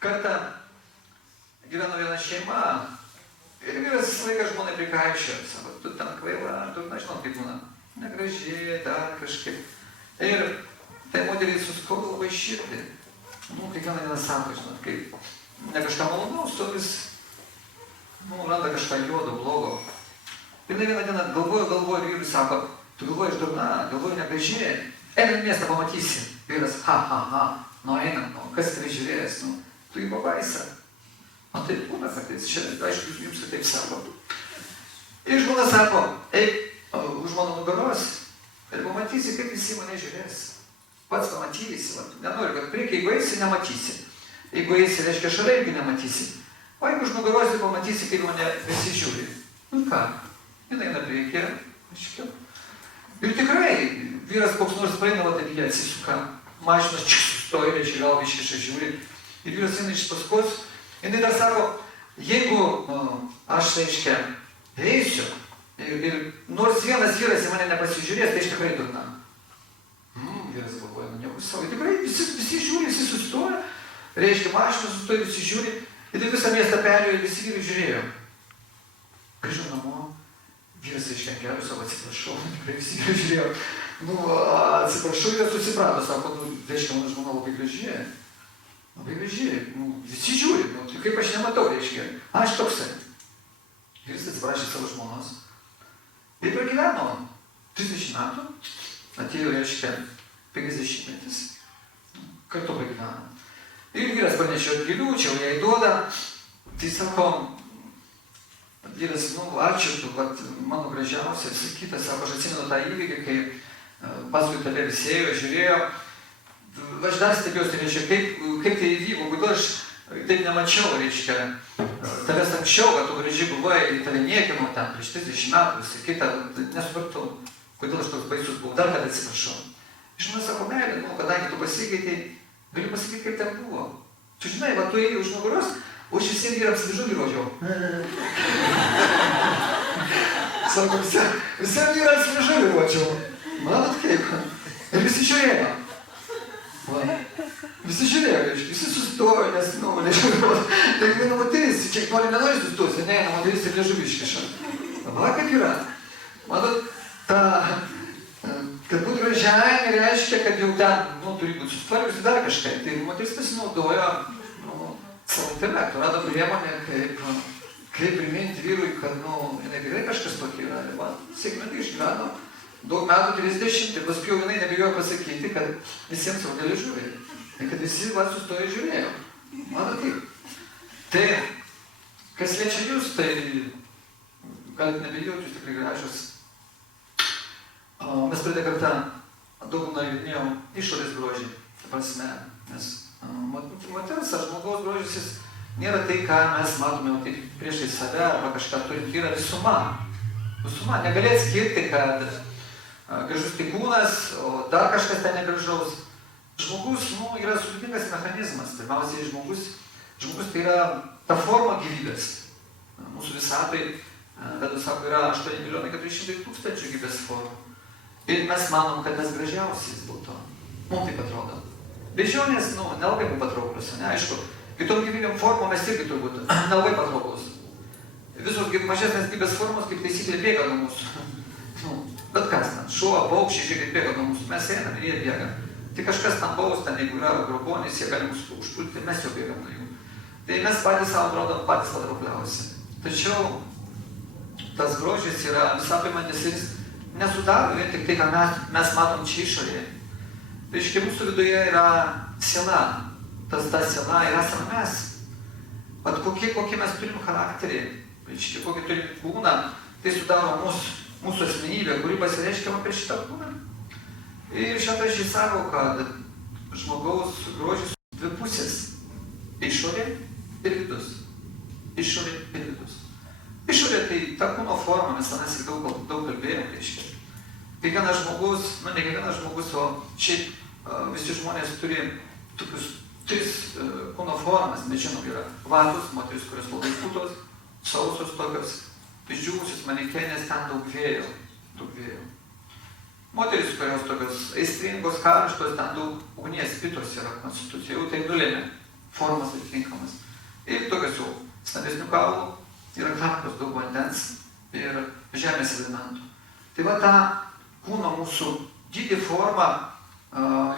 Kartą gyveno viena šeima ir vyras visą laiką žmonai prikaišiojo. Sako, tu ten kvaila, tu nežinau, kaip būna. Negražiai, dar kažkaip. Ir tai moteriai suskaudo labai širdį. Kiekvieną dieną sako, žinot, kaip ne kažką malonaus, tu vis randa kažką juodo, blogo. Ir vieną dieną galvoja ir vyrui sako, tu galvoji iš durna, galvoji negražiai. Einam miestą pamatysi. Vyras, einam, kas tave žiūrės, tu į pabaisą. O taip būna kartais, šiandien, aišku, jums taip sako. Ir žmona sako, eik už mano nugaros ir pamatysi, kaip visi mane žiūrės. Pats pamatysi, nenori, kad prieki, jeigu eisi, nematysi. Jeigu eisi, reiškia, šalia irgi nematysi. O jeigu už nugaros ir pamatysi, kaip mane visi žiūri. Ką? Jinai eina prieki, aiškiau. Ir tikrai, vyras koks nors praeina, taip jie atsisuka. Mašinas stoja, reiškia, gal iškiša žiūri. Ir vyras eina iš paskos. Jinai dar sako, jeigu aš, reiškia, eisiu ir nors vienas vyras į mane nepasižiūrės, tai aš tikrai durna. Vyras galvoja, nieko savo. Tikrai visi žiūri, visi sustoja. Reiškia, mašinas sustoja, visi žiūri. Ir tai visą miestą perėjo ir visi vyrai žiūrėjo. Grįžau namo, vyras reiškia keliu savo, atsiprašau, tikrai visi vyrai žiūrėjo. Atsiprašau, vyras susiprato, sako, reiškia, mano žmona labai gražiai. Labai gražiai, visi žiūri, kaip aš nematau, reiškia, aš toksai. Ir jis atsiprašė savo žmonos. Ir pragyveno 30 metų, atėjo, reiškia, 50 metis, kartu pragyveno. Ir vyras pranešė gilių, čia jai duoda, tai sako, vyras, ačiū tu, mano gražiausia, sakyta, sako, aš atsimenu tą įvykį, kai paskui tave visi ėjo, žiūrėjo. Aš dar stebėjausi, reiškia, kaip tai įvyko, kodėl aš taip nemačiau, reiškia, tavęs anksčiau, kad tu gražiai buvai, tave niekino ten prieš 30 metų, visą kitą, nesupratau, kodėl aš toks baisus buvau, dar kad atsiprašau. Žinoma, sako, meilė, kadangi tu pasikeitai, gali pasakyti, kaip ten buvo. Tu žinai, va, tu ėjai už nugaros, o aš visiems vyrams liežuvį rodžiau. Sako, visiems vyrams liežuvį rodžiau. Manot kaip? Ir visi žiūrėjo. Visi žiūrėjo, visi sustojo, nes, liežuviuos. Tai viena moteris, čia nori nenori sustosi, ne, moteris ir liežuvį iškiša. Va, kaip yra. Matot, kad būtų gražiai, nereiškia, kad jau ten, turi būti sustvarkiusi dar kažkaip. Tai moteris pasinaudojo savo intelektų, rado priemonę, kaip priminti vyrui, kad, jinai tikrai kažkas tokia yra. Va, sėkmingai išgyveno. Daug metų 30, ir paskui jinai nebijojo pasakyti, kad visiems rodė liežuvį. Ir kad visi sustojo ir žiūrėjo. Mano taip. Tai, kas liečia jūs, tai galite nebijoti, jūs tikrai gražios. Mes pradė kartą daug nagrinėjom išorės grožį, prasme, nes moters ar žmogaus grožis jis nėra tai, ką mes matome taip priešai save arba kažką turim, tai yra visuma. Visuma. Negali atskirti, kad gražus tik kūnas, o dar kažkas ten negražaus. Žmogus, yra sudėtingas mechanizmas. Pirmiausiai, žmogus tai yra ta forma gyvybės. Mūsų visatai, Vedas sako, yra 8 400 000 gyvybės formų. Ir mes manom, kad mes gražiausiais būtų. Mums taip atrodo. Bežionės, nelabai mums patrauklius, ne? Aišku, kitom gyvybėm formom mes irgi turbūt nelabai patrauklus. Visos mažesnės gyvybės formos, kaip taisyklė, bėga nuo mūsų. Bet kas ten, šuo, paukščiai, žiūrėkit, bėga nuo mūsų, mes einam ir jie bėga. Tai kažkas tam baus, ten jeigu yra grobuonis, jie gali mūsų užpulti, mes jau bėgam nuo jų. Tai mes patys savo atrodom patys patraukliausi. Tačiau tas grožis yra visapimantis ir nesudaro vien tik tai, ką mes matom čia išorėje. Tai reiškia, mūsų viduje yra siela. Ta siela yra esame mes. Vat kokie mes turim charakterį, reiškia, kokį turim kūną, tai sudaro mūsų asmenybė, kuri pasireiškia per šitą kūną. Ir šitą šį sako, kad žmogaus grožis dvi pusės. Išorė ir vidus. Išorė ir vidus. Išorė tai ta kūno forma, mes tenais ir daug kalbėjom, reiškia. Kiekvienas žmogus, ne kiekvienas žmogus, o šiaip visi žmonės turi tokius 3 kūno formas, mes žinom, yra vatos, moteris, kurios labai putos, sausos tokios, išdžiūvusios manekenės, ten daug vėjo. Moteris, kurios tokios aistringos, karštos, ten daug ugnies pitos yra konstitucija, jau tai nulėmė formas atitinkamas. Ir tokios jau stambesnių kaulų, yra kaktos daug vandens ir žemės elementų. Tai va ta kūno mūsų dydį formą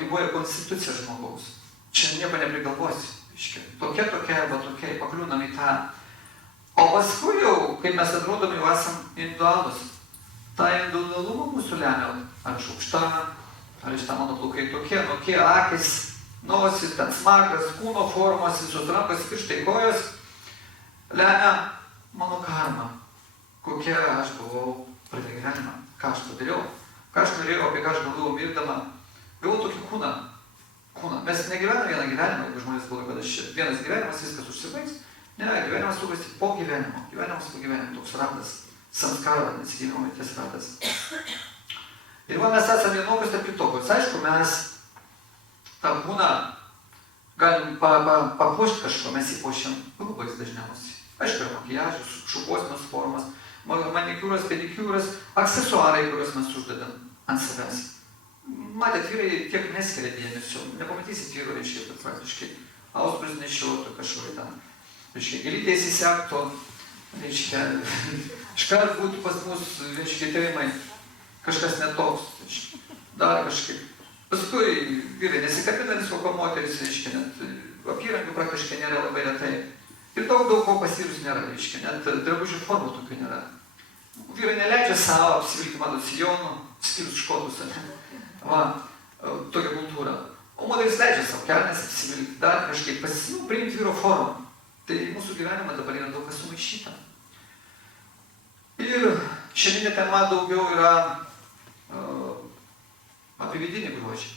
riboja konstitucija žmogaus. Čia nieko neprigalvosi. Tokia arba tokia, pakliūnam į tą. O paskui jau, kai mes atrodom, jau esam individualus. Ta individualumą mūsų lemia, ar šaukšta, ar iš tą mano plaukai tokie, akis, nosis, ten smakras, kūno formos, visos rankos, pirštai, kojos, lemia mano karmą. Kokia aš buvau pradė gyvenimą, ką aš padariau, ką aš norėjau, apie ką aš galvojau mirdama. Gavau tokį kūną. Mes negyvename vieną gyvenimą, jeigu žmonės galvoja, kad aš vienas gyvenimas, viskas užsibaigs. Ne, gyvenimas sukasi po gyvenimo. Gyvenimas po gyvenimo, toks ratas. Samskara, nesigilimo ties ratas. Ir va mes esame vienokios tarp kitokios. Aišku, mes tą kūną galim papuošti kažko, mes jį puošiam rūbais dažniausiai. Aišku, yra makiažas, šukuosenos formas, manikiūras, pedikiūras, aksesuarai, kuriuos mes uždedam ant savęs. Matėt, vyrai tiek neskiria dėmesio, nepamatysit vyro, reiškia, kad praktiškai austrus nešiotų kažkokį ten, reiškia, gelytės įsektų, reiškia, iškart būtų pas mus, reiškia, tėvimai, kažkas netoks, dar kažkaip. Paskui vyrai nesikabina visko, ko moteris, reiškia, net apyrankių praktiškai nėra labai retai. Ir daug ko pasirus nėra, reiškia, net drabužių formų tokių nėra. Vyrai neleidžia savo apsivilkti mano sijonų, skirus škotus, va, tokia kultūra. O moteris leidžia savo kelnes apsivilkti, dar kažkaip priimti vyro formą. Tai mūsų gyvenime dabar yra daug kas sumaišyta. Ir šiandieninė tema daugiau yra apie vidinį grožį.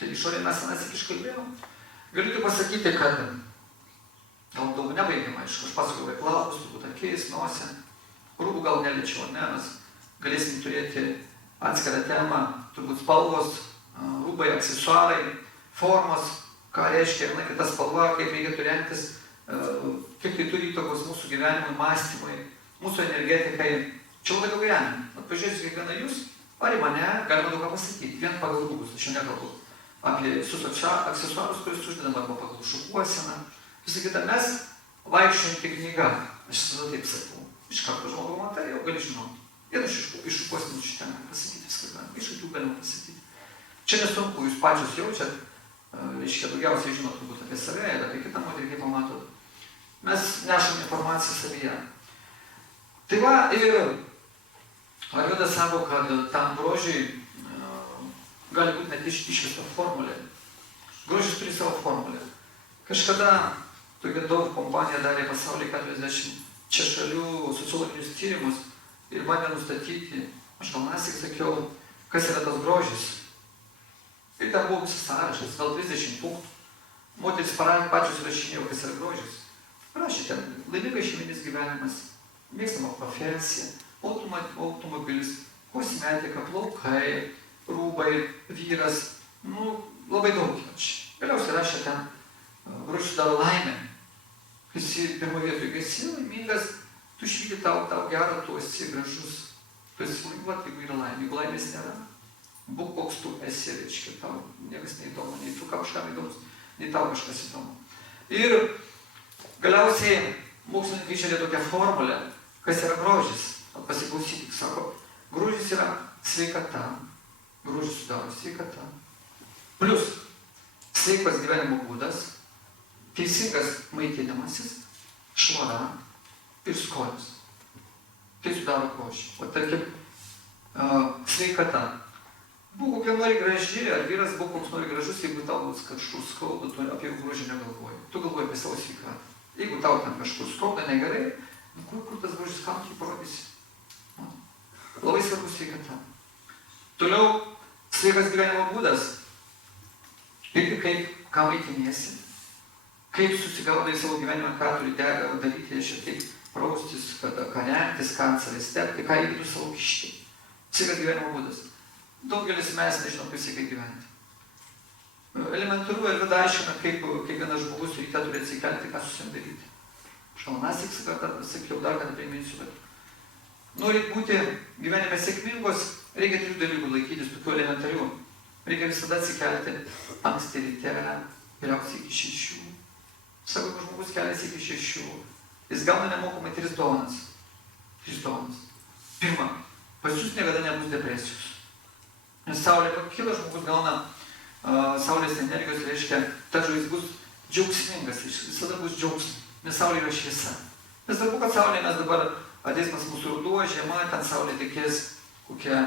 Tai išorėje mes anas iškalbėjom. Galiu tik pasakyti, kad gal daug nebaigim, aišku, aš pasakoju apie plaukus, turbūt akis, nosį. Rūbų gal neliečiau, ne, mes galėsim turėti atskirą temą, turbūt spalvos, rūbai, aksesuarai, formos, ką reiškia viena kita spalva, kaip reikėtų rengtis, kiek tai turi įtakos mūsų gyvenimui, mąstymui, mūsų energetikai. Čia labai daug gyvenime. Pažiūrėsiu kiekvieną jūs, ar į mane, galima daug ką pasakyti, vien pagal rūbus, aš jau nekalbu apie visus aksesuarus, kuriuos uždedam, arba pagal šukuoseną. Visą kitą mes vaikščiojam tik knyga, aš visada taip sakau. Iš karto žmogų matai, jau gali žinoti. Ir aš iš šukuosenų šitą pasakyti viską galima, iš akių galima pasakyti. Čia nesunku, jūs pačios jaučiat, reiškia, daugiausiai žinot turbūt apie save ir apie kitą moterį, kaip pamatot. Mes nešam informaciją savyje. Tai va, ir Arvydas sako, kad tam grožiui gali būti net išvesta formulė. Grožis turi savo formulę. Kažkada tokia daug kompanija darė pasaulyje 40 čia šalių sociologinius tyrimus ir bandė nustatyti, aš gal nesik sakiau, kas yra tas grožis. Ir ten buvo visas sąrašas, gal 30 punktų. Moteris pačios rašinėjo, kas yra grožis. Rašė ten, laimingas šeiminis gyvenimas, mėgstama profesija, automobilis, kosmetika, plaukai, rūbai, vyras, labai daug čia. Galiausiai rašė ten, grožis daro laimę. Esi pirmo vietoj, kai esi laimingas, tu švyti tau gerą, tu esi gražus. Tu esi laimingas, jeigu yra laimė. Jeigu laimės nėra, būk koks tu esi, reiškia, tau niekas neįdomu, nei tu kažkam įdomus, nei tau kažkas įdomu. Ir galiausiai mokslininkai išėdė tokią formulę, kas yra grožis. Pasiklausykit, sako, grožis yra sveikata. Grožis sudaro sveikata. Plius sveikas gyvenimo būdas, teisingas maitinimasis, švara ir skonis. Tai sudaro grožį. O tarkim, sveikata. Būk kokia nori graži, ar vyras būk koks nori gražus, jeigu tau bus kažkur skauda, tu apie grožį negalvoji. Tu galvoji apie savo sveikatą. Jeigu tau ten kažkur skauda, negerai, kur tas grožis, kam tu parodysi? Labai svarbu sveikata. Toliau, sveikas gyvenimo būdas. Ir kaip, ką maitiniesi. Kaip susigaudai savo gyvenimą, ką turi daryti, šiek praustis, ką rengtis, ką ant savęs tepti, ką įgytų savo kišti. Sveikas gyvenimo būdas. Daugelis mes nežinom, kaip sveikai gyventi. Elementaru ir tada aiškina, kaip kiekvienas žmogus ryte turi atsikelti, ką susiem daryti. Šalnasik, sakiau, dar ką nepriminsiu, bet norint būti gyvenime sėkmingos, reikia 3 dalykų laikytis, tokių elementarių. Reikia visada atsikelti anksti ryte, geriausiai iki 6. Sako, jeigu žmogus keliasi iki 6, jis gauna nemokamai 3 dovanas. 3 dovanas. Pirma, pas jūs niekada nebus depresijos. Nes saulė pakyla, žmogus gauna saulės energijos, reiškia, ta žuvis bus džiaugsmingas, visada bus džiaugsmas, nes saulė yra šviesa. Nesvarbu, kad saulė mes dabar ateis pas mūsų ruduo, žiema, ten saulė tekės kokią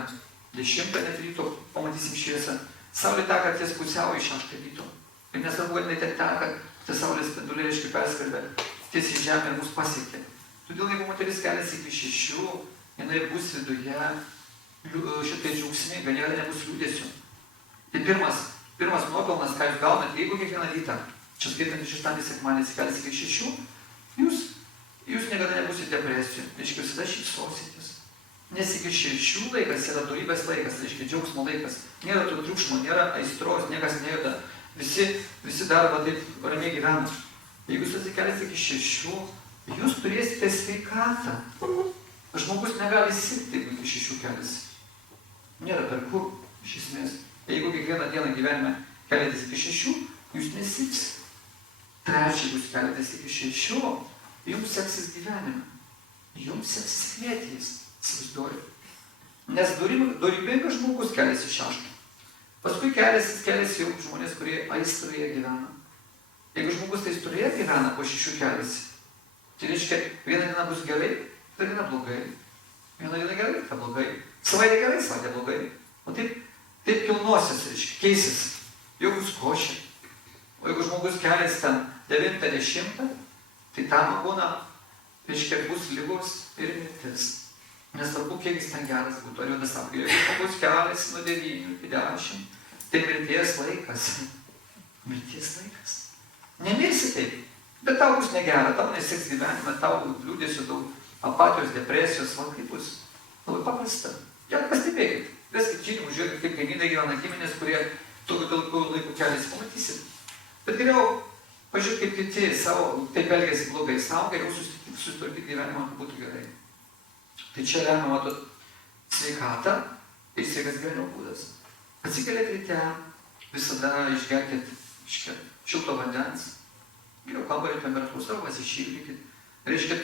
10 net ryto, pamatysim šviesą. Saulė teka ties pusiau į 6 ryto. Ir nesvarbu, kad jinai ten teka, tas saulės spinduliai, reiškia, perskverbia tiesiai žemę ir mus pasiekia. Todėl, jeigu moteris keliasi iki 6, jinai bus viduje šitai džiaugsminga, niekada nebus liūdėsio. Tai pirmas nuopelnas, ką jūs gaunate, jeigu kiekvieną rytą, čia skaitant iš šeštadienį sekmadienį keliasi iki 6, jūs niekada nebusite depresijų, reiškia, visada šypsositės. Nes iki 6 laikas yra dorybės laikas, reiškia, džiaugsmo laikas. Nėra to triukšmo, nėra aistros, niekas nejuda. Visi darba taip ramiai gyvena. Jeigu jūs atsikelsite iki 6, jūs turėsite sveikatą. Žmogus negali sirgti, jeigu iki 6 keliasi. Nėra per kur, iš esmės. Jeigu kiekvieną dieną gyvenime keliatės iki 6, jūs nesirgsite. Trečia, jeigu jūs keliatės iki 6, jums seksis gyvenime. Jums seksis kvietys, įsivaizduoju. Nes dorybingas žmogus keliasi 6. Paskui keliasi jau žmonės, kurie aistroje gyvena. Jeigu žmogus aistroje gyvena, po 6 keliasi, tai reiškia, vieną dieną bus gerai, kita diena blogai. Vieną dieną gerai, kita blogai. Savaitė gerai, savaitė blogai. O taip kilnosis, reiškia, keisis. Jau bus košė. O jeigu žmogus keliasi ten 9-10, tai tam būna, reiškia, bus ligos ir mirtis. Nesvarbu, kiek jis ten geras būtų, ar jau nesvarbu. Jeigu žmogus keliasi nuo 9 iki 10, tai mirties laikas. Mirties laikas. Nemirsi taip, bet tau bus negera, tau neseks gyvenime, tau liūdėsiu daug apatijos, depresijos, va kaip bus. Labai paprasta. Ja, pastebėkit, veskit tyrimus, žiūrėkit, kaip kaimynai gyvena, giminės, kurie tokiu laiku keliasi, pamatysit. Bet geriau pažiūrėk, kaip kiti savo, taip elgėsi blogai, savo geriau susitvarkyti gyvenimą, kad būtų gerai. Tai čia lemia, matot, sveikatą ir sveikas gyvenimo būdas. Atsikeliat ryte, visada išgerkit šilto vandens, geriau kambario temperatūros, arba pasišildykit. Reiškia,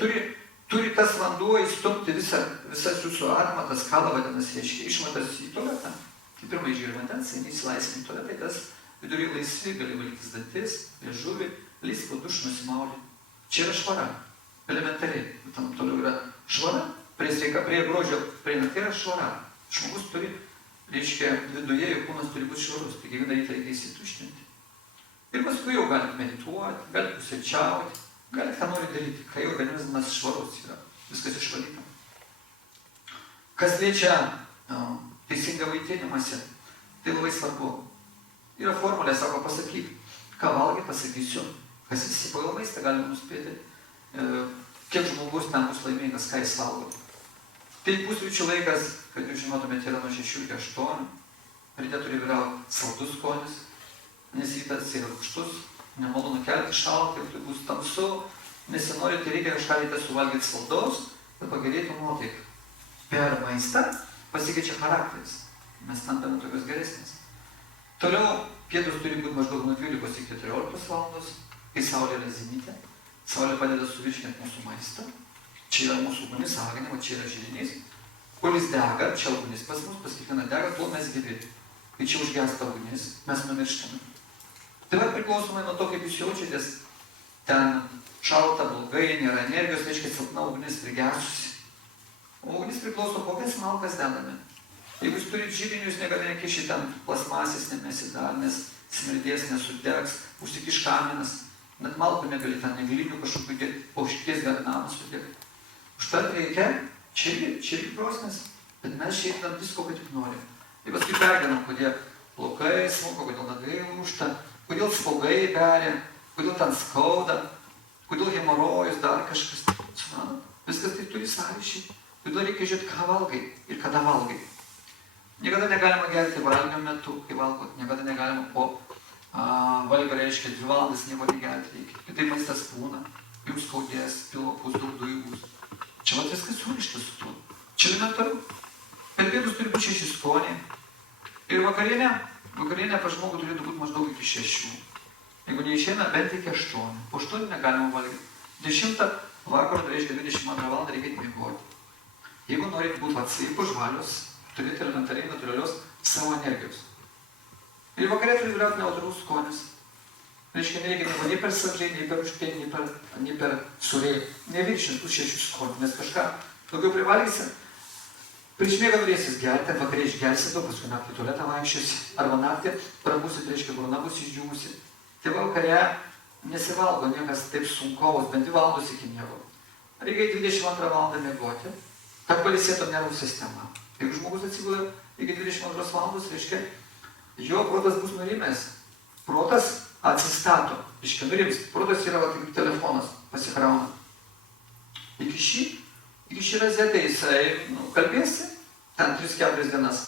turi tas vanduo įstumti visas jūsų atmatas, kalą vadinasi, reiškia, išmatas į tualetą. Tai pirmai išgeri vandens, eini įsilaisvinti tualetą, tas vidury laisvi, gali valytis dantis, liežuvį, lįsti po dušu, nusimaulį. Čia yra švara, elementariai. Tam toliau yra švara, prie grožio prieina, tai yra švara. Žmogus turi, reiškia, viduje jo kūnas turi būti švarus, tai kiekvieną rytą reikia įsituštinti. Ir paskui jau galite medituoti, galite pusryčiauti, galite ką nori daryti, kai organizmas švarus yra, viskas išvalyta. Kas liečia teisingą maitinimąsi, tai labai svarbu. Yra formulė, sako, pasakyk, ką valgai, pasakysiu, kas visi pagal maistą galime nuspėti, kiek žmogus ten bus laimingas, ką jis valgo. Tai pusryčių laikas, kad jūs žinotumėte, yra nuo 6 iki 8, ryte turi vyrauti saldus skonis, nes rytas yra rūgštus, nemalonu kelti šaltą, tai bus tamsu, nesinori, tai reikia kažką ryte suvalgyti saldaus, kad pagerėtų nuotaika. Per maistą pasikeičia charakteris, mes tampame tokios geresnės. Toliau pietus turi būti maždaug nuo 12 iki 14 valandos, kai saulė yra zenite. Saulė padeda suvirškinti mūsų maistą. Čia yra mūsų ugnis, agnė, o čia yra židinys. Kol jis dega, čia ugnis pas mus, pas kiekvieną dega, tuo mes gyvi. Kai čia užgesta ugnis, mes numirštame. Tai va priklausomai nuo to, kaip jūs jaučiatės, ten šalta, blogai, nėra energijos, reiškia silpna ugnis prigesusi. O ugnis priklauso, kokias malkas dedame. Jeigu jūs turite židinį, jūs niekada nekišit ten plasmasės, nemesit dar, nes smirdės nesudegs, užsikiš kaminas. Net malkų negali ten, negalinių kažkokių dėti, o šities gali namą sudėti. Užtat reikia, čia irgi prosmės, bet mes šiaip tam visko, kad tik norim. Ir paskui pergenam, kodėl plaukai smuko, kodėl nagai lūžta, kodėl spogai beria, kodėl ten skauda, kodėl hemorojus, dar kažkas. Viskas tai turi sąryšį. Kodėl reikia žiūrėti, ką valgai ir kada valgai. Niekada negalima gerti valgio metu, kai valgot, niekada negalima po valgio, reiškia 2 valandas nieko negerti reikia. Kitaip maistas būna, jums skaudės, pilvo pus, daug dujų bus. Čia vat viskas surišta su tuo. Čia elementaru. Per pietus turi būti 6 skoniai. Ir vakarienė pas žmogų turėtų būti maždaug iki 6. Jeigu ne išeina bent iki 8. Po 8 negalima valgyti. 10 vakaro, tai reiškia 22 val. Reikia miegoti. Jeigu norit būti sveikos žvalios, turėti elementariai natūralios savo energijos. Ir vakarė turi vyrauti neutralus skonis. Reiškia, nereikia nei per saldžiai, nei per užtai, nei per suriai. Neviršint tų 6 skonių, nes kažką daugiau privalgysi. Prieš miegą norėsis gerti, vakarė išgersi daug, paskui naktį tualetą vaikščiosi, arba naktį prabusit, reiškia, burna bus išdžiūmusi. Tai vakarė nesivalgo niekas taip sunkaus, bent 2 valandos iki miego. Reikia 22 val. Miegoti, kad pailsėtų nervų sistema. Jeigu žmogus atsigula iki 22 valandos, reiškia, jo protas bus nurimęs. Protas atsistato, reiškia, nurims. Protas yra kaip telefonas, pasikrauna. Iki šį rozetę jisai kalbėsi, ten 3-4 dienas.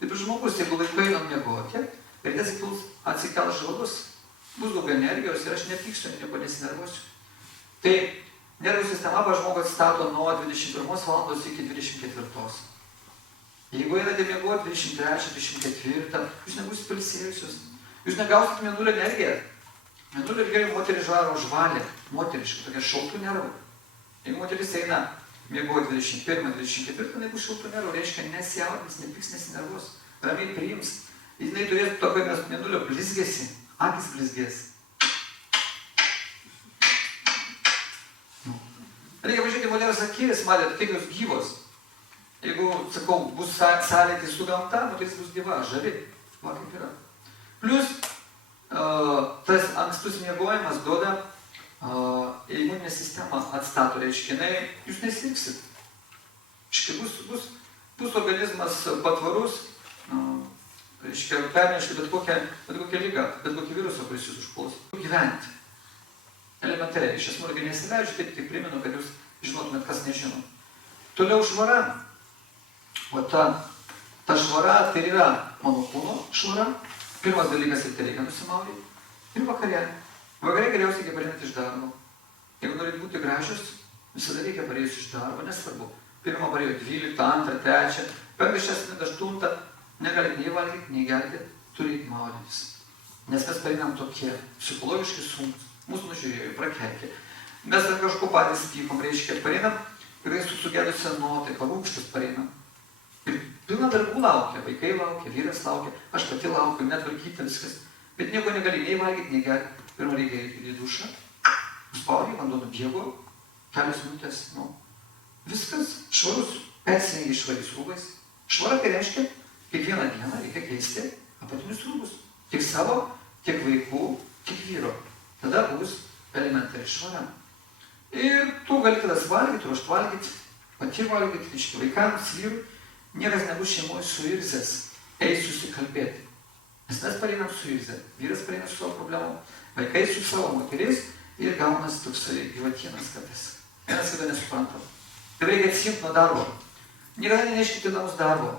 Taip žmogus, jeigu laiku einam miegoti, ir atsikels žvalgus, bus daug energijos ir aš nepyksiu, nieko nesinervuosiu. Tai nervų sistema žmogų atstato nuo 21 val. Iki 24. Jeigu einate miegoti 23-24, jūs nebūsite pailsėjusios. Jūs negausit mėnulio energiją. Mėnulio energija moteris žaro žvalė, moteriška, tokia šaltų nervų. Jeigu moteris eina miegoti 21-24, tai bus šiltų nervų, reiškia nesijaudins, nepyks, nesinervus, ramiai priims. Jinai turės tokio mėnulio blizgėsi, akis blizgės. Reikia pažiūrėti moters akis, matėt, kaip jos gyvos. Jeigu, sakau, bus sąlytis su gamta, moteris bus gyva, žavi, va kaip yra. Plius, tas ankstus miegojimas duoda imuninė sistema atstato, reiškia, jūs nesirgsit. Bus organizmas patvarus, reiškia, pernešti bet kokią lygą, bet kokį virusą, kuris jūs užpuls. Gyventi. Elementariai. Iš esmės irgi nesileidžiu, tik primenu, kad jūs žinotumėt, kas nežino. Toliau švara. O ta švara tai yra mano kūno švara. Pirmas dalykas, tai reikia nusimaudyti. Ir vakarė. Vakarė geriausiai reikia pareinti iš darbo. Jeigu norit būti gražios, visada reikia parėjus iš darbo, nesvarbu. Pirmą parėjo 12, 2, 3, 5, 6, 8, negalit nei valgyti, nei gerti, turite maudytis. Nes mes pareinam tokie psichologiškai sunkus. Mūsų nužiūrėjo, prakeikė. Mes dar kažko patys pykom, reiškia, pareinam, ir sugedusią nuotaiką, rūgštus pareinam. Ir pilna darbų laukia, vaikai laukia, vyras laukia, aš pati laukiu, netvarkyti viskas. Bet nieko negali nei valgyti, nei gerti. Pirmą reikia į dušą, spaudai, vanduo nubėgo, kelios minutės, viskas švarus, persirengi švariais rūbais. Švara tai reiškia, kiekvieną dieną reikia keisti apatinius rūbus. Tiek savo, tiek vaikų, tiek vyro. Tada bus elementari švara. Ir tu gali tada valgyti, ruošti valgyti, pati valgyti, reiškia vaikams, vyrui. Niekas nebus šeimoje suirzęs, eis susikalbėti. Nes mes pareinam suirzę, vyras pareina su savo problemom, vaikai su savo moteris ir gaunas toksai gyvatynas kartais. Vienas kitą nesuprantam. Tai reikia atsimti nuo darbo. Niekada neneškite namus darbo.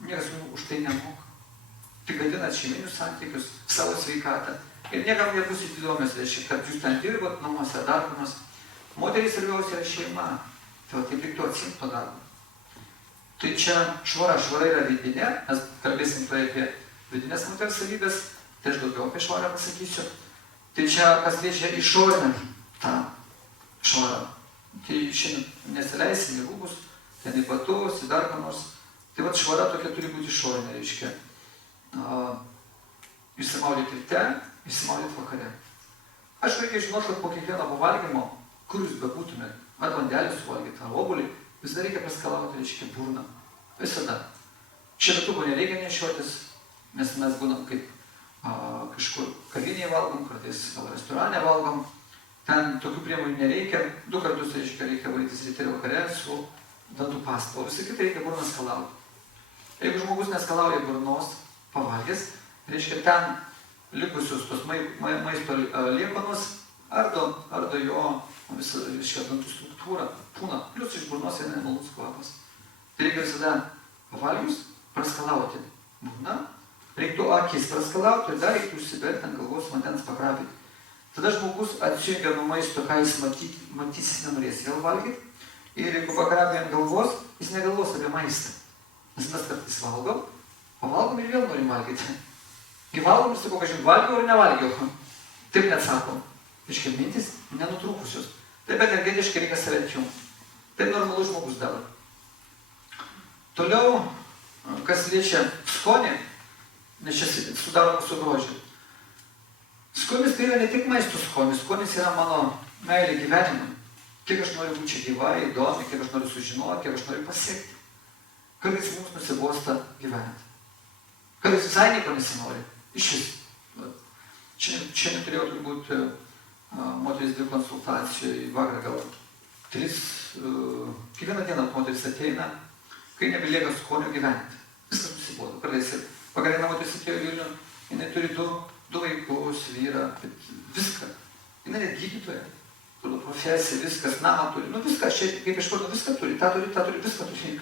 Niekas už tai nemoka. Tik gadinat šeiminius santykius, savo sveikatą. Ir niekam nebus įdomios, reiškia, kad jūs ten dirbat namuose, darbomas. Moteris svarbiausia yra šeima. Tai va, taip reiktų atsimti nuo darbo. Tai čia švara yra vidinė, mes kalbėsim apie vidinės moters savybės, tai aš daugiau apie švarą pasakysiu. Tai čia, kas liečia išorinę tą švarą. Tai šiandien nesileisim į rūbus, ten į batus, į dar ką nors. Tai vat švara tokia turi būti išorinė, reiškia. Išsimaudyti ryte, išsimaudyti vakare. Aš reikia žinoti, kad po kiekvieno pavalgymo, kur jūs bebūtumėt, ar vandelį suvalgyti, ar obuolį, visada reikia paskalauti, reiškia, burną. Visada. Šepetuvų nereikia nešiotis, nes mes būnam kaip kažkur kavinėje valgom, kartais gal restorane valgom. Ten tokių priemonių nereikia. 2 kartus, reikia valytis ryte ir vakare su dantų pasta. O visą kitą reikia burną skalauti. Jeigu žmogus neskalauja burnos pavalgęs, reiškia ten likusius tos maisto liekanos ardo jo visą dantų struktūrą, pūna. Plius iš burnos eina nemalonus kvapas. Tai reikia visada pavalgius praskalauti burną. Reiktų akis praskalauti ir dar reiktų užsiberti ant galvos vandens pakrapyti. Tada žmogus atsijungia nuo maisto, ką jis matys, jis nenorės vėl valgyti. Ir jeigu pakrapė ant galvos, jis negalvos apie maistą. Nes mes kartais pavalgom ir vėl norim valgyti. Kai valgom ir sakau, kad valgiau ar nevalgiau. Taip neatsakom. Iškia mintis nenutrūkusios. Taip energetiškai reikia save atjungti. Taip normalus žmogus daro. Toliau, kas liečia skonį, nes čia sudaro mūsų grožį. Skonis tai yra ne tik maisto skonis, skonis yra mano meilė gyvenimui. Kiek aš noriu būti čia gyva, įdomi, kiek aš noriu sužinoti, kiek aš noriu pasiekti. Kartais mums nusibosta gyventi. Kartais visai nieko nesinori. Iš vis. Čia neturėjau turbūt moteris 2 konsultacijų, vakar gal 3. Kiekvieną dieną moteris ateina, kai nebelieka skonio gyventi. Viskas nusibodo. Kartais ir vakarėna moteris atėjo į Vilnių, jinai turi du vaikus, vyrą, viską. Jinai net gydytoja. Profesija, viskas, namą turi, viską, aš čia kaip iš karto viską turi, tą turi, viską turi,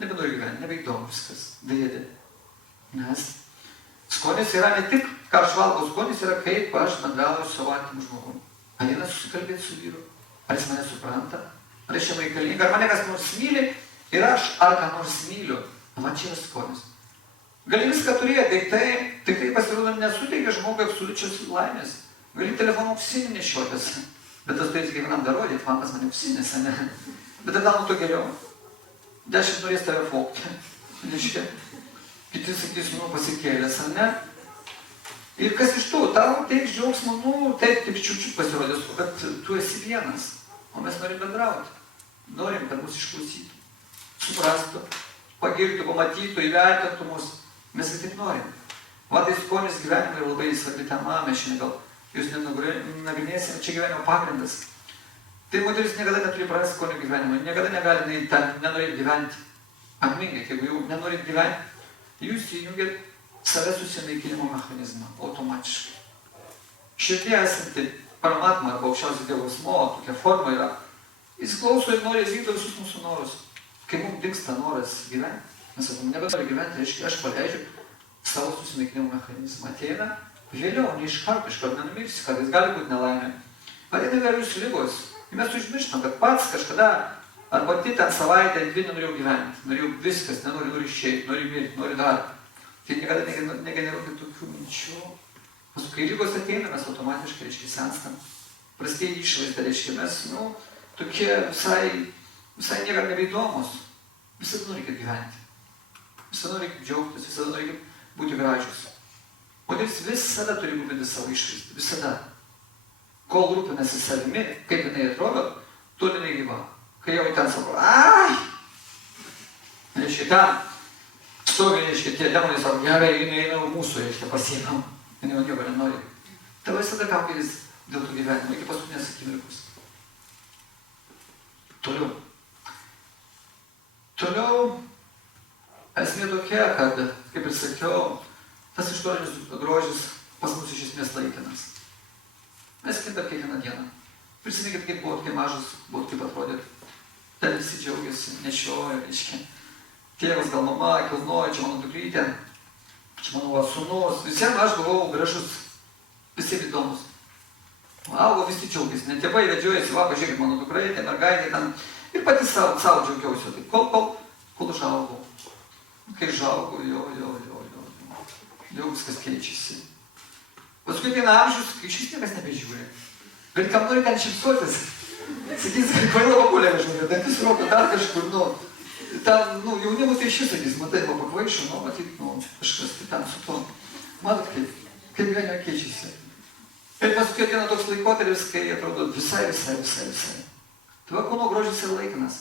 nebenori gyventi, nebeįdomu viskas, dėdė. Nes skonis yra ne tik, ką aš valgau, skonis yra kaip aš bendrauju su savo artimu žmogumi. Ar eina susikalbėti su vyru, ar jis mane supranta, ar aš jam reikalinga, ar mane kas nors myli ir aš ar ką nors myliu. Man čia yra skonis. Gali viską turėti, tik tai pasirodo nesuteikia žmogui absoliučios laimės. Gali telefoną auksinį nešiotis. Bet tas turėsi kiekvienam darodyti, man pas mane ausinės, ne? Bet tada nuo to geriau. 10 norės tave fokti. Nežiūrė. Kiti sakys, pasikėlės, ne? Ir kas iš to? Tau teiks džiaugsmą, taip, kaip čiūčiut pasirodys, bet tu esi vienas. O mes norim bendrauti. Norim, kad mus išklausytų. Suprastų, pagirtų, pamatytų, įvertintų mus. Mes taip norim. Va, tai skonis gyvenimai yra labai svarbi tema, mes šiandien gal jūs nenagrinėsime, čia gyvenimo pagrindas. Tai moteris niekada neturi prarasti skonio gyvenimo, niekada negali nenorėti gyventi. Atmingai, jeigu jau nenorit gyventi, jūs įjungiat save susinaikinimo mechanizmą automatiškai. Širdyje esanti paramatma arba aukščiausias Dievo asmuo, tokia forma yra, jis klauso ir nori vykdo visus mūsų norus. Kai mums dingsta noras gyventi, mes sakom, nebenoriu gyventi, reiškia, aš paleidžiu savo susinaikinimo mechanizmą. Ateina vėliau, ne iš karto nenumirsi, kad jis gali būti nelaimė. Ateina įvairius lygos. Ir mes užmirštam, kad pats kažkada, ar pati ten savaitę, 2 nenorėjau gyventi. Norėjau viskas, noriu išeiti, noriu mirti, noriu dar. Tai niekada negeneruokit tokių minčių. Paskui, kai lygos ateina, mes automatiškai, reiškia, senstam. Prastėja išvaizda, reiškia, mes, tokie visai niekam nebeįdomus. Visada norėkit gyventi. Visada norėkit džiaugtis, visada norėkit būti gražius. Moteris visada turi rūpinti savo išvaizdą, visada. Kol rūpinasi savimi, kaip jinai atrodo, tol jinai gyva. Kai jau ten sako, reiškia, ten stovi, reiškia, tie demonai sako, gerai, jinai eina mūsų, reiškia, pasiėmam, jinai jau nieko nenori. Tai visada kaukiais dėl to gyvenimo, iki paskutinės akimirkos. Toliau, esmė tokia, kad, kaip ir sakiau, tas išorinis grožis pas mus iš esmės laikinas. Mes kintam kiekvieną dieną. Prisiminkit, kaip buvot, kai mažas, buvot, kaip atrodėt. Ten visi džiaugiasi, nešioja, reiškia. Tėvas, gal mama, kilnoja, čia mano dukrytė, čia mano sūnus. Visiems aš buvau gražus, visiems įdomus. Augo visi džiaugiasi, net tėvai vedžiojasi, va, pažiūrėkit, mano dukraitė, mergaitė ten. Ir pati savo džiaugiausi, tai kol užaugau. Kai užaugau, jau viskas keičiasi. Paskui ateina amžius, kai šis niekas nebežiūri. Bet kam nori ten šipsuotis? Sakys, kvaila babulė važiuoja, dantis rodo dar kažkur, ten, jaunimu tai šis sakys, matai, va pakvaišo, matyt, kažkas tai ten su to. Matot, kaip gyvenime keičiasi. Ir paskui ateina toks laikotarpis, kai atrodo visai. Tai va, kūno grožis yra laikinas.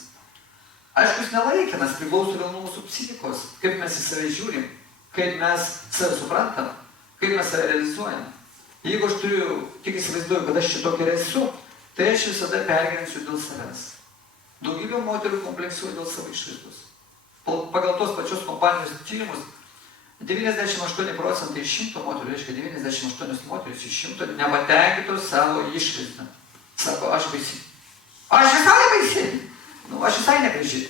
Aišku, jis nelaikinas, priklauso dėl mūsų psichikos, kaip mes į save žiūrim, kaip mes save suprantam, kaip mes save realizuojam. Jeigu aš tik įsivaizduoju, kad aš čia tokia esu, tai aš visada pergyvensiu dėl savęs. Daugybė moterų kompleksuoja dėl savo išvaizdos. Pagal tos pačios kompanijos tyrimus, 98% iš 100 moterų, reiškia 98 moterys iš 100 nepatenkintos savo išvaizdą. Sako, aš baisi. Aš visai nebaisi. Aš visai negraži.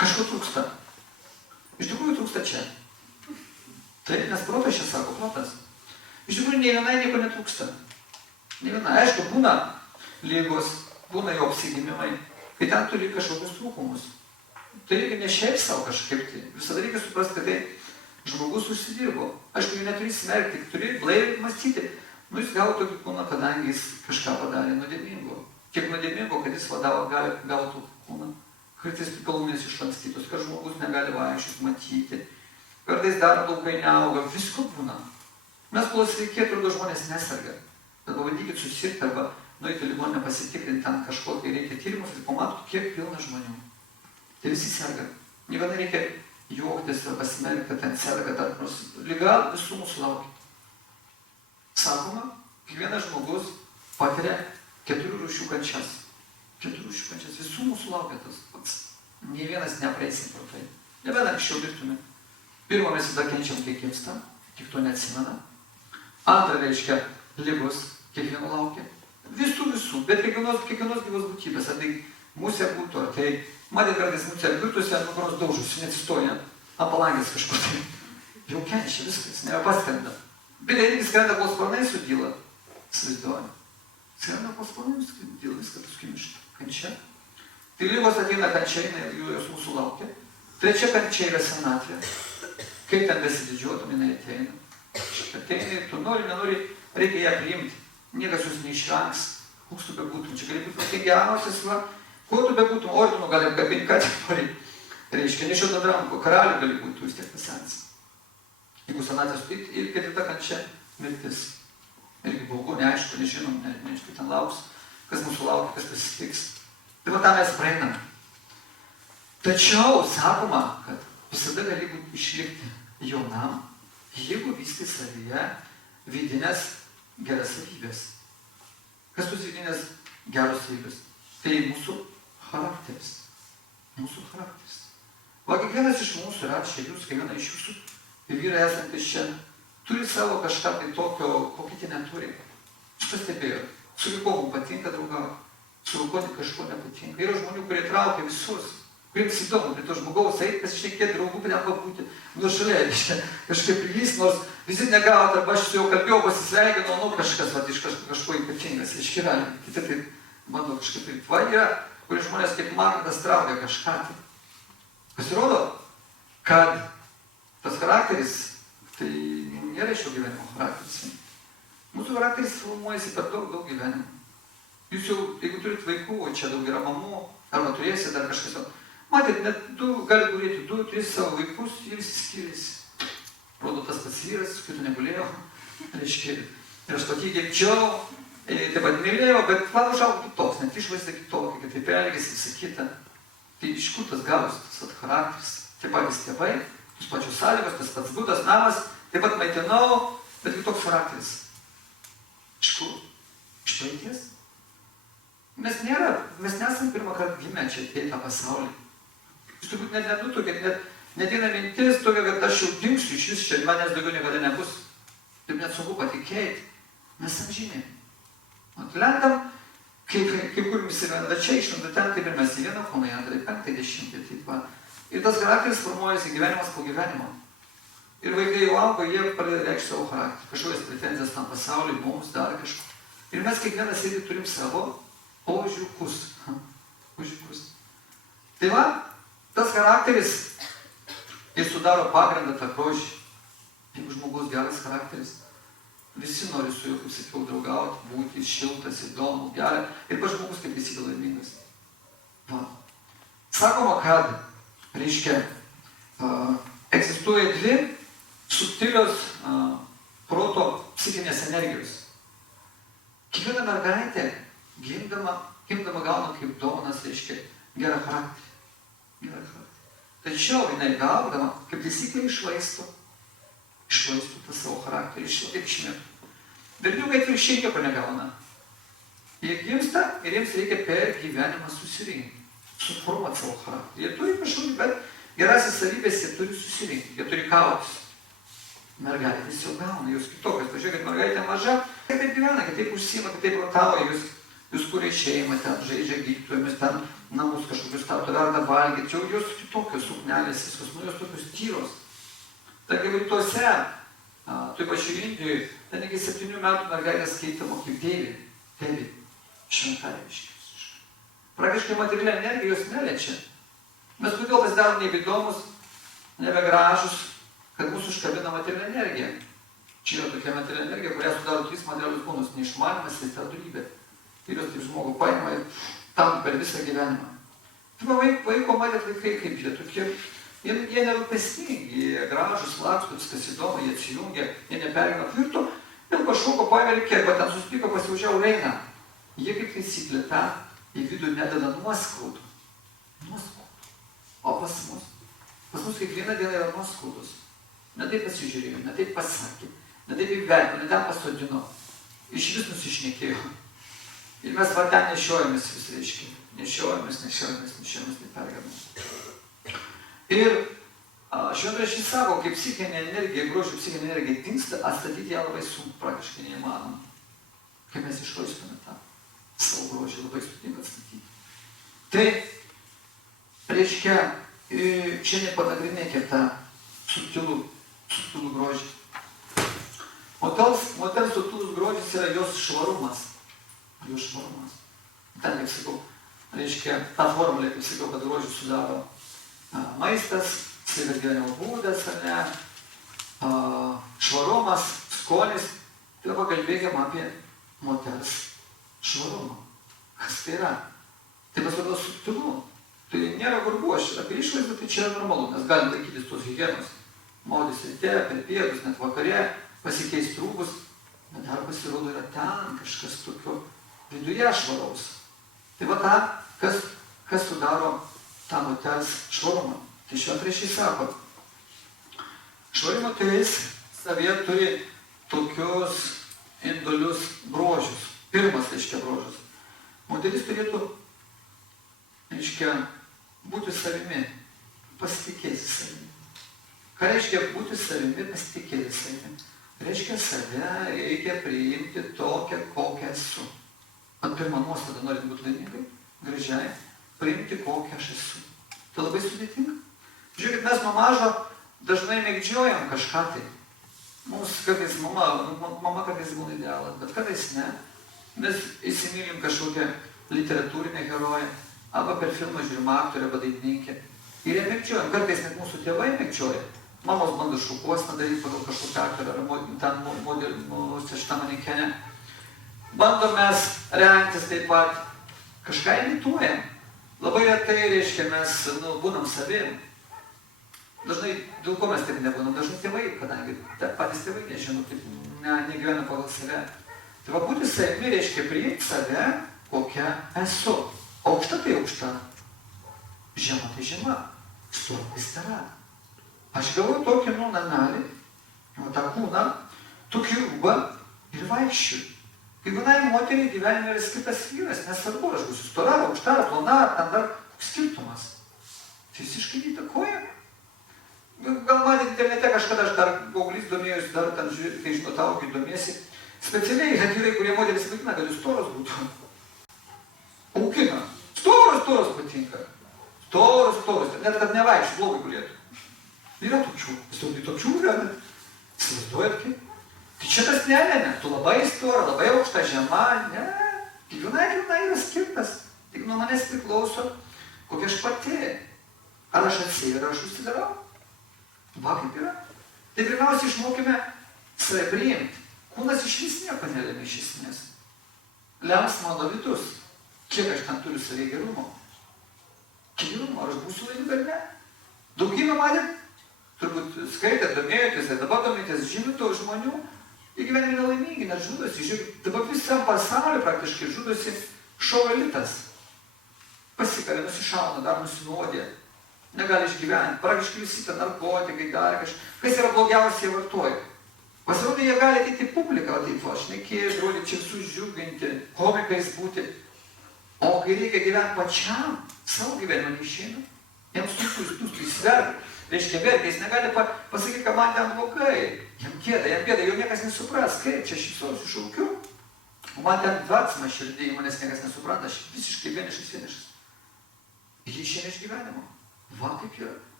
Kažko trūksta. Iš tikrųjų trūksta čia. Tai, nes protas čia sako, protas. Iš tikrųjų, nei vienai nieko netrūksta. Nei vienai. Aišku, būna lygos, būna jo apsigimimai, kai ten turi kažkokius trūkumus. Tai reikia ne šiaip savo kažkaip tai. Visada reikia suprasti, kad tai žmogus užsidirbo. Aišku, jų neturi smerkti, turi blaiviai mąstyti. Nu, jis gavo tokį kūną, kadangi jis kažką padarė nuodėmingo. Kiek nuodėmingo, kad jis gautų kūną. Kartais galūnės išlankstytos, kad žmogus negali vaikščioti, matyti. Kartais dar laukai neauga, visko būna. Mes kol sveiki, atrodo, žmonės neserga. Bet pabandykit susirgti arba nueiti ligoninę pasitikrinti, ten kažko, kai reikia tyrimus ir pamatot, kiek pilna žmonių. Tai visi serga. Niekada reikia juoktis ar pasimerkti, kad ten serga, dar nors liga visų mūsų laukia. Sakoma, kiekvienas žmogus patiria 4 rūšių kančias. 4 rūšių kančias. Visų mūsų laukia tas pats. Nė vienas nepraeisim pro tai. Nebent anksčiau dirbtume. Pirmą mes tada kenčiam, kai gimstam, tik to neatsimena. Antra reiškia ligos, kiekvieno laukia. Visų, bet kiekvienos gyvos būtybės. Ar tai musė būtų, ar tai, matėt kartais musė apvirtusi ant nukros daužusi, neatsistoja, ant palangės kažkur tai. Jau kenčia viskas, nebepaskrenda. Bet jeigu skrenda, kol sparnai sudyla, įsivaizduoja. Skrenda, kol sparnai sudyla, viską paskui mišta. Kančia. Tai ligos ateina kančia, jos mūsų laukia. Trečia kančia yra senatvė. Kaip ten besididžiuotum, jinai ateina. Ateina, tu nori, nenori, reikia ją priimti. Niekas jūs neišvengs, koks tu bebūtum. Čia gali būti patingiausias, va. Kuo tu bebūtum, ordinų gali apkabinti, ką tik nori. Reiškia, nešiot ant rankų, karalių gali būti, tu vis tiek pasens. Jeigu senatvė sutikti, ir ketvirta kančia mirtis. Irgi baugu, neaišku, nežinom, neaišku, ten lauks, kas mūsų laukia, kas pasitiks. Tai va tą mes praeinam. Tačiau sakoma, kad visada gali būti išlikti jaunam, jeigu vysti savyje vidinės geras savybės. Kas tos vidinės geros savybės? Tai mūsų charakteris. Mūsų charakteris. Va, kiekvienas iš mūsų yra, čia jūs, kiekviena iš jūsų, ir vyrai esantis čia, turi savo kažką tai tokio, ko kiti neturi. Aš pastebėjau, su kuo mums patinka draugauti, su kuo kažko nepatinka. Yra žmonių, kurie traukia visus, kuriems įdomu, prie to žmogaus eiti, pasišnekėti, draugų prie pabūti, šalia, kažkaip prilys, nors visi negavo, arba aš su juo kalbėjau, pasisveikinau, nu kažkas, va, iš kažko ypatingas, iškeliam, kiti taip bando kažkaip taip. Va, yra, kurie žmonės kaip magnetas traukia kažką tai. Pasirodo, kad tas charakteris, tai nėra šio gyvenimo charakteris. Mūsų charakteris formuojasi per daug gyvenimų. Jūs jau, jeigu turit vaikų, o čia daug yra mamų, arba turėsit dar kažkas, matėt, net gali turėti 2-3 savo vaikus, jie visi skiriasi. Rodo tas pats vyras, kitų negalėjo, reiškia, ir aš tokį gimčiau, taip pat mylėjau, bet man užaugo kitoks, net išvaizda kitokia, kitaip elgėsi, visą kitą. Tai iš kur tas gavosi, tas charakteris, tie patys tėvai, tos pačios sąlygos, tas pats būdas, namas, taip pat maitinau, bet kitoks charakteris. Iš kur? Iš praeities? Mes nesam pirmą kartą gimę čia atėję tą pasaulį. Jūs turbūt net nenutukėt, net eina mintis tokia, kad aš jau dingsiu iš vis čia, manęs daugiau niekada nebus. Taip net sunku patikėti. Mes amžiniai. Lendam, kaip kur visi randa čia, išranda ten, taip ir mes į vieną kūną, į antrą, į penktą, į 10, taip va. Ir tas charakteris formuojasi gyvenimas po gyvenimo. Ir vaikai jau auga, jie pradeda reikšti savo charakterį. Kažkokias pretenzijas tam pasauliui, mums, dar kažko. Ir mes kiekvienas irgi turim savo ožiukus. Ožiukus. Tai va, tas charakteris, jis sudaro pagrindą tą grožį. Jeigu žmogus geras charakteris, visi nori su juo, kaip sakiau, draugauti, būti šiltas, įdomu, gerą. Ir pats žmogus kaip visi laimingas. Va. Sakoma, kad, reiškia, egzistuoja 2 subtilios proto psichinės energijos. Kiekviena mergaitė gimdama gauna kaip dovanas, reiškia, gerą charakterį. Tačiau jinai gaudama, kaip taisyklė, iššvaisto tą savo charakterį, taip išmirtų. Berniukai atvirkščiai nieko negauna. Jie gimsta ir jiems reikia per gyvenimą susirinkti, suformuoti savo charakterį. Jie turi kažkokį, bet gerasis savybės jie turi susirinkti, jie turi kautis. Mergaitės jau gauna, jūs kitokios. Pažiūrėkit, mergaitė maža, kitaip gyvena, kitaip užsiima, kitaip rotauja, jūs kuria šeimą, ten žaidžia gydytojomis, ten namus kažkokius stato, verda valgyti, jau jos kitokios suknelės, viskas, nu jos tokios tyros. Tarkim, rytuose, toj pačioj Indijoje, ten iki 7 metų mergaitės skaitoma kaip Devi, šventai reiškia. Praktiškai materialią energiją jos neliečia. Mes kodėl pasidarom nebeįdomus, nebegražus, kad mūsų užkabina materialią energiją. Čia yra tokia materialinė energija, kurią sudaro 3 materialius kūnus - neišmanymas ir stebulybė. Ir jos taip žmogų paima ir tam per visą gyvenimą. Vaiko matėt vaikai, kaip jie tokie, jie nerūpestingi, jie gražus, laksto, viskas įdomu, jie atsijungia, jie nepergina tvirto, ir kažkokio paverkė, arba ten susipyko, pasivažiavo ir eina. Jie kaip taisyklė tą į vidų nededa nuoskaudų. O pas mus kiekvieną dieną yra nuoskaudos. Ne taip pasižiūrėjo, ne taip pasakė, ne taip įvertino, ne ten pasodino. Iš vis nusišnekėjo. Ir mes va ten nešiojamės vis reiškia. Nešiojamės, nepergamės. Ir šventraštis sako, kaip psichinė energija, grožio psichinė energija dingsta, atstatyti ją labai sunku, praktiškai neįmanoma. Kai mes išraiškame tą savo grožį, labai sudėtinga atstatyti. Tai reiškia, šiandien panagrinėkite tą subtilų grožį. Moters subtilus grožis yra jos švarumas. Jos švarumas. Ten, kaip sakau, reiškia, tą formulę, kaip sakau, kad grožį sudaro maistas, sveikas gyvenimo būdas, švarumas, skonis. Tai dabar kalbėkime apie moters švarumą. Kas tai yra? Tai pasirodo subtilu. Tai nėra gurguošė. Apie išvaizdą tai čia yra normalu. Mes galim laikytis tos higienos. Maudys ryte, per pietus, net vakare, pasikeisti rūbus. Bet dar pasirodo yra ten kažkas tokio viduje švaraus. Tai va tą, kas sudaro tą moters švarumą. Tai šventraštis sako, švari moteris savyje turi tokius individualius bruožus. Pirmas, reiškia, bruožas. Moteris turėtų, reiškia, būti savimi, pasitikėti savimi. Ką reiškia būti savimi, pasitikėti savimi? Reiškia, save reikia priimti tokią, kokią esu. Ant pirmą nuostatą norint būti laimingai, gražiai, priimti kokią aš esu. Tai labai sudėtinga. Žiūrėkit, mes nuo mažo dažnai mėgdžiojam kažką tai. Mums kartais mama kartais būna idealas, bet kartais ne. Mes įsimylim kažkokią literatūrinę heroję, arba per filmą žiūrim aktorę, arba dainininkę. Ir jie mėgdžiojam. Kartais net mūsų tėvai mėgdžioja. Mamos bando šukuosną daryti pagal kažkokią aktorę, ar ten modelį, šitą manekenę. Bandom mes rengtis taip pat. Kažką imituojam. Labai retai, reiškia, mes būnam savim. Dažnai, dėl ko mes taip nebūnam? Dažnai tėvai, kadangi patys tėvai nežino, taip negyvena pagal save. Tai va būti savimi reiškia priimti save, kokią esu. Aukšta tai aukšta. Žema tai žema. Stora tai stora. Aš gavau tokį namelį, tą kūną, tokį rūbą ir vaikščiu. Kiekvienai moteriai gyvenime yra skirtas vyras, nesvarbu, aš būsiu stora, aukšta, plona, ten dar skirtumas. Tai visiškai neįtakoja. Gal matėte internete kažkada, aš dar paauglys domėjusi, dar ten žiūrėti, kai žinot, augiai domėsi. Specialiai yra vyrai, kurie moteris vaikina, kad jūs storos būtų. Aukina. Storos patinka. Storos. Net kad nevaikščių, blogai gulėtų. Yra tokių. Tokių yra. Įsivaizduojat kaip? Tai čia tas ne. Tu labai stora, labai aukšta, žema. Ne. Kiekviena yra skirtas. Tik nuo manęs priklauso, kokia aš pati. Ar aš atsėju, ar aš užsidarau. Va kaip yra. Tai pirmiausia išmokime save priimti. Kūnas iš vis nieko nelėmė iš esmės. Lems mano vidus. Kiek aš ten turiu savai gerumo? Kiek gerumo? Ar aš būsiu laiminga ar ne? Daugybę matėt? Turbūt skaitėt, domėjotės, dabar domėtės žymitų žmonių. Jie gyvenime nelaimingi, net žudosi. Žiūrėk, dabar visam pasauliu praktiškai žudosi šou elitas. Pasikalė, nusišauna, dar nusinuodė. Negali išgyventi. Praktiškai visi ten narkotikai, dar kažkas. Kas yra blogiausia, jie vartoja. Pasirodo, jie gali ateiti į publiką, taip va, šnekėti, rodyti, čia visus džiuginti, komikais būti. O kai reikia gyventi pačiam, savo gyvenimą neišeina. Jiems sunku įsverti. Reiškia, verkia, jis negali pasakyti, kad man ten blogai. Jam gėda, jau niekas nesupras, kaip čia šypsausiu, šaukiu. O man ten dvatsma širdį, manęs niekas nesupranta, aš visiškai vienišas. Jie išeina iš gyvenimo. Va kaip yra.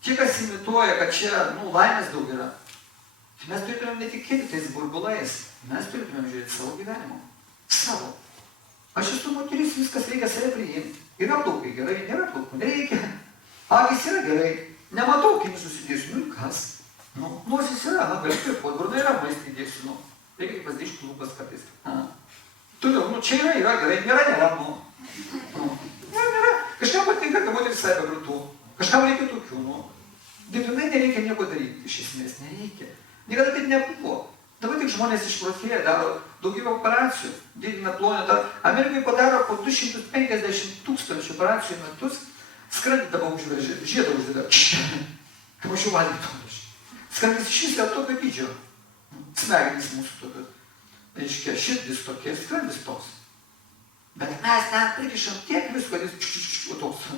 Tie, kas imituoja, kad čia, laimės daug yra. Tai mes turėtumėm netikėti tais burbulais. Mes turėtumėm žiūrėti savo gyvenimo. Savo. Aš esu moteris, viskas reikia save priimti. Yra plaukai gerai, nėra plaukų, nereikia. Akys yra gerai. Nematau, kaip susidėsiu. Nu ir kas? Nu, nosis yra, gali kvėpuoti, burna yra, maistą įdėsiu, nu. Reikia pasidaryšti lūpas kartais. Toliau, čia yra, gerai, nėra, nu. Nėra. Kažkam patinka, kad moteris save grūtų. Kažkam reikia tokių, nu. Dirbtinai nereikia nieko daryti, iš esmės, nereikia. Niekada taip nebuvo. Dabar tik žmonės išprotėja, daro daugybę operacijų, didina plonę dar. Amerikai padaro po 250 000 operacijų metus, skrandį dabar užveržė, žiedą uždeda. Kaip aš jau valgytų. Skrandis iš vis yra tokio dydžio. Smegenys mūsų tokio. Reiškia, širdis tokie, skrandis toks. Bet mes ten prikišam tiek visko, kad jis toks.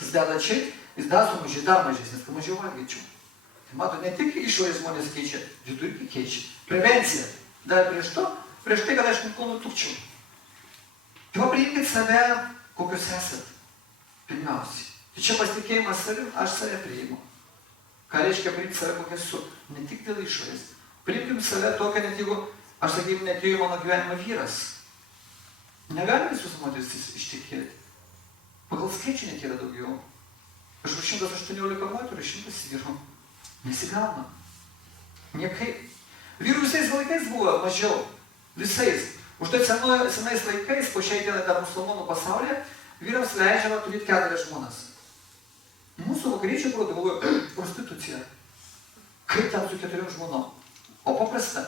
Jis deda čia, jis dar sumažė, dar mažesnis, kad mažiau valgyčiau. Tai mato, ne tik išorės žmonės keičia, vidų irgi keičia. Prevencija. Dar prieš tai, kad aš nutukčiau. Tai priimkit save, kokius esat. Pirmiausiai. Tai čia pasitikėjimas savim, aš save priimu. Ką reiškia priimti save, kokia esu? Ne tik dėl išorės. Priimkim save tokią, net jeigu, aš sakykim, netėjo mano gyvenimo vyras. Negali visus moteris ištekėti. Pagal skaičių net yra daugiau. Aš 118 moterų, 100 vyrų. Nesigauna. Niekaip. Vyrų visais laikais buvo mažiau. Visais. Užtat senais laikais, po šiai dienai dar musulmonų pasaulyje, vyrams leidžiama turėti 4 žmonas. Mūsų vakariečiai galvoja prostitucija. Kaip ten su 4 žmonom? O paprasta.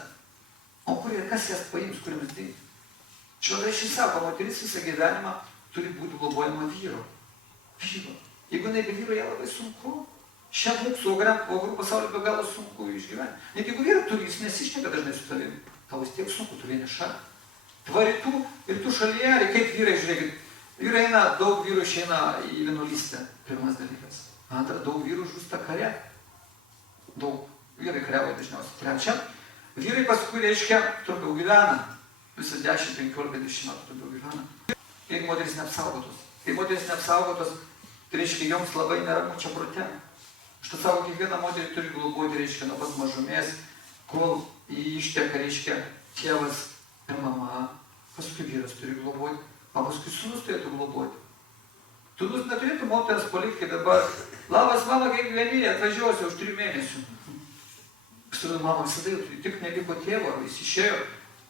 O kas jas paims, kuriamis dėti? Švadaišiai sako, moteris visą gyvenimą turi būti globojama vyro. Vyro. Jeigu ne be vyro, jie labai sunku. Šią mūsų vakarų pasaulį be galo sunku išgyventi. Net jeigu vyrai turi, jis nesišneka dažnai su tavimi. Tau vis tiek sunku, tu vieniša. Va rytų šalyje, kaip vyrai, žiūrėkit. Vyrai eina, daug vyrų išeina į vienuolystę. Pirmas dalykas. Antra, daug vyrų žūsta kare. Daug. Vyrai kariauja dažniausiai. Trečia, vyrai paskui, reiškia, trumpiau gyvena. Visas 10, 15, 20 metų trumpiau gyvena. Jeigu moteris neapsaugotos. Jeigu moteris neapsaugotos, tai reiškia, joms labai neramu čia prote. Štai savo kiekvieną moterį turi globoti, reiškia, nuo pat mažumės, kol jį išteka, reiškia, tėvas ir mama, paskui vyras turi globoti, o paskui sūnus turėtų globoti. Sūnus neturėtų moteris palikti dabar, labas mama, kaip gyveni, atvažiuosiu už 3 mėnesių. Sūnus mama visada jau tik neliko tėvo, jis išėjo,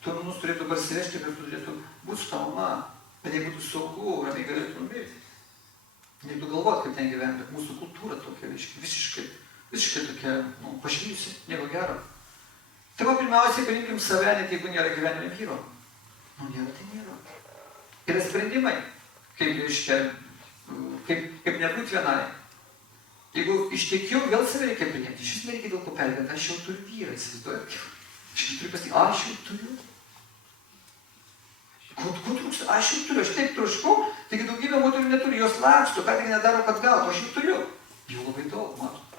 sūnus turėtų parsivežti, bet turėtų būti su ta mama, bet jei būtų saugu, ramiai galėtų numirti. Neįtų galvoti, kaip ten gyventi, bet mūsų kultūra tokia, visiškai tokia, pašlyjusi, nieko gero. Tai va, pirmiausiai paimkim save, net jeigu nėra gyvenime vyro. Nėra, tai nėra. Yra sprendimai, kaip nebūti vienai. Jeigu ištekėjau, vėl save reikia priimti. Iš vis nereikia dėl ko pergyventi, aš jau turiu vyrą, įsivaizduojat. Aš jau turiu pasakyti, aš jau turiu. Ko trūksta? Aš jau turiu, aš taip troškau, taigi daugybė moterų neturi, jos laksto, ką tik nedaro, kad gautų, aš jau turiu. Jau labai daug, matot.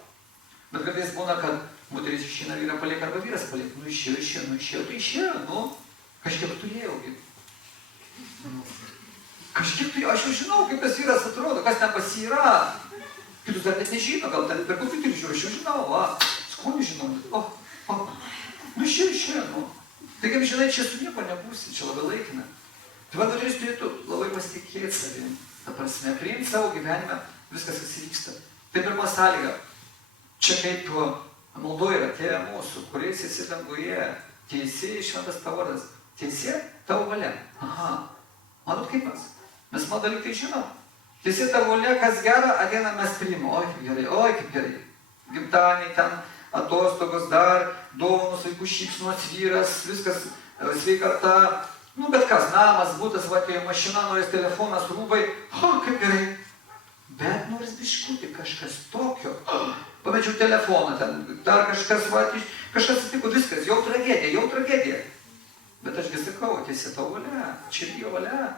Bet kartais būna, kad moteris išeina, vyrą palieka arba vyras palieka. Išėjo, tai išėjo, kažkiek turėjau. Kažkiek turėjau, aš jau žinau, kaip tas vyras atrodo, kas ten pas jį yra. Kitus dar net nežino, gal ten per kompiuterį žiūriu, aš jau žinau, skonį žinau. Išėjo, Tai kaip žinai, čia su nieko nebūsi, čia labai laikina. Tai moteris turėtų labai pasitikėti savim, ta prasme, priimti savo gyvenime viskas, kas įvyksta. Tai pirma sąlyga. Čia kaip maldoje yra tėve mūsų, kuris esi danguje, teisė šventas tavo vardas. Teisė tavo valia. Aha. Matot kaip mes? Mes maldą lyg tai žinom. Teisė tavo valia, kas gera, ateina mes priimam. Oi kaip gerai. Gimtadieniai ten, atostogos dar, dovanos, vaikų šypsnos, vyras, viskas, sveikata. Bet kas, namas, būtas, atėjo mašina, noris telefonas, rūbai, kaip gerai. Bet noris biškutį kažkas tokio. Pamečiau telefoną, ten dar kažkas, kažkas atsitiko, viskas, jau tragedija. Bet aš vis sakau, teisė tavo valia, čia ir jo valia.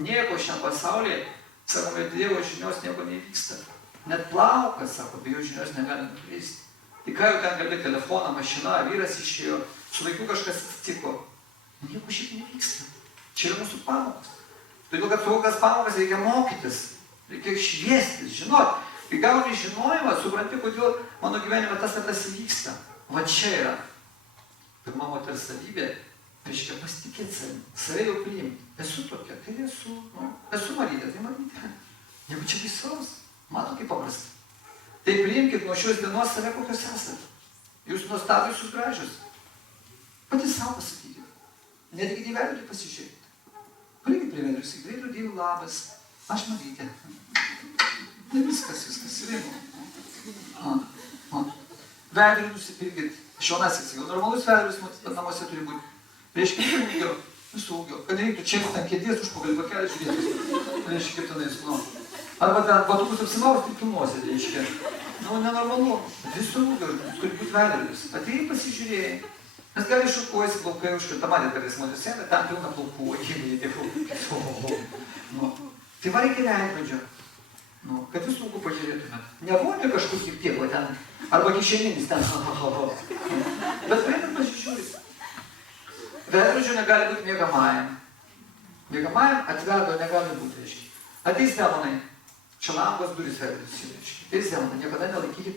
Nieko šiam pasaulyje, sakome, Dievo žinios nieko nevyksta. Net plaukas, sako, be jo žinios negali nuklysti. Tai ką jau ten kalbė, telefoną, mašina, vyras išėjo, su vaiku kažkas atsitiko. Nieko šiaip nevyksta. Čia yra mūsų pamokas. Todėl, kad saugas pamokas reikia mokytis, reikia šviestis, žinoti. Kai gauni žinojimą, supranti, kodėl mano gyvenime tas įvyksta. Va čia yra. Pirma moters savybė, reiškia pasitikėti savim. Save jau priimti. Esu tokia, tai esu. Esu Marytė, tai Marytė. Jeigu čia baisaus, mato kaip paprasta. Tai priimkit nuo šios dienos save, kokios esate. Jūs nuostabius, jūs gražius. Patys savo pasakykit. Netgi į veidrodį pasižiūrėkite. Palikit prie veidrodį, sakykit, veidrodį, labas, aš Marytė. Ne viskas įvyko. Veidrodį nusipirkit. Šionasis, jau normalus veidrodis namuose turi būti. Reiškia, visų ūgio. Kad reiktų čia ten kėdės užpakalį pakelį žiūrėti. Reiškia, tenais, Arba ten batukus apsimausti pilnuosi, reiškia. Nenormalu. Visų ūgio turi būti veidrodis. Atėjai pasižiūrėjai. Nes gali šukuojasi plaukai užkirta, matėte kartais modesėlė, ten pilna plaukų, jeigu jie tie plaukai. Tai va reikia veidrodžio. Kad visų ūgų pažiūrėtumėt. Nevonė kažkur tik tiek, ten, arba kišeninis ten. Bet praeitat pasižiūrėt. Veidrodžio negali būti miegamajam. Miegamajam atvedo negali būti, reiškia. Ateis demonai. Čia langos durys veidrodis, reiškia. Ateis demonai, niekada nelaikykit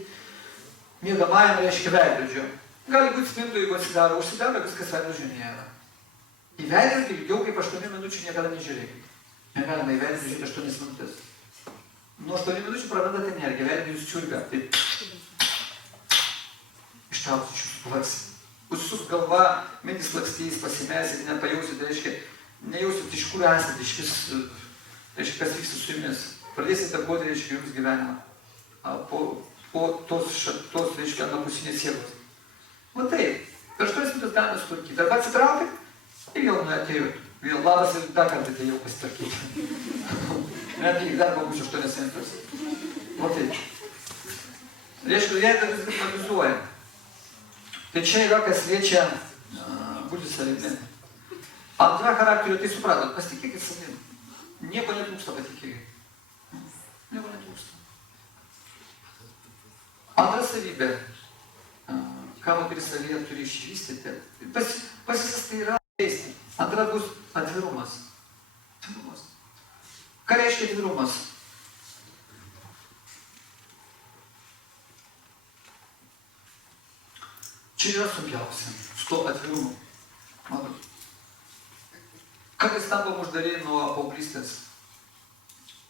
miegamajam, reiškia, veidrodžio. Gali būti spintų, jeigu atsidaro, užsidaro, viskas veidrodžio nėra. Į veidrodį ilgiau kaip 8 minučių niekada nežiūrėkit. Negalima į veidrodį žiūrėti 8 minutės. Nuo 8 minučių prarandat energiją, veidrodį jūs čiulgia. Ištrauks iš jūsų plaks. Užsuks galva, mintis lakstys, pasimėsit, nepajausit, reiškia, nejausit iš kur esate, iš vis, reiškia, kas vyksta su jumis. Pradėsite darbuoti, reiškia, jums gyvenimą. Po tos, reiškia, namusinės jėgos. Va taip, per 8 minutės galime sutvarkyti. Arba atsitraukit ir jau atėjot. Vėl labas ir dar kartą atėjau pasitvarkyti. Net iki darbo būsiu 8 minutės. Va taip. Reiškia, jeigu viską analizuojam. Tai čia yra, kas liečia būti savimi. Antra charakterio, tai supratot, pasitikėkit savimi. Nieko netrūksta patikėkit. Nieko netrūksta. Antra savybė. Ką moteris savyje turi išvystyti. Pasisas tai yra leisti. Antra bus atvirumas. Atvirumas. Ką reiškia atvirumas? Čia yra sunkiausia. Su to atvirumu. Matot. Kartais tampam uždari nuo paauglystės.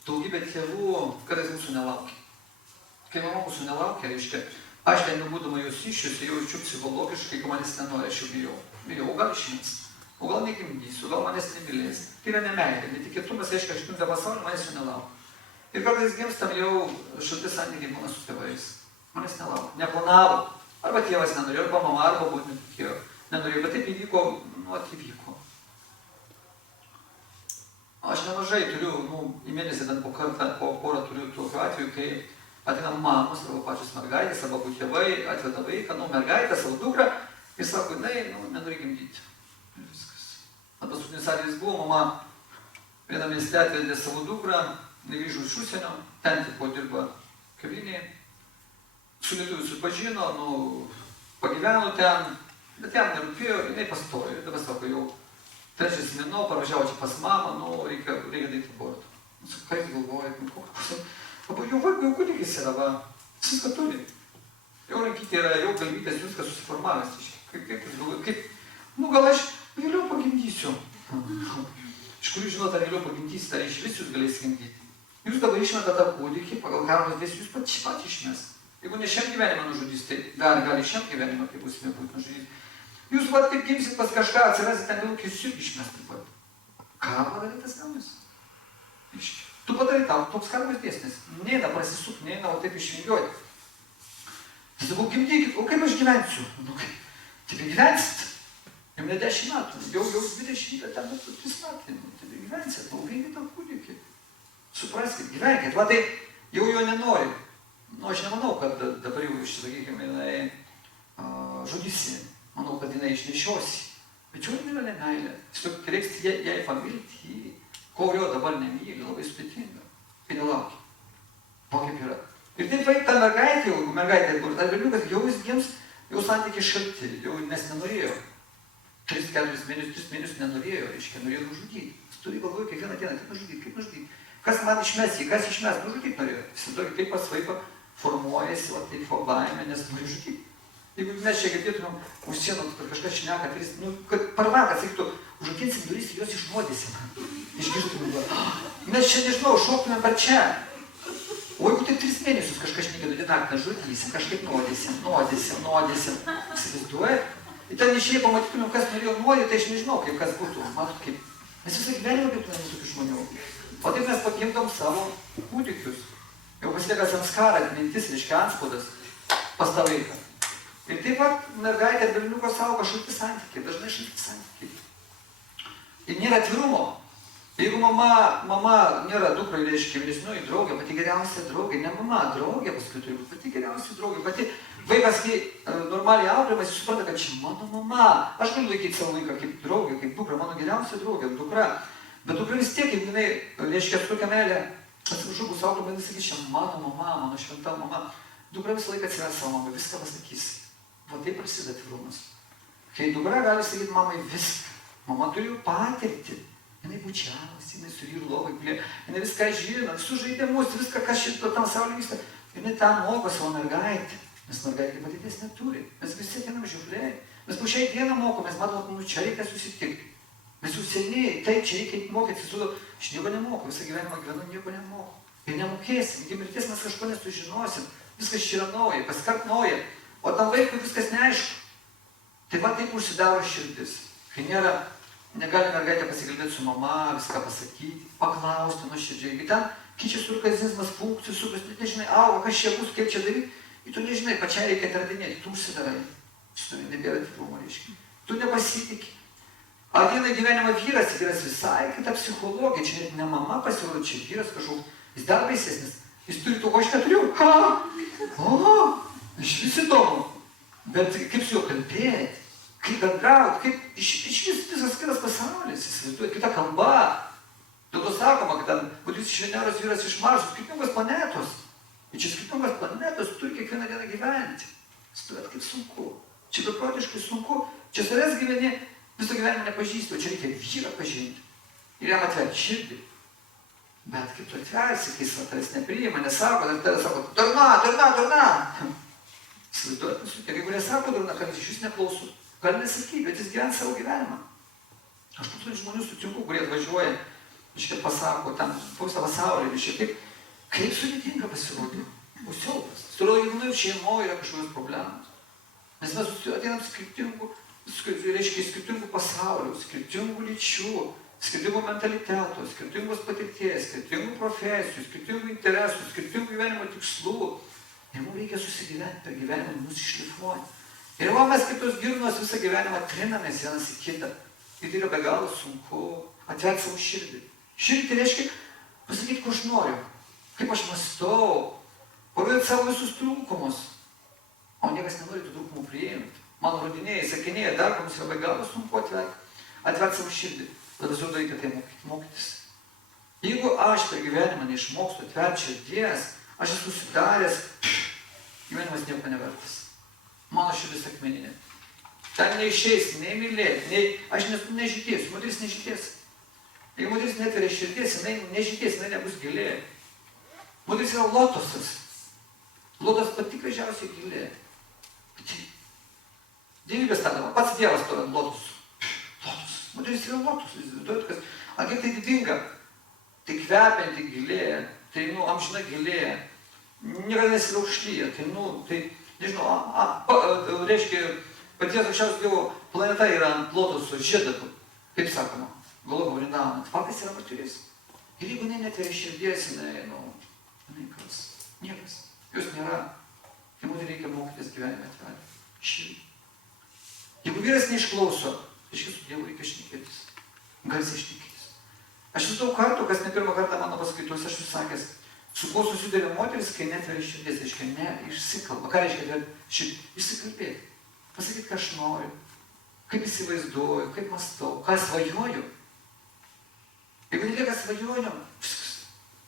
Daugybė tėvų kartais mūsų nelaukia. Kai mama mūsų nelaukia, reiškia, aš ten nebūdama jos iššiusi, jaučiu psichologiškai, kai manęs nenori, aš jau bijau. Bijau, o gal išmins, o gal negimdysiu, gal manęs nemylės. Tai yra nemeilė, netikėtumas, reiškia, aš gimtą pasaulį, manęs jau nelaukia. Ir kartais gimstam jau šilti santykiai būna su tėvais. Manęs nelaukia, neplanavo. Arba tėvas nenorėjo, arba mama, arba būt netikėjo. Nenorėjo, bet taip įvyko, įvyko. Aš nemažai turiu, į mėnesį ten po porą turiu tokių atvejų, kai ateina mamos, arba pačios mergaitės, arba abu tėvai, atveda vaiką, mergaitę, savo dukrą, ir sako, nenori gimdyti. Ir viskas. Paskutinis atvejis buvo, mama vieną mieste atvedė savo dukrą, negrįžo iš užsienio, ten tipo dirba kavinėje, su lietuviu susipažino, pagyveno ten, bet jam nerūpėjo, jinai pastojo, ir dabar sako, jau 3 mėnuo, parvažiavo čia pas mamą, reikia daryti abortą. Sako, ką jis galvoja, jau vaikų, jau kūdikis yra, viską turi. Jau rankytė yra, jau galimybės viskas susiformavęs. Kaip jis galvoja, gal aš vėliau pagimdysiu. Iš kurių žinot, ar vėliau pagimdysite, ar iš vis jūs galėsite gimdyti. Jūs dabar išmetate tą kūdikį, pagal karo dės jūs patys išmes. Jeigu ne šiam gyvenimą nužudys, tai dar gali šiam gyvenimą, kai būsime būti nužudyti. Jūs taip gimsit pas kažką, atsirasit ten vėl kiesiu išmes taip pat. Ką padarai tas karmas? Tu padarai tau, toks karmas dėsnis. Neina prasisuk, neina, o taip išvingiuoti. Tai sakau, gimdykit, o kaip aš gyvensiu? Taip gyvensit. Jau ne 10 metų, jau 20, ten 3 metai. Taip gyvensit, auginkit tą kūdikį. Supraskit, gyvenkit. Va tai jau jo nenori. Aš nemanau, kad dabar jau, sakykime, jinai žudysi. Manau, kad jinai išnešiosi. Bet jau yra nemeilė. Tiesiog reiks jai pamilti, ko jo dabar nemyli, labai sudėtinga. Kai nelaukia. O kaip yra. Ir taip vaikai ta mergaitė, jeigu mergaitė, ar berniukas, jau jis jiems, jau santykiai šalti, jau nes nenorėjo. 3-4 mėnesius nenorėjo, reiškia, norėjo nužudyti. Jis turi galvoje kiekvieną dieną, kaip nužudyti. Kas man išmes jį, kas išmes, nužudyti norėjo. Įsivaizduokit, kaip pas vaiką formuojasi, taip baimė, nes nori žudyti. Jeigu mes čia girdėtumėm už sienos, kad kažkas šneka, kad parvakas sakytų, užrakinsim duris ir juos išnuodysim. Išgirtumėm, mes čia, nežinau, šoktumėm per čia. O jeigu tai 3 mėnesius kažkas šnekėtų, naktį žudysim, kažkaip nuodysim. Įsivaizduoji? Ir ten išėjai pamatytumėm, kas norėjo nuodyti, tai aš nežinau, kaip kas būtų. Matot, kaip. Mes visą gyvenimą būtumėm tokių žmonių. O taip mes pagimdom savo kūdikius. Jau pasilieka samskara, atmintis, reiškia antspaudas pas tą vaiką. Ir taip pat mergaitė ir berniukas savo kažkokie santykiai, dažnai šalti santykiai. Ir nėra atvirumo. Jeigu mama nėra dukrai, reiškia, vyresnioji draugė, pati geriausia draugė, ne mama, draugė paskui turi būti, pati geriausia draugė, pati vaikas, kai normaliai auklėjimas, jis supranta, kad čia mano mama, aš galiu laikyti savo vaiką kaip draugė, kaip dukra, mano geriausia draugė, dukra, bet dukra vis tiek, jeigu jinai, reiškia, tokia meilė, atsiprašau, bus auklėjimas, jis sakys, čia mano mama, mano šventa mama, dukra visą laiką atsiras savo mamai, viską pasakys, va taip prasideda atvirumas. Kai dukra gali sakyti mamai viską, mama turi patirtį. Jinai bučiavosi, jinai su vyru lovai gulėjo, jinai viską žino, visus žaidimus, viską, kas šito tam saulė vyksta. Jinai tą moko savo mergaitę, nes mergaitė patirties neturi. Mes visi ateinam žiūrėjai. Mes po šiai dieną mokom, mes matom, čia reikia susitikti. Mes jau seniai, taip, čia reikia mokytis, aš nieko nemoku, visą gyvenimą gyvenu, nieko nemoku. Ir nemokėsim, iki mirties mes kažko nesužinosim, viskas čia yra nauja, kaskart nauja, o tam vaikui viskas neaišku. Tai va taip užsidaro širdis, kai negali mergaitė pasikalbėti su mama, viską pasakyti, paklausti nuoširdžiai. Ir ten keičiasi orgazizmas, funkcijų, supras, net nežinai, kas čia bus, kaip čia daryti. Ir tu nežinai, pačiai reikia atradinėti, tu užsidarai. Tu nebėra tikrumo, reiškia. Tu nepasitikė. Ateina gyvenimą vyras visai kita psichologija, čia net ne mama pasirodo, čia vyras kažkoks, jis dar baisesnis. Jis turi to, ko aš neturiu. Iš vis įdomu. Bet kaip su juo kalbėti? Kaip bendrauti, kaip iš visas kitas pasaulis, įsivaizduoja, kita kalba. Dėl to sakoma, kad ten būtis iš Veneros, vyras iš Marso, skirtingos planetos. Ir čia skirtingos planetos turi kiekvieną dieną gyventi. Įsivaizduojat, kaip sunku. Čia beprotiškai sunku. Čia savęs gyveni, visą gyvenimą nepažįsti, o čia reikia vyrą pažinti. Ir jam atverti širdį. Bet kaip tu atversi, kai jis tavęs nepriima, nesako, ir tavęs sako, durna. Įsivaizduojat, nesukia, kai kurie sako durna, kad iš jūs neklauso. Gali nesakyti, bet jis gyvena savo gyvenimą. Aš tūkstančių žmonių sutinku, kurie atvažiuoja, iškiek pasako, ten po visą pasaulį, iškiek, kaip sudėtinga pasirodė. Siaubas. Pasirodo, jeigu ir šeimoje yra kažkokios problemos. Nes mes ateinam skirtingų pasaulių, skirtingų lyčių, skirtingų mentalitetų, skirtingos patirties, skirtingų profesijų, skirtingų interesų, skirtingų gyvenimo tikslų. Ir mums reikia susigyventi per gyvenimą, nusišlifuoti. Ir mes kaip tos girnos visą gyvenimą trinamės vienas į kitą. Ir tai yra be galo sunku atverti savo širdį. Širdį tai reiškia pasakyti, ko aš noriu, kaip aš mąstau, parodyti savo visus trūkumus. O niekas nenori tų trūkumų priimti. Mano rodinėjai, sakinėjai, dar mums yra be galo sunku atverti savo širdį. Tada jau reikia tai mokytis. Jeigu aš per gyvenimą neišmokstu atverti širdies, aš esu susidaręs, gyvenimas nieko nevertas. Mano širdis akmeninė. Ten neišeis, nei mylėti, nei... Aš nežydėsiu, moteris nežydės. Jeigu moteris netveria širdies, jinai nežydės, jinai nebus gilė. Moteris yra lotosas. Lotas pati gražiausiai gilė. Dievybės tadama, pats Dievas to ant lotusų. Lotus. Moteris yra lotus. Kiek tai didinga. Tai kvepianti gilė, tai amžina gilė. Niekada nesilaukšlyja, tai nežinau, reiškia, paties aukščiausio Dievo planeta yra ant lotoso žiedakų, kaip sakoma, Gologo Vrindavan. Faktas yra moteris. Ir jeigu netveria širdies, jinai kas? Niekas. Jos nėra. Tai mums reikia mokytis gyvenime atverti širdį. Jeigu vyras neišklauso, iš su Dievu reikia šnekėtis. Garsiai šnekėtis. Aš vis daug kartų, kas ne pirmą kartą mano paskaitose, aš sakęs, su kuo susiduria moteris, kai netveria širdies, reiškia, išsikalba. Ką reiškia širdį? Išsikalbėti. Pasakyti, ką aš noriu, kaip įsivaizduoju, kaip mąstau, ką svajoju. Jeigu nelieka svajonių,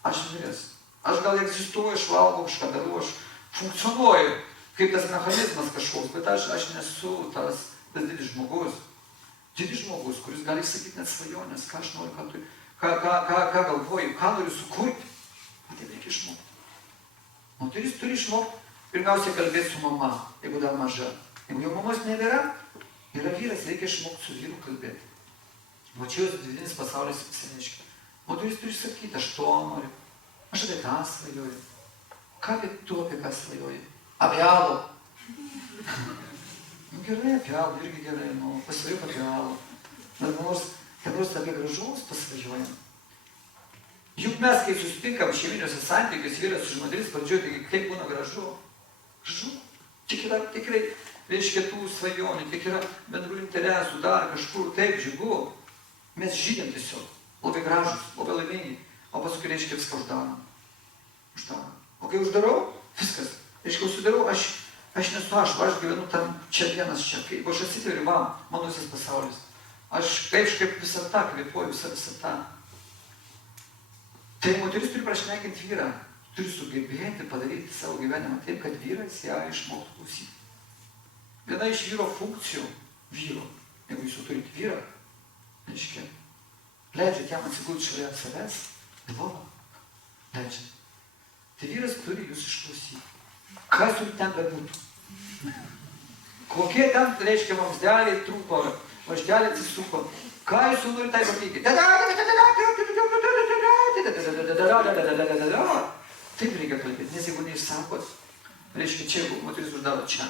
aš miręs. Aš gal egzistuoju, aš valgau kažką darau, aš funkcionuoju kaip tas mechanizmas kažkoks, bet aš nesu tas didis žmogus. Didis žmogus, kuris gali sakyti net svajonės, ką aš noriu, ką galvoju, ką noriu sukurti. Tai reikia išmokti. Moteris turi išmokti, pirmiausia, kalbėti su mama, jeigu dar maža. Jeigu jau mamos nebėra, yra vyras, reikia išmokti su vyru kalbėti. Va čia jos vidinis pasaulis apsireiškia. Moteris turi sakyti, aš to noriu, aš apie tą svajoju. tu apie ką svajoji? Apie alų. Nu gerai, apie alų irgi gerai, nu, pasvajok apie alų. Bet nors apie gražaus pasvajojam. Juk mes, kai susitinkam šeiminiuose santykiuose, vyras su moteris pradžioje, tai kaip būna gražu? Gražu. Tik yra tikrai, reiškia, tų svajonių, tik yra bendrų interesų, dar kažkur, taip, džiugu. Mes žydėm tiesiog, labai gražus, labai laimingi, o paskui, reiškia, viską uždarom. O kai uždarau, viskas. Reiškia, užsidarau, aš nesu aš gyvenu tam čia vienas čia, kaip aš atsitveriu, mano visas pasaulis. Aš kaip visata, kvėpuoju visata. Tai moteris turi prašnekinti vyrą, turi sugebėti padaryti savo gyvenimą taip, kad vyras ją išmoktų klausyti. Viena iš vyro funkcijų, jeigu jūs jau turite vyrą, reiškia, leidžiat jam atsigulti šalia savęs, dvona, leidžiat. Tai vyras turi jūs išklausyti. Kas jums ten bebūtų? Kokie ten, reiškia, vamzdeliai trūko, važdelė atsisuko. Ką jūs jau norite tai pasakyti? Taip reikia kalbėti, nes jeigu neišsakot, reiškia, čia jeigu moteris uždaro čia,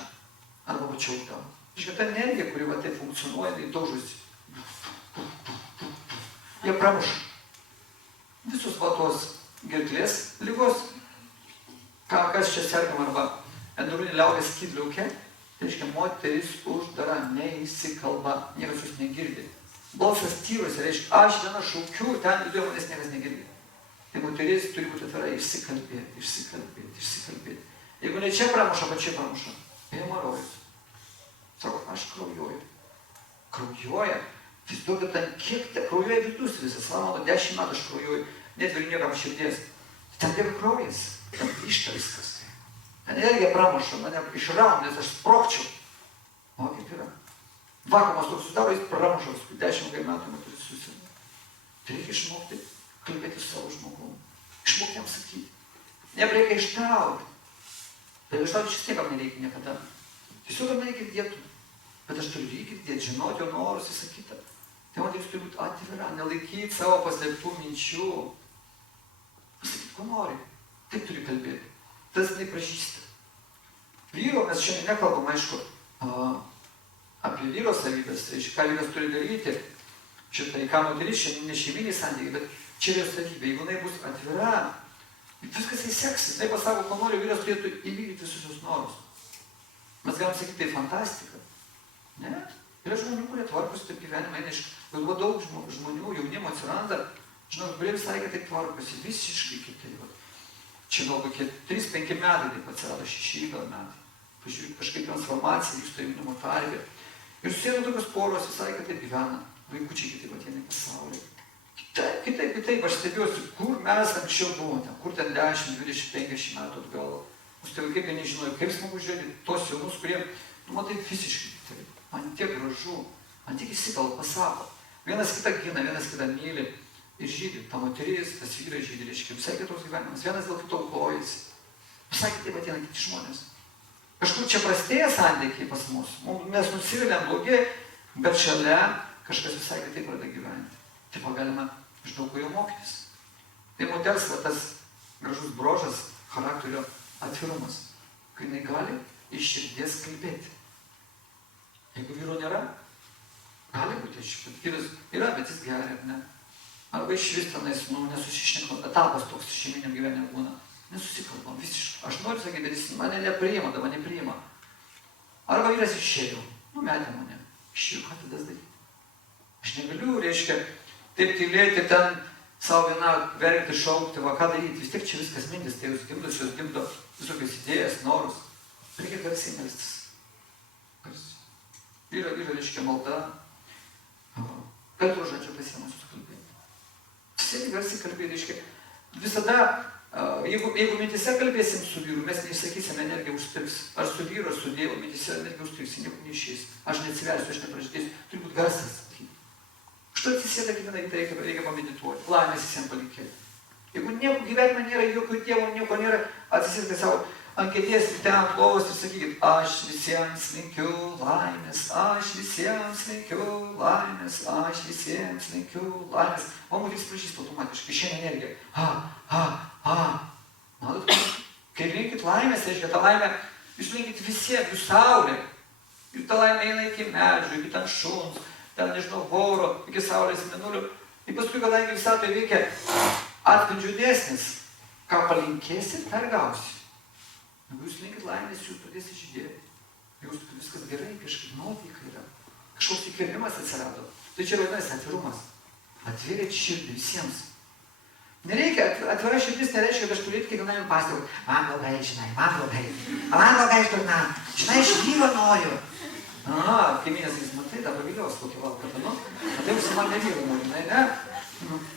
arba va čia uždaro. Reiškia, ta energija, kuri va taip funkcionuoja, tai daužosi. Jie pramuša. Visus va tos gerklės ligos, kas čia sergam arba endorinė liaudės skydliaukė, reiškia, moteris uždara, neįsikalba, niekas jūs negirdi. Balsas tyruose, reiškia, aš viena šaukiu, ten viduje manęs niekas negirdi. Tai moteris turi būti atvira išsikalbėti. Jeigu ne čia pramuša, bet čia pramuša, jie marojus. Sako, aš kraujuoju. Kraujuoja? Vis daug, kad ten kiek kraujuoja vidus visas, mano 10 metų aš kraujuoju, netveriu niekam širdies. Ten dėka kraujas, ten išta viskas. Energija pramuša, mane išrauna, nes aš sprokčiau. O kaip yra? Vakuumas toks sudaro, jis pramuša, 10 metų moteris susirūna. Tai reikia išmokti kalbėti su savo žmogum. Išmokti jam sakyti. Nereikia ištauti. Bet ištauti šis niekam nereikia niekada. Tiesiog man reikia dėtų. Bet aš turiu reikia dėti, žinoti jo norus, visą kitą. Tai moteris turi būti atvira, nelaikyti savo paslėptų minčių. Pasakyti, ko nori. Taip turi kalbėti. Tas nepražįsta. Vyro mes šiandien nekalbam, aišku, apie vyro savybės. Tai ką vyras turi daryti. Šitai, ką moteris, šiandien ne šeiminiai santykiai, bet čia yra savybė. Jeigu jinai bus atvira, viskas seksis. Jinai pasako, ko nori, vyras turėtų įvykdyti visus jos norus. Mes galim sakyti, tai fantastika. Ne? Yra žmonių, kurie tvarkosi taip gyvenimą, eina iš galvo daug žmonių, jaunimo atsiranda, žinau, kurie visai kitaip tvarkosi, visiškai kitaip. Čia gal kokie 3-5 metai taip atsirado, 6 gal metai. Pažiūrėk, kažkaip transformacija vyksta jaunimo tarpe. Ir susėdo tokios poros visai kitaip gyvena. Vaikučiai kitaip ateina į pasaulį. Kitaip, aš stebiuosi, kur mes anksčiau buvome, kur ten 10, 20, 50 metų atgal. Mūsų tėvai kaip jie nežinojo, kaip smagu žiūrėti tos jaunus, kurie, matai, fiziškai kitaip. Man tiek gražu, man tiek įsikalba, pasako. Vienas kitą gina, vienas kitą myli ir žydi. Ta moteris, tas vyras žydi, reiškia, visai kitoks gyvenimas. Vienas dėl kito aukojasi. Visai kitaip ateina kiti žmonės. Kažkur čia prastėja santykiai pas mus. Mes nusiviliam blogi, bet šalia kažkas visai kitaip pradeda gyventi. Taip galima iš daug ko jau mokytis. Tai moters tas gražus brožas, charakterio atvirumas, kai jinai gali iš širdies kalbėti. Jeigu vyro nėra, gali būti vyras yra, bet jis geria, ne? Arba iš vis tenais, nesusišnekam, etapas toks šeiminiam gyvenime būna. Nesusikalbam visiškai. Aš noriu sakyti, bet jis mane nepriima, dabar nepriima. Arba vyras išėjo, metė mane. Išėjo, ką tada daryti? Aš negaliu, reiškia, taip tylėti ten savo vieną verkti, šaukti, va ką daryti. Vis tiek čia viskas mintis, tai jūs gimdo, šios gimdo visokias idėjas, norus. Reikia garsiai melstis. Yra, reiškia, malda. Petro žodžio pasiema susikalbėti. Visi garsiai kalbėti, reiškia, visada, jeigu mintise kalbėsim su vyru, mes neišsakysim, energija užstriks. Ar su vyru, ar su Dievu, mintise energija užstriks, nieko neišeis. Aš neatsiversiu, aš nepražydėsiu. Turi būti garsas. Štai atsisėda kiekvieną rytą, reikia pamedituoti. Laimės visiems palikėti. Jeigu nieko gyvenime nėra, jokių Dievo, nieko nėra, atsisėdate savo ant kėdės ir ten ant lovos ir sakykit, aš visiems linkiu laimės, aš visiems linkiu laimės, aš visiems linkiu laimės. O moteris prašys automatiškai, šiandien energija. Matot, Kai linkit laimės, reiškia, ta laimė, jūs linkit visiems, jūs saulė. Ir ta laimė eina iki medžių, iki ten šuns, ten, nežinau, voro, iki saulės mėnulio. Ir paskui, kadangi visatoje veikia atspindžių dėsnis, ką palinkėsit, tą ir gausi. Jeigu jūs linkit laimės, jūs pradėsit žydėti. Jūs viskas gerai, kažkaip nuotaika yra. Kažkoks įkvėpimas atsirado. Tai čia vadinasi atvirumas. Atvėrėt širdį visiems. Nereikia, atvira širdis nereiškia, kad aš turėtų kiekvienam pasakoti, man blogai, žinai, man blogai iš durna, žinai, aš vyro noriu. Kaimynės sakys, matai, dabar vilios kokį valkatą, matai, man ne vyro noriu, ne?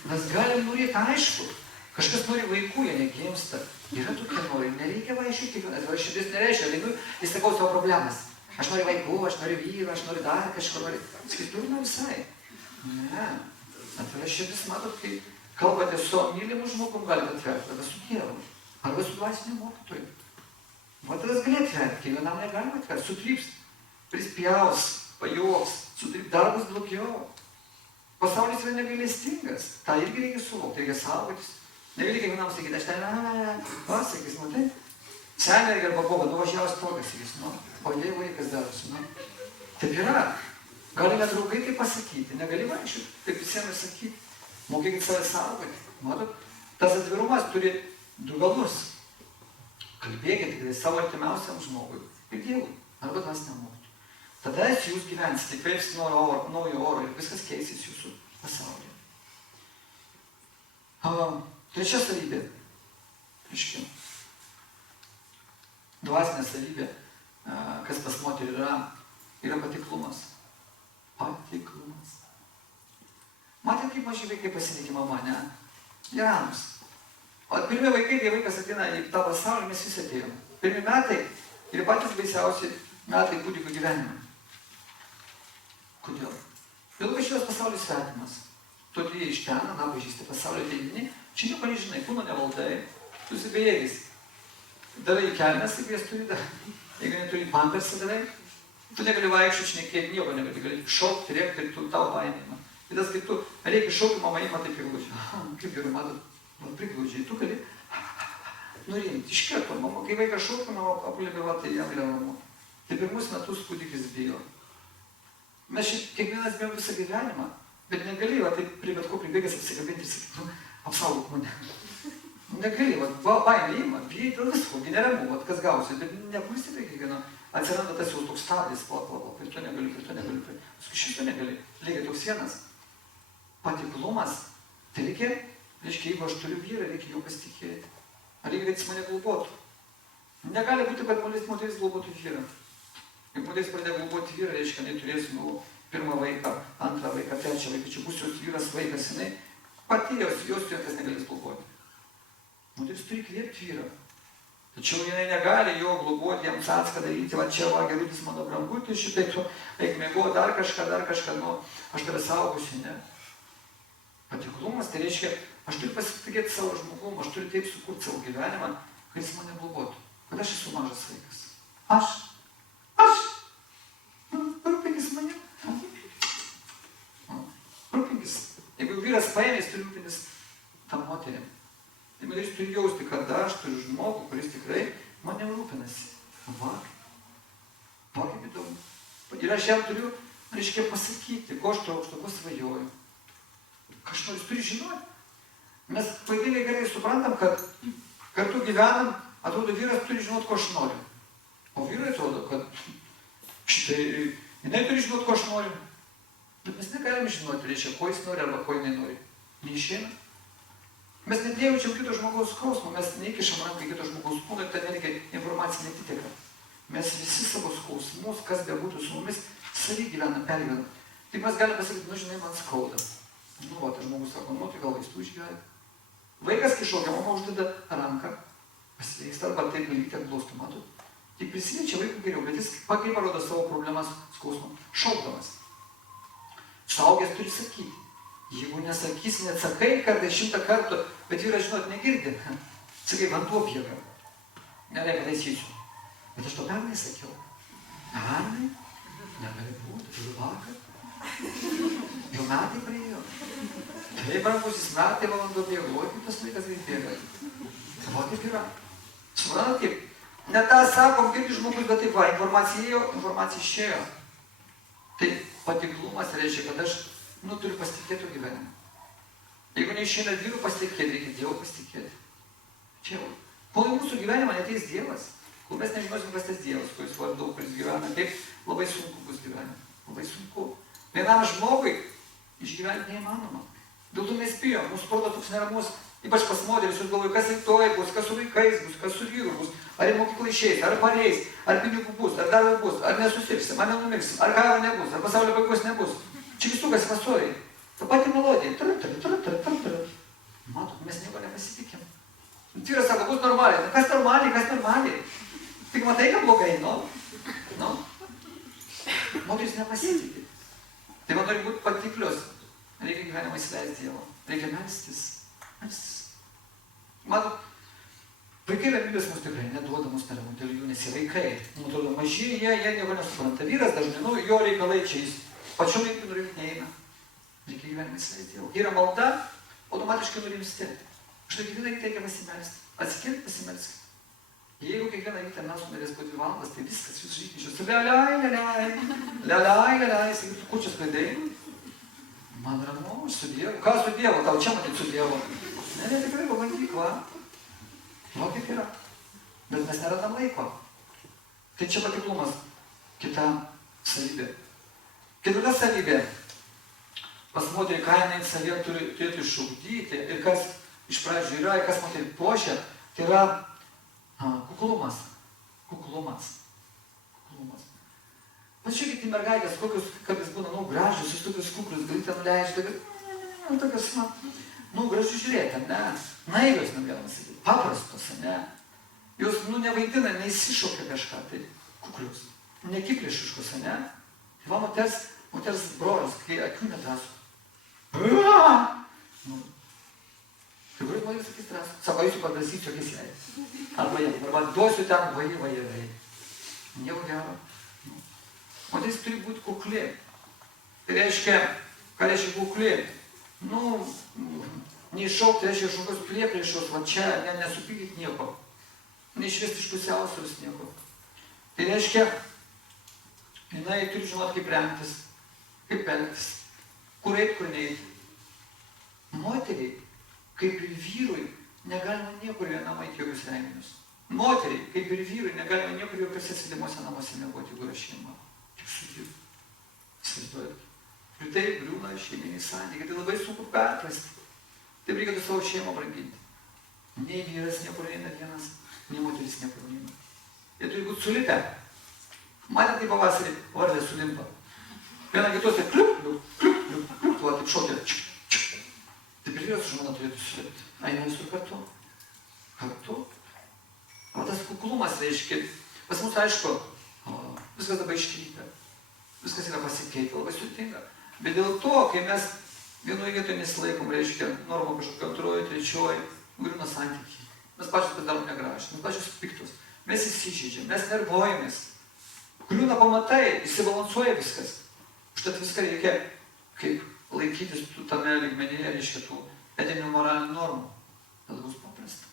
Mes galim norėti, aišku. Kažkas nori vaikų, jie negimsta. Yra tokie nori, nereikia vaikščių kiekvieną. Atvira širdis nereiškia, jeigu jis sakau savo problemas. Aš noriu vaikų, aš noriu vyro, aš noriu dar kažko noriu. Sakys, durna visai. Ne. Atvira širdis, matot, kai kalbate su savo mylimu žmogum, galite atverti, arba su Dievu, arba su dvasiniu mokytoju. Tada gali atverti, kiekvienam negalima atverti, sutryps, prispjaus, pajoks, sutryps, dar bus blogiau. Pasaulis yra negailestingas, tą irgi reikia suvokti, reikia saugotis. Negali kiekvienam sakyti, aš ten, sakys, matai, senė reikia arba boba, nuvažiavęs togas, sakys, o jei vaikas darosi, Taip yra. Gali net draugai tai pasakyti, negali vaikščioti, taip visiems ir sakyti. Mokėkit save saugoti. Matot, tas atvirumas turi du galus. Kalbėkit tikrai savo artimiausiam žmogui ir Dievui, arba dvasiniam mokytojui. Tada jūs gyvensite, įkvėpsite naujo oro ir viskas keisis jūsų pasaulyje. Trečia savybė. Aiškiai. Dvasinė savybė, kas pas moterį yra patiklumas. Patiklumas. Matėt, kaip maži vaikai pasitikė mama, ne? Jie ramus. O pirmi vaikai, kai vaikas ateina į tą pasaulį, mes visi atėjom. Pirmi metai ir patys baisiausi metai kūdikio gyvenime. Kodėl? Dėl kad šitas pasaulis svetimas. Tu atėjai iš ten, pažįsti pasaulio ateini, čia nieko nežinai, kūno nevaldai, tu esi bejėgis. Darai kelnes, kaip jas turi dar. Jeigu neturi pampersą darai, tu negali vaikščioti, šnekėti, nieko negali, gali šokti, rėkti ir tu tau baimėjimą. Ir tas, kai tu reikia šaukti, mama ima taip priglaudžiai. Kaip gerai, matot, priglaudžiai. Tu gali nurimti iš karto. Mama, kai vaikas šaukia, mama apulėbė, tai jam yra ramu. Tai pirmus metus kūdikis bijo. Mes kiekvienas bijom visą gyvenimą, bet negali, taip prie bet ko pribėgęs apsikabinti ir sakyti, apsaugok mane. Negali, baimė ima, bijai dėl visko, neramu, kas gausi, bet nepulsi prie kiekvieno. Atsiranda tas jau toks stabdis, ir to negaliu, šito negali, lygiai toks vienas. Patiklumas, tai reikia, jeigu aš turiu vyrą, reikia jau pasitikėti. Ar reikia, kad jis mane globotų? Negali būti, kad moteris globotų vyrą. Jeigu moteris pradėjo globoti vyrą, reiškia, jinai turės pirmą vaiką, antrą vaiką, trečią vaiką, čia bus jos vyras, vaikas, jinai pati jos jokas negalės globoti. Moteris turi kvėpti vyrą. Tačiau jinai negali jo globoti, jam sąską daryti, va čia va, gerutis mano brangutis, šitai tu eik mėgo, dar kažką, aš tave saugosiu, ne? Patiklumas, tai reiškia, aš turiu pasitikėti savo žmogum, aš turiu taip sukurti savo gyvenimą, kad jis mane globotų, kad aš esu mažas vaikas. Rūpinkis mane. Rūpinkis. Jeigu vyras paėmė, jis turi rūpintis tą moterį. Tai jis turi jausti, kad aš turiu žmogų, kuris tikrai manim rūpinasi. Va, kaip įdomu. Ir aš jam turiu, reiškia, pasakyti, ko aš trokštu, ko svajoju. Aš noriu, turi žinoti. Mes klaidingai gerai suprantam, kad kartu gyvenam, atrodo, vyras turi žinoti, ko aš noriu. O vyrai atrodo, kad šitai, jinai turi žinoti, ko aš noriu. Bet mes negalim žinoti, reiškia, ko jis nori arba ko jinai nori. Neišeina. Mes net nejaučiam kito žmogaus skausmo, mes neįkišam ranką į kito žmogaus kūną ir ten reikia informacija netiteka. Mes visi savo skausmus, kas bebūtų su mumis, savį gyvenam, pergyvenam. Tik mes galime pasakyti, žinai, man skauda. Tai žmogus sako, tai gal vaistų išgeria. Vaikas, kai šokia, mama uždeda ranką, pasveiksta, arba taip lygiai glostų, matot. Tik prisiliečia vaikų geriau, bet jis kaip parodo savo problemas skausmą, šaukdamas. Suaugęs turi sakyti. Jeigu nesakys, neatsakai kartais 100 kartų, bet vyras, žinot, negirdi. Sakai, vanduo bėga. Gerai, pataisysiu. Bet aš to pernai sakiau. Pernai? Negali būti, tai vakar. Jau metai praėjo. Taip, brangusis, metai valandų bėgo, kaip tas laikas greit bėga. Va, kaip yra. Suprantat kaip? Ne tą sakom, kaip žmogus, bet taip va, informacija ėjo, informacija išėjo. Tai patiklumas reiškia, kad aš, turiu pasitikėti gyvenimą. Jeigu neišeina vyrų pasitikėti, reikia Dievo pasitikėti. Čia jau. Kol į mūsų gyvenimą neteis Dievas, kol mes nežinosim, kas tas Dievas, kuris vardu, kuris gyvena, taip labai sunku bus gyvenime. Labai sunku. Vienam žmogui išgyventi neįmanoma. Dėl to mes bijom, mūsų protas toks neramus, ypač pas moteris, jūs galvoju, kas rytoj bus, kas su vaikais bus, kas su vyru bus, ar į mokyklą išeis, ar pareis, ar pinigų bus, ar darbo bus, ar nesusirgsim, ar nenumirsim, ar karo nebus, ar pasaulio baigos nebus. Čia visų kas pasoriai. Ta pati melodija. Matot, mes nieko nepasitikėm. Vyras sako, bus normaliai. Kas normaliai, kas normaliai? Tik matai, kad blogai, nu. Moteris nepasitikė. Tai man turi būti patiklios. Reikia gyvenimą įsileisti Dievo. Reikia melstis. Matot, vaikai ramybės mums tikrai neduoda mus neramų dėl jų, nes jie vaikai. Man atrodo, maži, jie nieko nesupranta. Vyras dažnai, jo reikalai čia jis pačiu laiku nurimti neina. Reikia gyvenimą įsileisti Dievo. Yra malda, automatiškai nurimsti. Štai kiekvieną rytą reikia pasimelsti. Atsikėlti pasimelsti. Jeigu kiekvieną rytą mes numerės po 2 valandas, tai viskas jūsų rytmečius. Lialiai, sakytų, kur čia sklaidai? Man ramu, su Dievu. Ką su Dievu? Tau čia matyti su Dievu. Ne, tikrai, pabandyk, va. Va kaip yra. Bet mes neradam laiko. Tai čia patiklumas. Kita savybė. Kita savybė. Pas moterį, ką jinai savyje turėtų išugdyti ir kas iš pradžių yra, ir kas moterį puošia, tai yra kuklumas. Kuklumas. Pažiūrėkit į mergaitės, kokius, kad jis būna, gražius, iš tokius kuklius, gali ten nuleisti, tokius, gražius žiūrėti, ne? Naivios, negalima sakyti, paprastos, ne? Jos, nevaidina, neįsišokia kažką, tai kuklius, nekiklišiškus, ne? Tai va, moters brolis, kai akių nedrasų. Kai kuris man jūs sakys drąsų, sako, jūsų padrasysiu akis jai. Arba duosiu ten, vai. Nieko gero. Moteris turi būti kukli. Tai reiškia, ką reiškia kukli? Neiššaukti, reiškia kažkokios priepriešos, va čia, nesupykit nieko. Neišvesti iš pusiausvyros nieko. Tai reiškia, jinai turi žinoti, kaip rengtis, kaip elgtis, kur eit, kur neiti. Moteriai, kaip ir vyrui, negalima niekur vienam eiti jokius renginius. Moteriai, kaip ir vyrui, negalima niekur jokiuose sėdimuose namuose mėgoti, jeigu yra šeima. Tik su Dievu. Įsivaizduojat. Ir tai griūna šeiminiai santykiai. Tai labai sunku perprasti. Taip reikėtų savo šeimą branginti. Nei vyras niekur neina vienas, nei moteris niekur neina. Jie turi būti sulipę. Matėt, kaip pavasarį varlė sulimpa. Viena kitose kliup, va, taip šokė. Taip ir vyras žmona turėtų sulipti. Eina visur kartu. Kartu. O tas kuklumas reiškia, pas mus aišku, viskas dabar iškrypia. Viskas yra pasikeitę, labai sudėtinga. Bet dėl to, kai mes vienoje vietoje nesilaikom, reiškia, normą kažkokiu antroji, trečioji, griūna santykiai. Mes pačios padarom negražiai, mes pačios piktos, mes įsižeidžiam, mes nervuojamės. Griūna pamatai, įsibalansuoja viskas. Užtat viską reikia kaip laikytis tame lygmenyje, reiškia, tų etinių moralinių normų. Tas bus paprasta.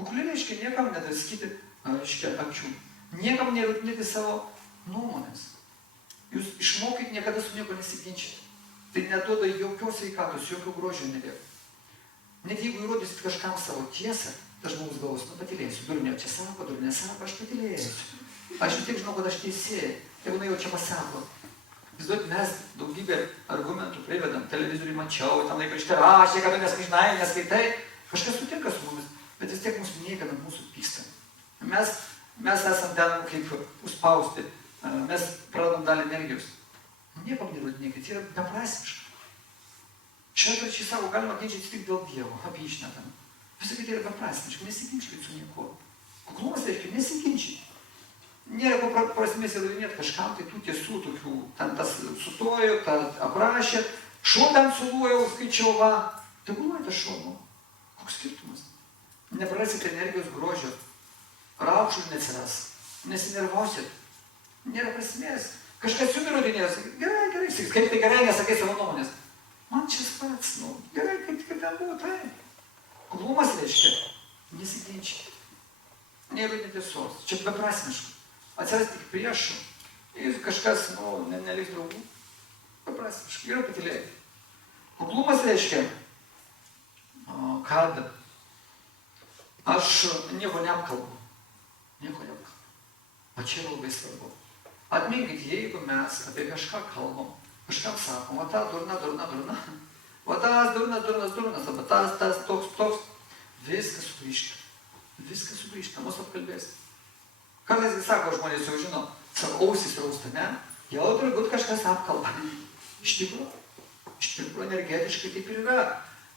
Kukli reiškia niekam nedraskyti, reiškia, akių. Niekam nerodinėti savo nuomonės. Jūs išmokit niekada su nieko nesiginčyti. Tai neduoda jokios sveikatos, jokio grožio nelieka. Net jeigu įrodysit kažkam savo tiesą, tas žmogus galvos, patylėsiu. Durnė čia sako, durnė sako, aš patylėsiu. Aš vis tiek žinau, kad aš teisėjai. Jeigu jau čia pasako. Vis duot, mes daugybę argumentų privedam. Televizoriui mačiau, tam laikrašte rašė, kad tu neskažinai, neskaitai. Kažkas sutinka su mumis, bet vis tiek mūsų niekada mūsų pyksta. Mes esam ten kaip užspausti. Mes pradedam dalį energijos. Niekam nerodinėkit, tai yra beprasmiška. Šventračiai sako, galima ginčyti tik dėl Dievo, apie išnetame. Visai tai yra beprasmiška, nesiginčykit su niekuo. Kuklumas reiškia nesiginčyti. Nėra prasmės įdavinėti kažkam tai tų tiesų tokių. Ten tas sutojo, tas aprašė, šuo ten suluoja, skaičiau, va. Tai guluojate šuo, koks skirtumas? Neprarasite energijos grožio. Raukšlių neatsiras. Nesinervosit. Nėra prasmės. Kažkas jums įrodinės. Gerai, kaip tai gerai, nesakai savo nuomonės. Man čia pats, gerai, kaip ten buvo, tai. Kuklumas reiškia nesiginčyti. nėra netiesos. Čia beprasmiška. Atsiras tik priešų. Jeigu kažkas, neliks draugų, beprasmiška. Geriau patylėti. Kuklumas reiškia, kad aš nieko neapkalbu. Nieko neapkalbu. O čia yra labai svarbu. Atminkit, jeigu mes apie kažką kalbam, kažkam sakom, va ta durna, va tas durnas, arba tas, toks, viskas sugrįžta. Viskas sugrįžta, mus apkalbės. Kartais, kai sako, žmonės jau žino, savo ausis rausta, ne? Jau turbūt kažkas apkalba. Iš tikrųjų, energetiškai taip ir yra.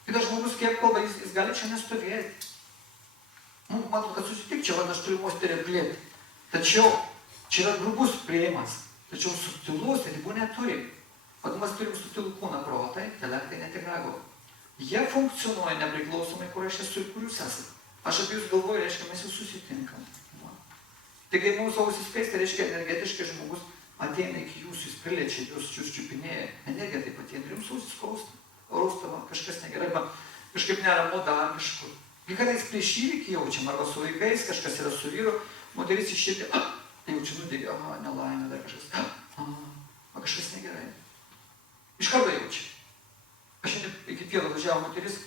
Kitas žmogus kiek kalba, jis gali čia nestovėti. Matau, kad susitikčiau, aš turiu mosterį plėti. Tačiau čia yra grubus prieimas. Tačiau subtilus ribų neturi. Vat mes turim subtilų kūną protą, intelektą, net ir ragų. Jie funkcionuoja nepriklausomai, kur aš esu ir kur jūs esate. Aš apie jūs galvoju, reiškia, mes jau susitinkam. Tai kai mūsų ausis spės, tai reiškia, energetiškai žmogus ateina iki jūsų, jis priliečia, jūs čiupinėja. Energija taip ateina, ir jums ausis raustama, kažkas negerai, kažkaip neramu dar kažkur. Kai kadais prieš įvykį jaučiam, arba su vaikais, kažkas yra su vyru, moteris išėdė, jaučia nudegė, nelaimė, dar kažkas, kažkas negerai. Iš karto jaučia. Aš šiandien iki pievą važiavo moteris,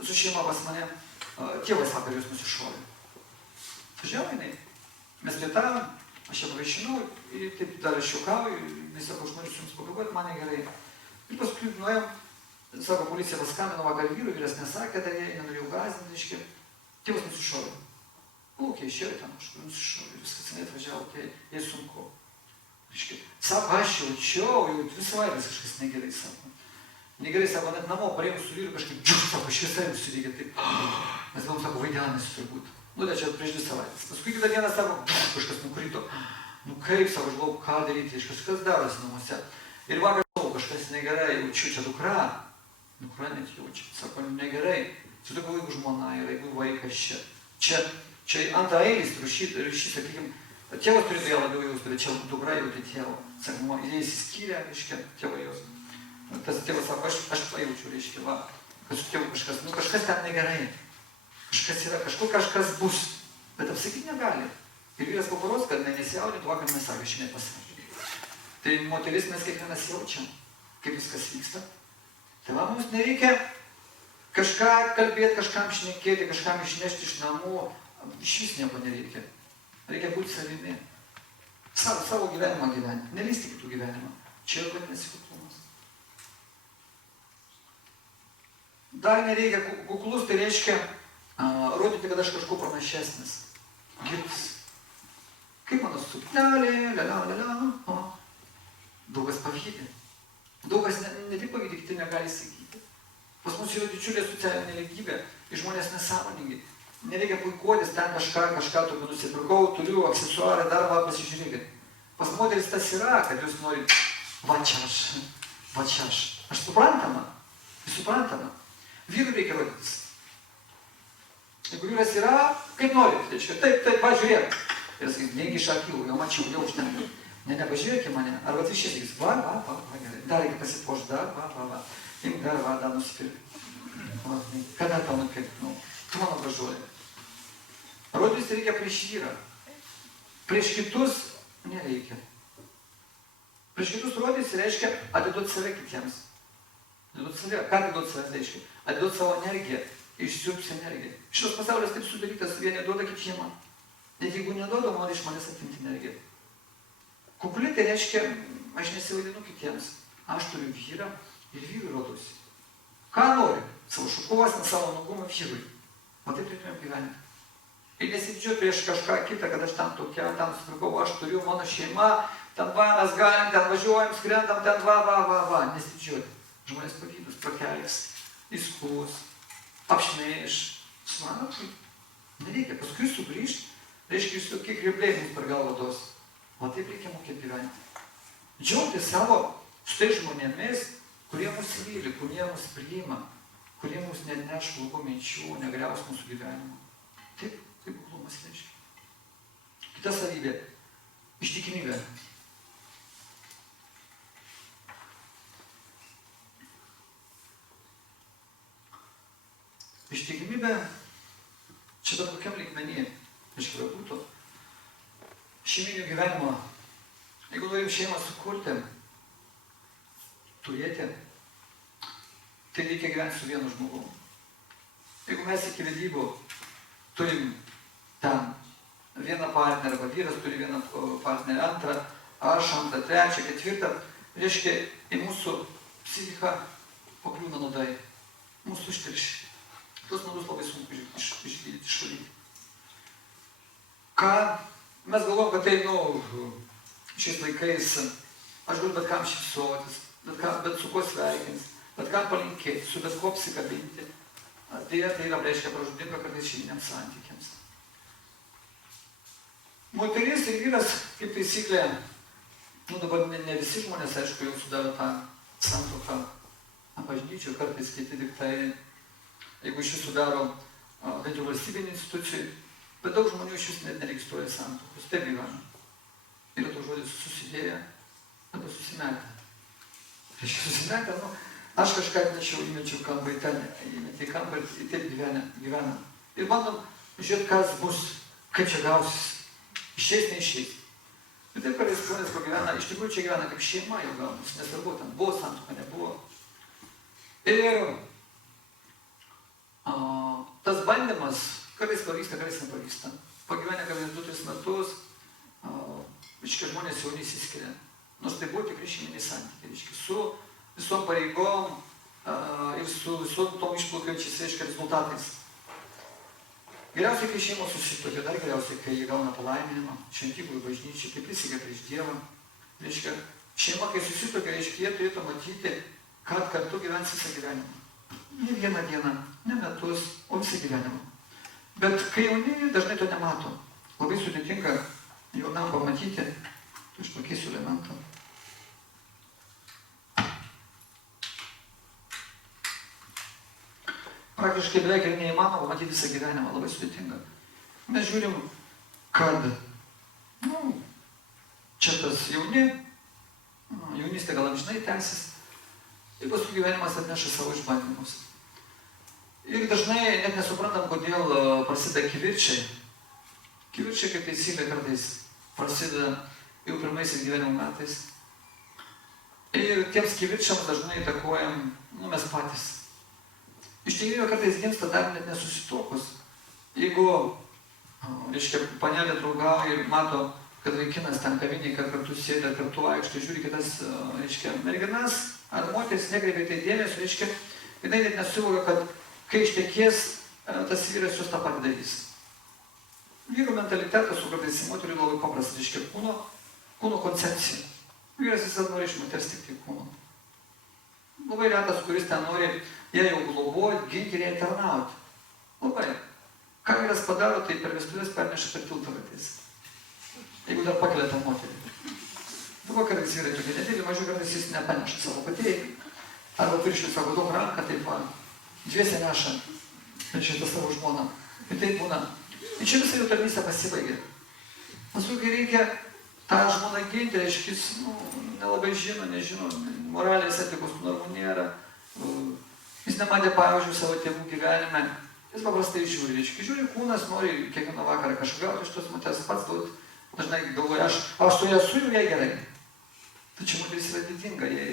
su šeima pas mane, tėvas sako, jūs nusišovė. Važiavo jinai. Mes lietavom, aš ją pavaišinau, ir taip dar aš juokauju, jis sako, aš noriu jums pagalvoti, man negerai. Ir paskui nuėjom, sako, policija paskambino vakar vyrui, vyras nesakė, dar jie nenorėjau gąsdinti, reiškia, tėvas nusišovė. Plaukia, išėjo ten, aš nusišovė, viskas jinai atvažiavo, tai jai sunku. Reiškia, sako, aš jaučiau, jau 2 savaitės kažkas negerai, sako. Negerai, sako, net namo pareimus su vyru kažkaip, sako, šviesai susidegė, taip. Mes galvom, sako, vaidinamės turbūt. Tai čia prieš 2 savaitės. Paskui kitą dieną sako, kažkas nukrito. Kaip, sako, žinau, ką daryti, kažkas darosi namuose. Ir vakar galvoju, kažkas negerai, jaučiu, čia dukra. Dukra net jaučia. Sako, negerai. Sutikau, jeigu žmona yra, jeigu vaikas čia. Čia antraeilis ryšys, sakykime, tėvas turėtų ją labiau jausti, bet čia dukra jautė tėvą. Sako, jie įsiskyrė, reiškia, tėvą jos. Tas tėvas sako, aš pajaučiu, reiškia, va, kad su tėvu kažkas ten negerai. Kažkas yra, kažkas bus, bet apsakyti negali. Ir vyras paparos, kad nesijaudintų, vakar mes sakė, šiandien pasakė. Tai moteris mes kiekvienas jaučiam, kaip viskas vyksta. Tai va, mums nereikia kažką kalbėti, kažkam šnekėti, kažkam išnešti iš namų, iš vis nieko nereikia. Reikia būti savimi. Savo gyvenimą gyventi, nelysti kitų gyvenimą. Čia jau vadinasi kuklumas. Dar nereikia kuklus, tai reiškia rodyti, kad aš kažko pranašesnis. Girtis. Kaip mano suknelė, daug kas pavydi. Daug kas ne tik pavydi, kiti negali įsigyti. Pas mus yra didžiulė socialinė lygybė ir žmonės nesąmoningi. Nereikia puikuotis, ten kažką tokio nusipirkau, turiu aksesuarą, dar va pasižiūrėkit. Pas moteris tas yra, kad jūs norit, va čia aš. Aš suprantama. Vyrui reikia rodytis. Jeigu vyras yra, kaip norit, taip, va žiūrėk. Ir sakys, negi iš akių, jau mačiau, jau užtenka. Nepažiūrėk į mane. Arba tai šis sakys, va, gerai. Dar reikia pasipuošti, va. Imk dar, dar nusipirk. Kada tau nupirk? Tu mano gražuolė. Rodytis reikia prieš vyrą. Prieš kitus nereikia. Prieš kitus rodytis reiškia atiduoti save kitiems. Ką atiduoti save reiškia? Atiduoti savo energiją. Išsiurbs energiją. Šitas pasaulis taip sudarytas, vieni duoda, kiti ima. Net jeigu neduoda, nori iš manęs atimti energiją. Kukli tai reiškia, aš nesivaidinu kitiems. Aš turiu vyrą ir vyrui rodusi. Ką nori? Savo šukuosną, savo nugumą vyrui. O taip turėtume gyventi. Ir nesididžiuoti prieš kažką kitą, kad aš ten tokia, ten susipirkau, aš turiu, mano šeima, ten va, mes galim, ten važiuojam, skrendam, ten va. Nesididžiuoti. Žmonės pavydus, prakelis, įskus, apšmeiš. Suprantat, nereikia. Paskui sugrįžti, reiškia, jūs tokie grebliai mums per galvą duos. O taip reikia mokėti gyventi. Džiaugtis savo su tais žmonėmis, kurie mus myli, kurie mus priima, kurie mus neneš blogų minčių, negriaus mūsų gyvenimo. Taip kuklumas reiškia. Kita savybė – ištikimybė. Ištikimybė, čia bet kokiam lygmenyje. Iškėlė būtų šeiminio gyvenimo. Jeigu norim šeimą sukurti, turėti, tai reikia gyventi su vienu žmogu. Jeigu mes iki vedybų turim ten vieną partnerį, arba vyras turi vieną partnerį, antrą, aš antrą, trečią, ketvirtą, reiškia, į mūsų psichiką pakliūna nuodai, mūsų užteršia. Tos nuodus labai sunku išgydyti, išvalyti. Ką mes galvom, kad tai, šiais laikais, aš galiu bet kam šypsotis, bet su kuo sveikins, bet kam palinkėti, su bet kuo apsikabinti. Deja, tai yra, reiškia, pražudinga kartais šeiminiams santykiams. Moteris ir vyras, kaip taisyklė, dabar ne visi žmonės, aišku, jau sudaro tą santuoką bažnyčių, kartais kiti tik tai, jeigu iš jų sudaro bent jau valstybinių institucijų, bet daug žmonių iš jų net neregistruoja santuokos, taip gyvena. Yra to žodis susidėję arba susimetę. Reiškia susimetę, aš kažką nešiau, įmečiau kampą į ten, įmetį į kampą ir taip gyvena. Ir bandom žiūrėti, kas bus, kaip čia gausis, išeis, neišeis. Ir taip kartais žmonės pagyvena, iš tikrųjų čia gyvena kaip šeima jau gaunasi, nesvarbu, ten buvo santuoka, nebuvo. Ir tas bandymas, kartais pavyksta, kartais nepavyksta. Pagyvenę kartais 2-3 metus, reiškia, žmonės jau nesiskiria. Nors tai buvo tikrai šeiminiai santykiai, reiškia, su visom pareigom ir su visom tom išplaukiančiais, reiškia, rezultatais. Geriausiai, kai šeimos susituokia, dar geriausiai, kai jie gauna palaiminimą, šventyklų bažnyčiai, kai prisikė prieš Dievą. Reiškia, šeima, kai susituokia, reiškia, jie turėtų matyti, kad kartu gyvens visą gyvenimą. Ne vieną dieną, ne metus, o visą gyvenimą. Bet kai jauni, dažnai to nemato. Labai sudėtinga jaunam pamatyti, aš pakeisiu elementą. Praktiškai beveik ir neįmanoma matyti visą gyvenimą, labai sudėtinga. Mes žiūrim, kad, čia tas jaunystė gal amžinai tęsis, ir paskui gyvenimas atneša savo išbandymus. Ir dažnai net nesuprantam, kodėl prasideda kivirčiai. Kivirčiai, kaip taisyklė, kartais prasideda jau pirmaisiais gyvenimo metais. Ir tiems kivirčiams dažnai įtakojam, mes patys. Iš tikrųjų, kartais gimsta dar net nesusituokus. Jeigu, reiškia, panelė draugauja ir mato, kad vaikinas ten kaviniai, kad kartu sėda, kartu vaikšto, žiūri kitas, reiškia, merginas ar moteris nekreipia tai dėmesio, reiškia, jinai net nesuvokia, kad kai ištekės, tas vyras jūs tą patį darys. Vyro mentalitetas, su kartais moterių labai paprastas, reiškia, kūno koncepcija. Vyras visada nori iš moters tik tai kūno. Labai retas, kuris ten nori ją jau globoti, ginti ir ją tarnauti. Labai. Ką vyras padaro, tai per vestuvės perneša per tiltą kartais. Jeigu dar pakelia tą moterį. Dabar kartais vyrai tokie nedėlį, mažiau kartais jis nepaneša savo patėjai. Arba piršliui sako, daug ranką, taip va, dviesė neša, šitą savo žmoną. Ir taip būna. Ir čia visą jų tarnystę pasibaigė. Paskui, kai reikia tą žmoną ginti, reiškia, jis nelabai nežino, moralės etikos normų nėra. Jis nematė pavyzdžių savo tėvų gyvenime. Jis paprastai žiūri, reiškia, žiūri kūnas, nori kiekvieną vakarą kažką gauti iš tos moters, pats duoti. Dažnai galvoja, aš su ja su jai gerai. Tačiau moteris yra didinga, jai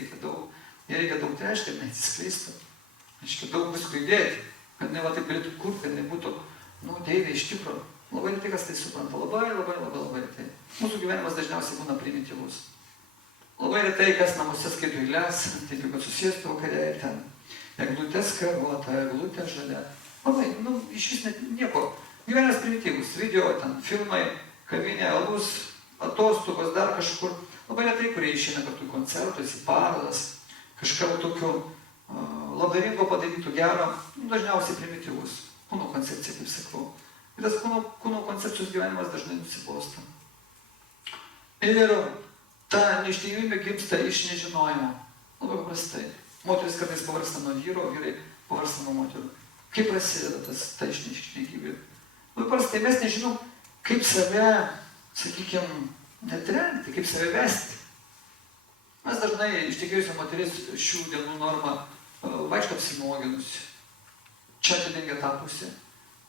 reikia daug trešti, kad neatsiskleistų. Reiškia, daug visko įdėti, kad ne va taip galėtų kurti, kad nebūtų, deivė iš tikro. Labai retai, kas tai supranta, labai retai. Mūsų gyvenimas dažniausiai būna primityvus. Labai retai, kas namuose skaito eiles, taip jau, kad susėstų vakare ir ten. Eglutės karvota, eglutė žalia. Labai, iš vis net nieko. Gyvenimas primityvus, video, ten, filmai, kavinė, alus, atostogos, dar kažkur. Labai retai, kurie išeina kartu į koncertus, į parodas, kažką tokio labdaringo padarytų gero, dažniausiai primityvus. Kūno koncepcija, kaip sakau. Ir tas kūno koncepcijos gyvenimas dažnai nusibosta. Ir ta neištikimybė gimsta iš nežinojimo. Labai paprastai. Moteris kartais pavargsta nuo vyro, o vyrai pavargsta nuo moterų. Kaip prasideda ta neištikimybė? Labai paprastai mes nežinom, kaip save, sakykime, netrenti, kaip save vesti. Mes dažnai ištekėjusi moteris šių dienų normą vaikšto apsimoginusi. Čia atidengia tą pusę.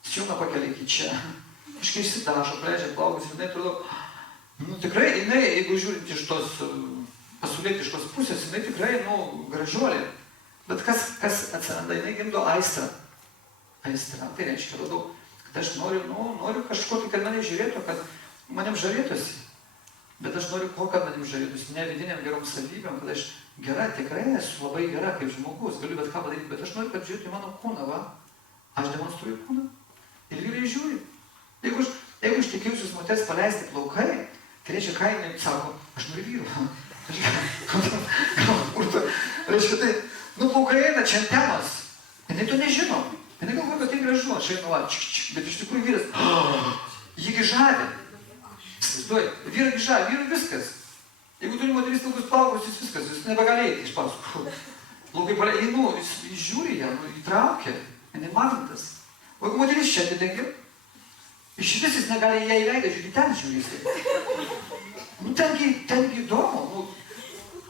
Siūną pakelia iki čia. Kažkai išsidažo, pležia plaukus, jinai atrodo, nu tikrai, jinai, jeigu žiūrint iš tos pasaulietiškos pusės, jinai tikrai, nu, gražuolė. Bet kas atsiranda, jinai gimdo aistrą. Aistra, tai reiškia, radau, kad aš noriu kažko, kad mane žiūrėtų, kad manim žavėtųsi. Bet aš noriu ko, kad manim žavėtųsi, ne vidiniam gerom savybėm, kad aš gera, tikrai esu labai gera kaip žmogus, galiu bet ką padaryti, bet aš noriu, kad žiūrėtų į mano kūną, va. Aš demonstruoju kūną. Ir vyrai žiūri. Jeigu aš tikėjusius moters paleisti plaukai, tai reiškia, ką jinai sako, aš noriu vyrų. Reiškia, tai, nu, plaukai eina, čia temas. Jinai to nežino. Jinai galvoja, kad tai gražu, aš einu, bet iš tikrųjų vyras, jįgi žavi. Įsivaizduoji, vyrai žavi, vyrai viskas. Jeigu turi moteris ilgus plaukus, jis viskas, jis nebegali eiti iš paskų. Plaukai palei, jis žiūri ją, įtraukia, jinai matantas. O jeigu moteris čia atidengia, iš vis jis negali ją įveidę, žiūri, ten žiūri jis. Nu, tengi įdomu, nu,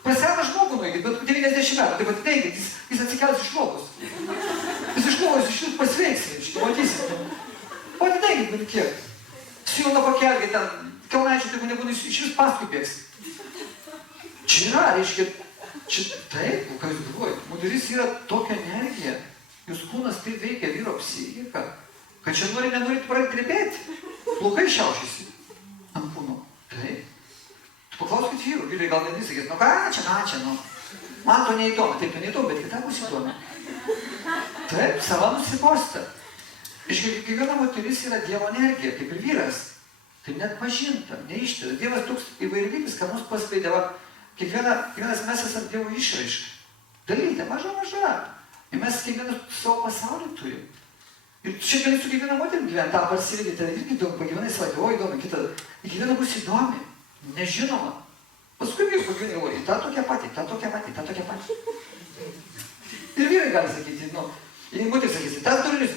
pas seną žmogų nueikit, bet 90 metų, taip pat neikit, jis atsikels iš lovos. Jis iš lovos, iš jūsų pasveiks, reiškia, matysit. O atidenkit, bet kiek. Siūlą pakelkit ten, kelnaičių, taip nebūna, iš vis paskui bėgs. Čia yra, reiškia, taip, ką jūs galvojate, moteris yra tokia energija, jūs kūnas taip veikia vyro psichiką, kad čia nenorit pradėti, plaukai šiaušiasi ant kūno. Taip. Tu paklauskit vyrų, vyrai gal net sakys, nu ką čia, nu. Man to neįdomu, taip, to neįdomu, bet kita bus įdomu. Taip, sava nusipostė. Iškai, kiekviena moteris yra Dievo energija, kaip ir vyras. Tai net pažinta, neištira. Dievas toks įvairialypis, ką mus paskleidė. Kiekvienas mes esame Dievo išraiška. Dalytė, maža. Ir mes kiekvienas savo pasaulį turim. Ir čia gali su kiekviena moterim gyventi, tą parsivedį, ten irgi daug pagyvenai savaitę, o įdomi, kita. Ir kiekviena bus įdomi, nežinoma. Paskui vyrai pagyvenai galvoja, ta tokia pati. Ir vyrai gali sakyti, nu, ir moteris sakysi, tas durnis.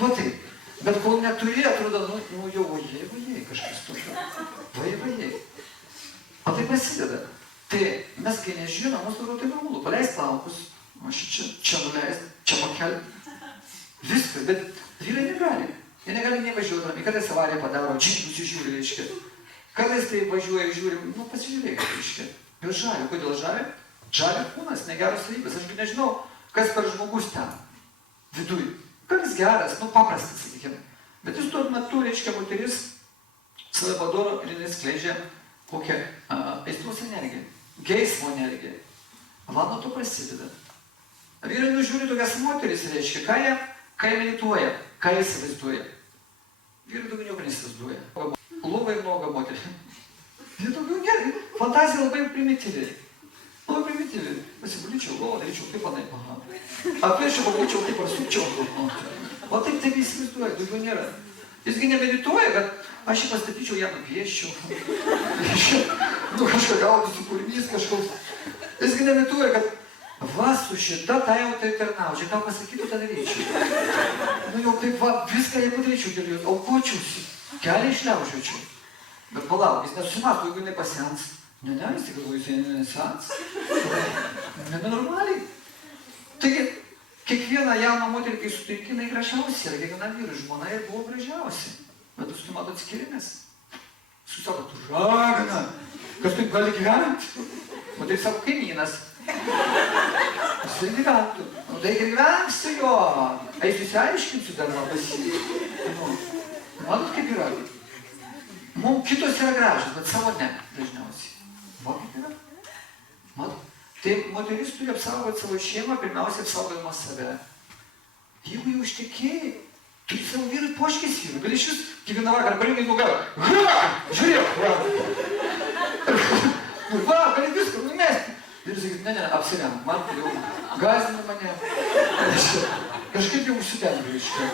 Va taip. Bet kol neturi, atrodo, nu jau, vajai, kažkas tokio. Vajai. O tai prasideda. Tai mes, kai nežinom, mums atrodo tai normalu. Paleist plaukus, aš čia nuleist, čia pakelti. Viskas, bet vyrai negali. Jie negali nevažiuoti ramiai. Kartais avariją padaro, nusižiūri, reiškia. Kartais tai važiuoja ir žiūri, nu pasižiūrėk, reiškia. Ir žavi. Kodėl žavi? Žavi kūnas, negeros savybės. Aš nežinau, kas per žmogus ten, viduj. Gal jis geras, nu paprastas, sakykime. Bet jis tuo metu, reiškia, moteris save padoro ir jis skleidžia kokią aistros energiją, geismo energiją. Va nuo to prasideda. Vyrai nužiūri tokias moteris, reiškia, ką jie medituoja, ką jie įsivaizduoja. Vyrai daugiau nieko neįsivaizduoja. Lova ir nuoga moterį. Jie daugiau gerai. Fantazija labai primityvi. Labai primityvi. Pasigulyčiau lovą, daryčiau kaip anai. Aplėčiau, pagulyčiau, kaip prasukčiau. O taip įsivaizduoja, daugiau nėra. Jisgi nemedituoja, kad aš jį pastatyčiau, ją nupieščiau. Nu kažką gaudysiu kūrinys kažkoks. Jisgi nemedituoja, kad va su šita tai jau tai tarnaučiau, tau pasakytų, tą daryčiau. Nu jau taip va, viską jeigu daryčiau dėl jos, aukočiausi, kelią išliaužiučiau. Bet palauk, jis nesusimasto, jeigu jinai pasens. Ne, jis tik galvoju, jis nesens. Nebenormaliai. Taigi, kiekvieną jauną moterį, kai sutinki, jinai gražiausia yra, kiekviena vyrų žmona ir buvo gražiausia. Bet tu matot skiriamės. Susako, tu ragana, kas taip gali gyventi? Moteris sako, kaimynas. Jis ir gyventų. Nu, tai gyvenk su juo. Eisiu įsiaiškinsiu dar man pasirinkti. Matot, kaip yra? Mums kitos yra gražios, bet savo ne, dažniausiai. Matot, yra? Matot? Tai moteris turi apsaugoti savo šeimą, pirmiausia apsaugojama save. Jeigu jau ištekėjai, turi savo vyrui poškės vyrui. Gali iš vis kiekvieną vakarą parinkai nugarą. Žiūrėk, va, gali viską numesti. Ir sakyt, ne, apsirenk, man jau gąsdina mane. Kažkaip jau užsidengiu iš čia.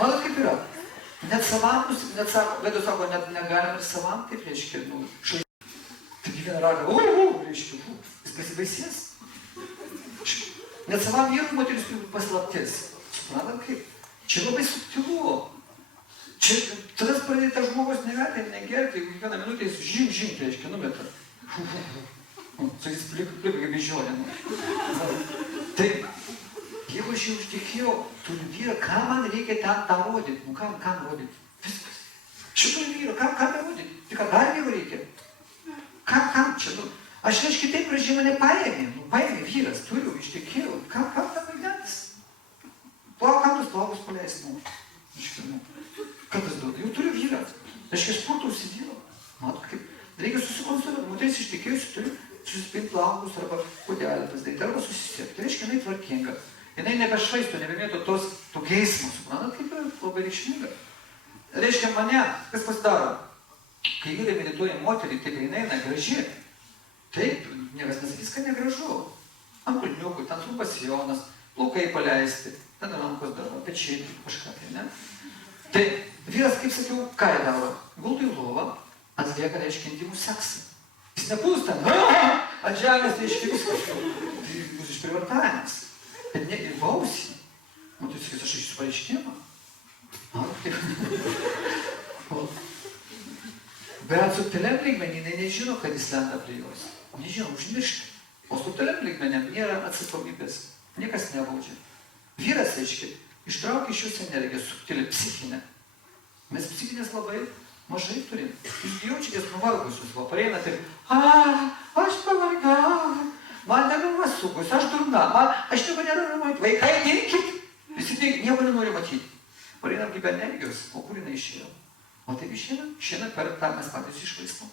Matot, kaip yra? Net savam, Vedas sako, net negalim ir savam, taip reiškia, tai kiekvieną ragą, reiškia, jis pasibaisės. Net savam vyrui moteris turi paslaptis. Suprantam kaip? Čia labai subtilu. Čia tada pradėta žmogus neverti, negerti, jeigu kiekvieną minutę jis žing, reiškia, numeta. Sakys, plikai kaip bežionė. Tai jeigu aš jau ištekėjau, turiu vyrą, ką man reikia ten tą rodyti? Nu, kam rodyti? Viskas. Šitoj vyru, kam rodyti? Tai ką dar vyrų reikia? Kam čia? Nu, aš reiškia taip gražiai mane paėmė. Nu, paėmė vyras, turiu, ištekėjau. Kam tam vaidintis? Kam tas plaukus paleis? Nu, ką tas duoda? Jau turiu vyrą. Aš jau sportą užsidėjau. Matot, kaip reikia susikoncentruoti. Moteris ištekėjusi turi susipinti plaukus arba puodelį pasidaryti, arba susisiekti. Tai reiškia, jinai tvarkinga. Jinai nebešvaisto, nebemėto to geismo. Suprantat, kaip yra labai reikšminga. Reiškia, mane, kas pasidaro? Kai vyrai medituoja moterį, taip jinai graži. Taip, niekas nesakys, kad negražu. Ant kulniukų, ten trumpas sijonas, plaukai paleisti, ten rankos dar, pečiai, kažką tai, ne? Tai vyras, kaip sakiau, ką jie daro? Guldo į lovą, atlieka, reiškia, intymų seksą. Jis nepūs ten, ant žemės, tai iškivis kažkaip. Tai bus išprivartavimas. Bet ne į bausį. O tu sakys, aš išsiu pareiškimą. Bet subtiliam lygmenį jinai nežino, kad jis lenda prie jos. Nežino, užmiršti. O subtiliam lygmenį nėra atsakomybės. Niekas nebaudžia. Vyras, aiškiai, ištraukia iš jūsų energiją, subtilį, psichinę. Mes psichinės labai mažai turim. Jūs jaučiatės nuvargusius, va, pareina taip, aš pavargau, man negalva sukus, aš durna, aš nieko nenoriu matyti, vaikai dinkit, visi nieko nenori matyti. Pareinam kaip energijos, o kur jinai išėjo? O taip išėjo, šiandien per tą mes patys išvaistom.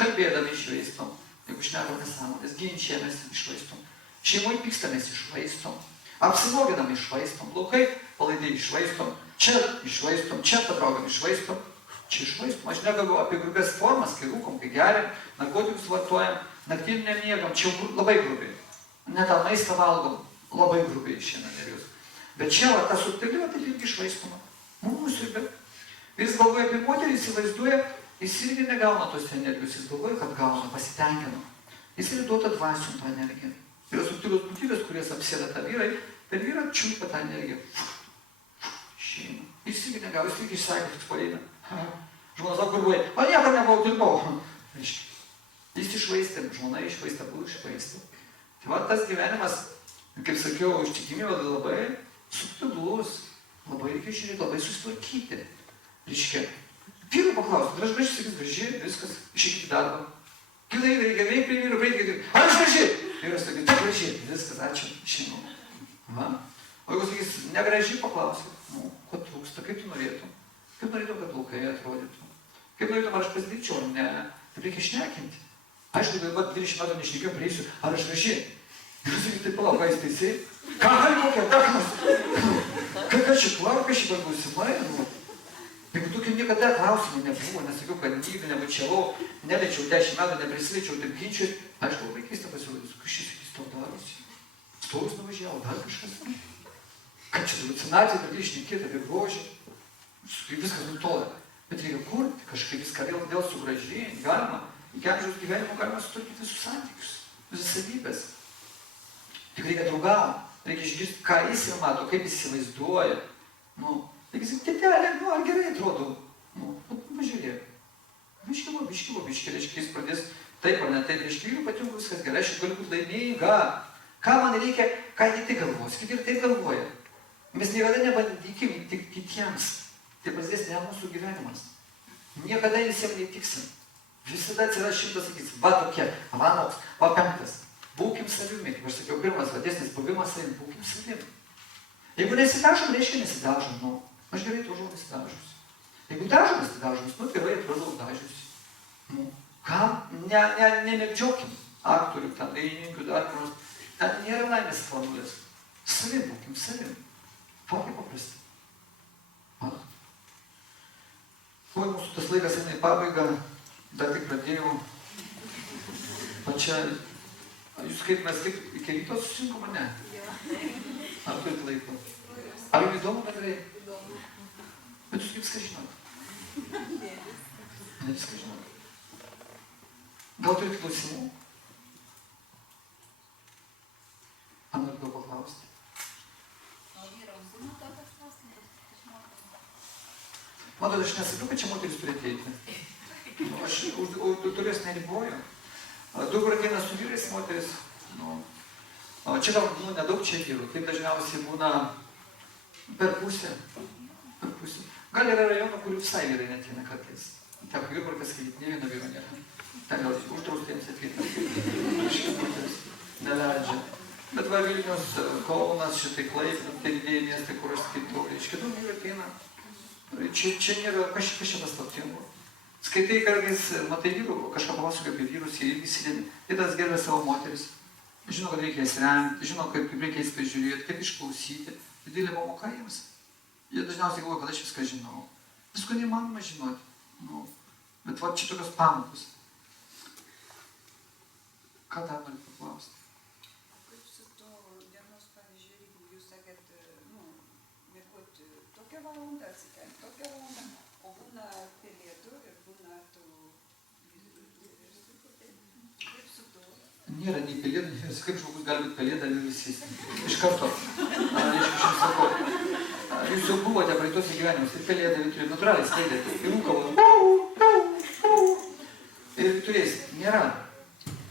Kalbėdami išvaistom, jeigu šnekam nesąmonės, ginčiamės išvaistom, šeimoje pykstamės išvaistom, apsinoginam išvaistom, plaukai palaidai išvaistom, čia išvaistom, čia patraukam išvaistom, čia išvaistom. Aš negalvoju apie grubės formas, kai rūkom, kai geriam, narkotikus vartojam, naktinį nemiegam, čia labai grubiai. Net tą maistą valgom, labai grubiai šiandien ir jūs. Bet čia va, ta subtilė, tai irgi išvaistoma. Mūsų, bet jis galvoja apie moterį, įsivaizduoja, jis irgi negauna tos energijos, jis galvoja, kad gauna, pasitenkino. Jis ir duota dvasium tą energiją. Yra subtilios būtybės, kurias apsėda tą vyrai, per vyrą čiūpa tą energiją. Šeima. Jis irgi negavo, jis irgi išsakė, tik pareina. Žmonas apgalvoja, o nieko nebuvau, dirbau. Jis išvaistė, žmona išvaistė, buvo išvaistė. Tai va, tas gyvenimas, kaip sakiau, ištikimybė labai subtilus, labai reikia žiūrėti, labai susitvarkyti. Reiškia, vyrų paklausti, graži, sakys, graži, viskas, išeikit į darbą. Kita reikia veikti prie vyrų, prieiti, aš graži. Vyras sakys, tu graži, viskas, ačiū, išeinu. O jeigu sakys, negraži, paklausi, nu, ko trūksta, kaip tu norėtum? Kaip norėtum, kad plaukai atrodytų? Kaip norėtum, ar aš pasidaryčiau, ar ne? Taip reikia šnekinti. Aišku, dabar 20 metų nešnekėjau, prieisiu, ar aš graži? Ir sakyt, tai palauk, ką jis teisėjai? Ką gali kokia, dakmas? Ką čia plauka, šitą klausimai? Jeigu tokių niekada klausimų nebuvo, nesakiau, kad nygdą nebučiavau, neliečiau 10 metų, neprisiliečiau, taip ginčiui, aišku, labai keista pasirodys, kas šis sakys, tau darosi? Stovus nuvažiavo, dar kažkas? Kad čia halucinacija, kad išnekėti apie grožį, viskas nutola. Bet reikia kurti, kažkaip viską vėl sugražinti, galima. Iki amžiaus gyvenimo galima sutvarkyti visus santykius, visas savybės. Tik reikia draugauti, reikia išgirsti, ką jis ir mato, kaip jis įsivaizduoja. Reikia sakyti, tėtelė, ar gerai atrodo? Pažiūrėk. Biškilo, reiškia, jis pradės taip ar ne taip, reiškia, ir patinku viskas gerai, aš galiu būti laiminga. Ką man reikia, ką kiti galvos, kiti ir taip galvoja. Mes niekada nebandykim tik kitiems. Tai prasidės ne mūsų gyvenimas. Niekada visiems neįtiksim. Visada atsiras 100 sakys, va tokie, va noks, va 5. Būkim savimi, kaip aš sakiau, pirmas vadesnis buvimas savimi, būkim savimi. Jeigu nesidažom, reiškia nesidažom, aš gerai atrožau nesidažus. Jeigu dažomės, tai dažomės, gerai atrožau dažius. Kam? Nemėgdžiokim aktorių, ten dainininkų, dar kur nors. Ten nėra laimės formulės. Savim, būkim savim. Tokiai paprasti. Oi, mūsų tas laikas eina į pabaigą, dar tik pradėjau. Pačia, jūs kaip mes kaip iki ryto susirinkom, ne? Ar turit laiko? Ar jums įdomu bendrai? Bet jūs viską žinot? Ne viską žinot. Gal turit klausimų? Ar norit gal paklausti? Matot, aš nesakiau, kad čia moteris turi ateiti. Aš auditorijas neriboju. Daug kur ateina su vyrais moteris. O čia gal nedaug čia vyrų, taip dažniausiai būna per pusę. Gal yra rajonų, kurių visai vyrai neateina kartais. Teko Jurbarką skaityti, ne vieno vyro nėra. Ten gal uždraustiems atvykti. Neleidžia. Bet va Vilnius, Kaunas, šitai Klaipėda, tai didieji miestai, kur aš skaitau, iš kitų vyrai ateina. Čia nėra kažkas paslaptingo. Skaitai kartais, matai vyrų, kažką papasakoja apie vyrus, jie irgi įsidėmė. Jie tas gerbė savo moteris. Žino, kad reikia jas remti, žino, kaip reikia jas prižiūrėti, kaip išklausyti. Didelė pamoka jiems. Jie dažniausiai galvoja, kad aš viską žinau. Visko neįmanoma žinoti. Nu, bet va čia tokios pamokos. Ką dar noriu paklausti? Kaip su to dienos, pavyzdžiui, jeigu jūs sakėt, mėgoti tokią valandą, atsikelti tokią valandą, o būna pelėdų ir būna tų kaip su to? Nėra nei pelėdų, nei kaip žmogus gali būti pelėda ir visi. Iš karto. Aš jums sakau. Jūs jau buvote praeituose gyvenimus ir pelėda turėjo natūraliai skraidėti. Ir rūkavo. Ir turėsit. Nėra.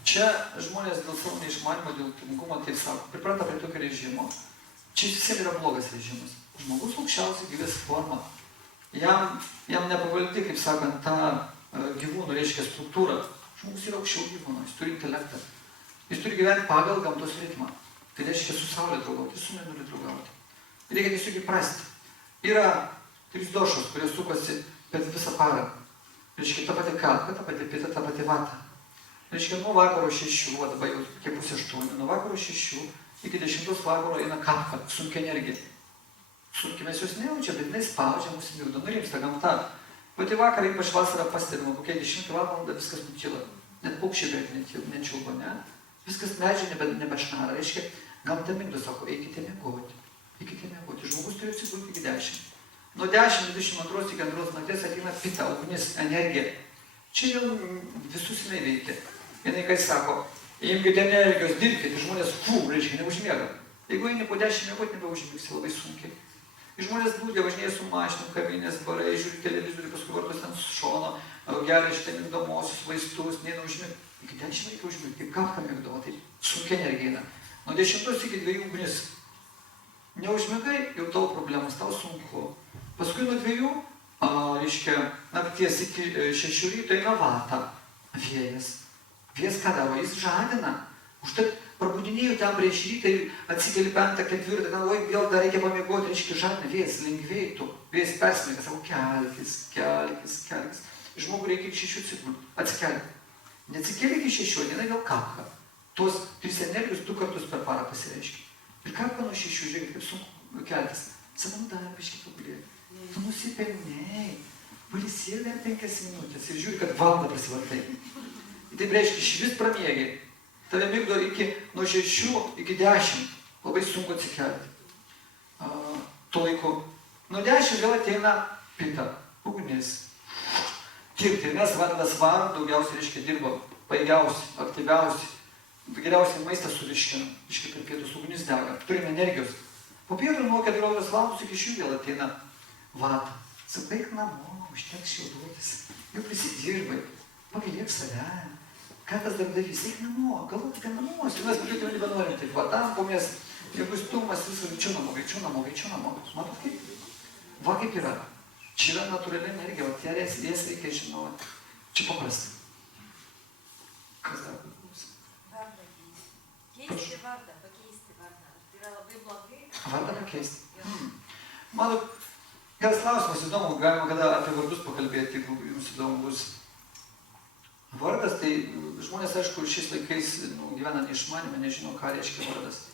Čia žmonės dėl savo neišmanymo, dėl tingumo, taip sako, pripranta prie tokio režimo. Čia visiems yra blogas režimas. Žmogus aukščiausia gyvės forma. Jam nepavaldi, kaip sakant, tą gyvūnų reiškia struktūrą. Žmogus yra aukščiau gyvūno, jis turi intelektą. Jis turi gyventi pagal gamtos ritmą. Tai reiškia su saulė draugauti, su mėnuliu draugauti. Reikia tiesiog įprasti. Yra 3 došos, kurie sukasi per visą parą. Reiškia, ta pati kalka, ta pati pita, ta pati vata. Reiškia, nuo vakaro 6, o dabar jau kiek pusė 8, nuo vakaro 6 iki 10 vakaro eina kapka, sunkia energija. Sunkiai mes jos nejaučia, bet jinai spaudžia, mūsų migdo, nurimsta gamta. Bet į vakarą, ypač vasarą pastebima, kokia 10 valandą viskas nutyla. Net paukščiai beveik nečiulba, ne? Viskas medžiai nebešnara. Reiškia, gamta migdo, sako, eikite miegoti. Žmogus turi atsigulti iki 10. Nuo 10-22 iki 2 nakties ateina pita, ugnis, energija. Čia jau visus jinai veikia. Jinai kai sako, imkite energijos, dirbkite, žmonės, reiškia, neužmiega. Jeigu eini po 10 miegoti, nebeužmigsi labai sunkiai. Žmonės būdė, važinėja su mašinom, kavinės, barai, žiūri televizorių, paskui vartos ten su šono, geria šitą migdomosius vaistus, neina užmigti. Iki 10 reikia užmigti, kaip kapka migdoma, tai sunkia energija eina. Nuo 10 iki 2 ugnis. Neužmigai, jau tau problemas, tau sunku. Paskui nuo 2, reiškia, nakties iki 6 ryto eina vata, vėjas. Vėjas ką daro? Jis žadina. Užtat prabudinėjau ten prieš rytą ir atsikeli 5, 4, galvoju, vėl dar reikia pamiegoti, reiškia, žadina vėjas, lengvėtų. Vėjas persmėga, sako, kelkis. Žmogui reikia iki 6 atsigulti, atsikelti. Neatsikeli iki 6, jinai vėl kapka. Tos 3 energijos 2 kartus per parą pasireiškia. Ir kapka nuo 6, žiūrėkit, kaip sunku keltis. Sako, nu dar biškį pagulėti. Tu nusipelnėjai. Pailsėk dar 5 minutės ir žiūri, kad valandą prasivartai. Tai reiškia, iš vis pramiegi. Tave migdo nuo 6 iki 10. Labai sunku atsikelti. Tuo laiku. Nuo 10 vėl ateina pita, ugnis. Tirti. Ir mes valandas varom, daugiausiai, reiškia, dirbam. Paigiausi, aktyviausi. Geriausiai maistą suriškinam. Iškai per pietus ugnis dega. Turime energijos. Po pietų nuo 14 valandos iki 6 vėl ateina vata. Sakai, eik namo, užteks šilduotis. Jau prisidirbai. Pagailėk save. Ką tas darbdavys? Eik namo, galvok apie namus. Ir mes pradėtume nebenorim. Taip, va, tampomės. Jeigu stumas visą greičiau namo. Matot kaip? Va kaip yra. Čia yra natūrali energija, o tie jas reikia žinoti. Čia paprasta. Kas dar bus? Vardą keisti vardą, pakeisti vardą. Tai yra labai blogai. Vardą pakeisti. Manau, geras klausimas įdomu, galima kada apie vardus pakalbėti, jeigu jums įdomu bus. Vardas, tai žmonės, aišku, šiais laikais gyvena neišmanime, nežino, ką reiškia vardas.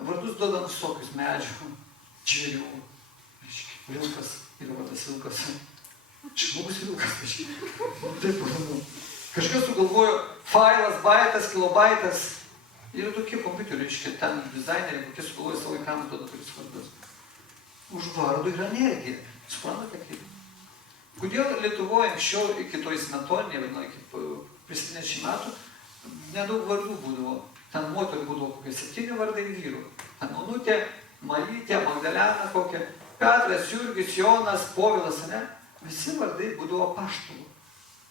Vardus duoda visokius medžių, žvėrių, vilkas, yra vardas vilkas. Žmogus vilkas, taip, kažkas sugalvojo failas, baitas, kilobaitas. Yra tokie kompiuteriai, reiškia, ten dizaineriai, kokie sugalvoja savo vaikams duoda tokius vardus. Už vardų yra energija. Suprantate kaip? Kodėl Lietuvoje anksčiau iki to smetoninė, iki prieš 70 metų, nedaug vardų būdavo. Ten moterų būdavo kokie 7 vardai vyrų. Ten Onutė, Marytė, Magdalena kokia, Petras, Jurgis, Jonas, Povilas, ne? Visi vardai būdavo apaštalų.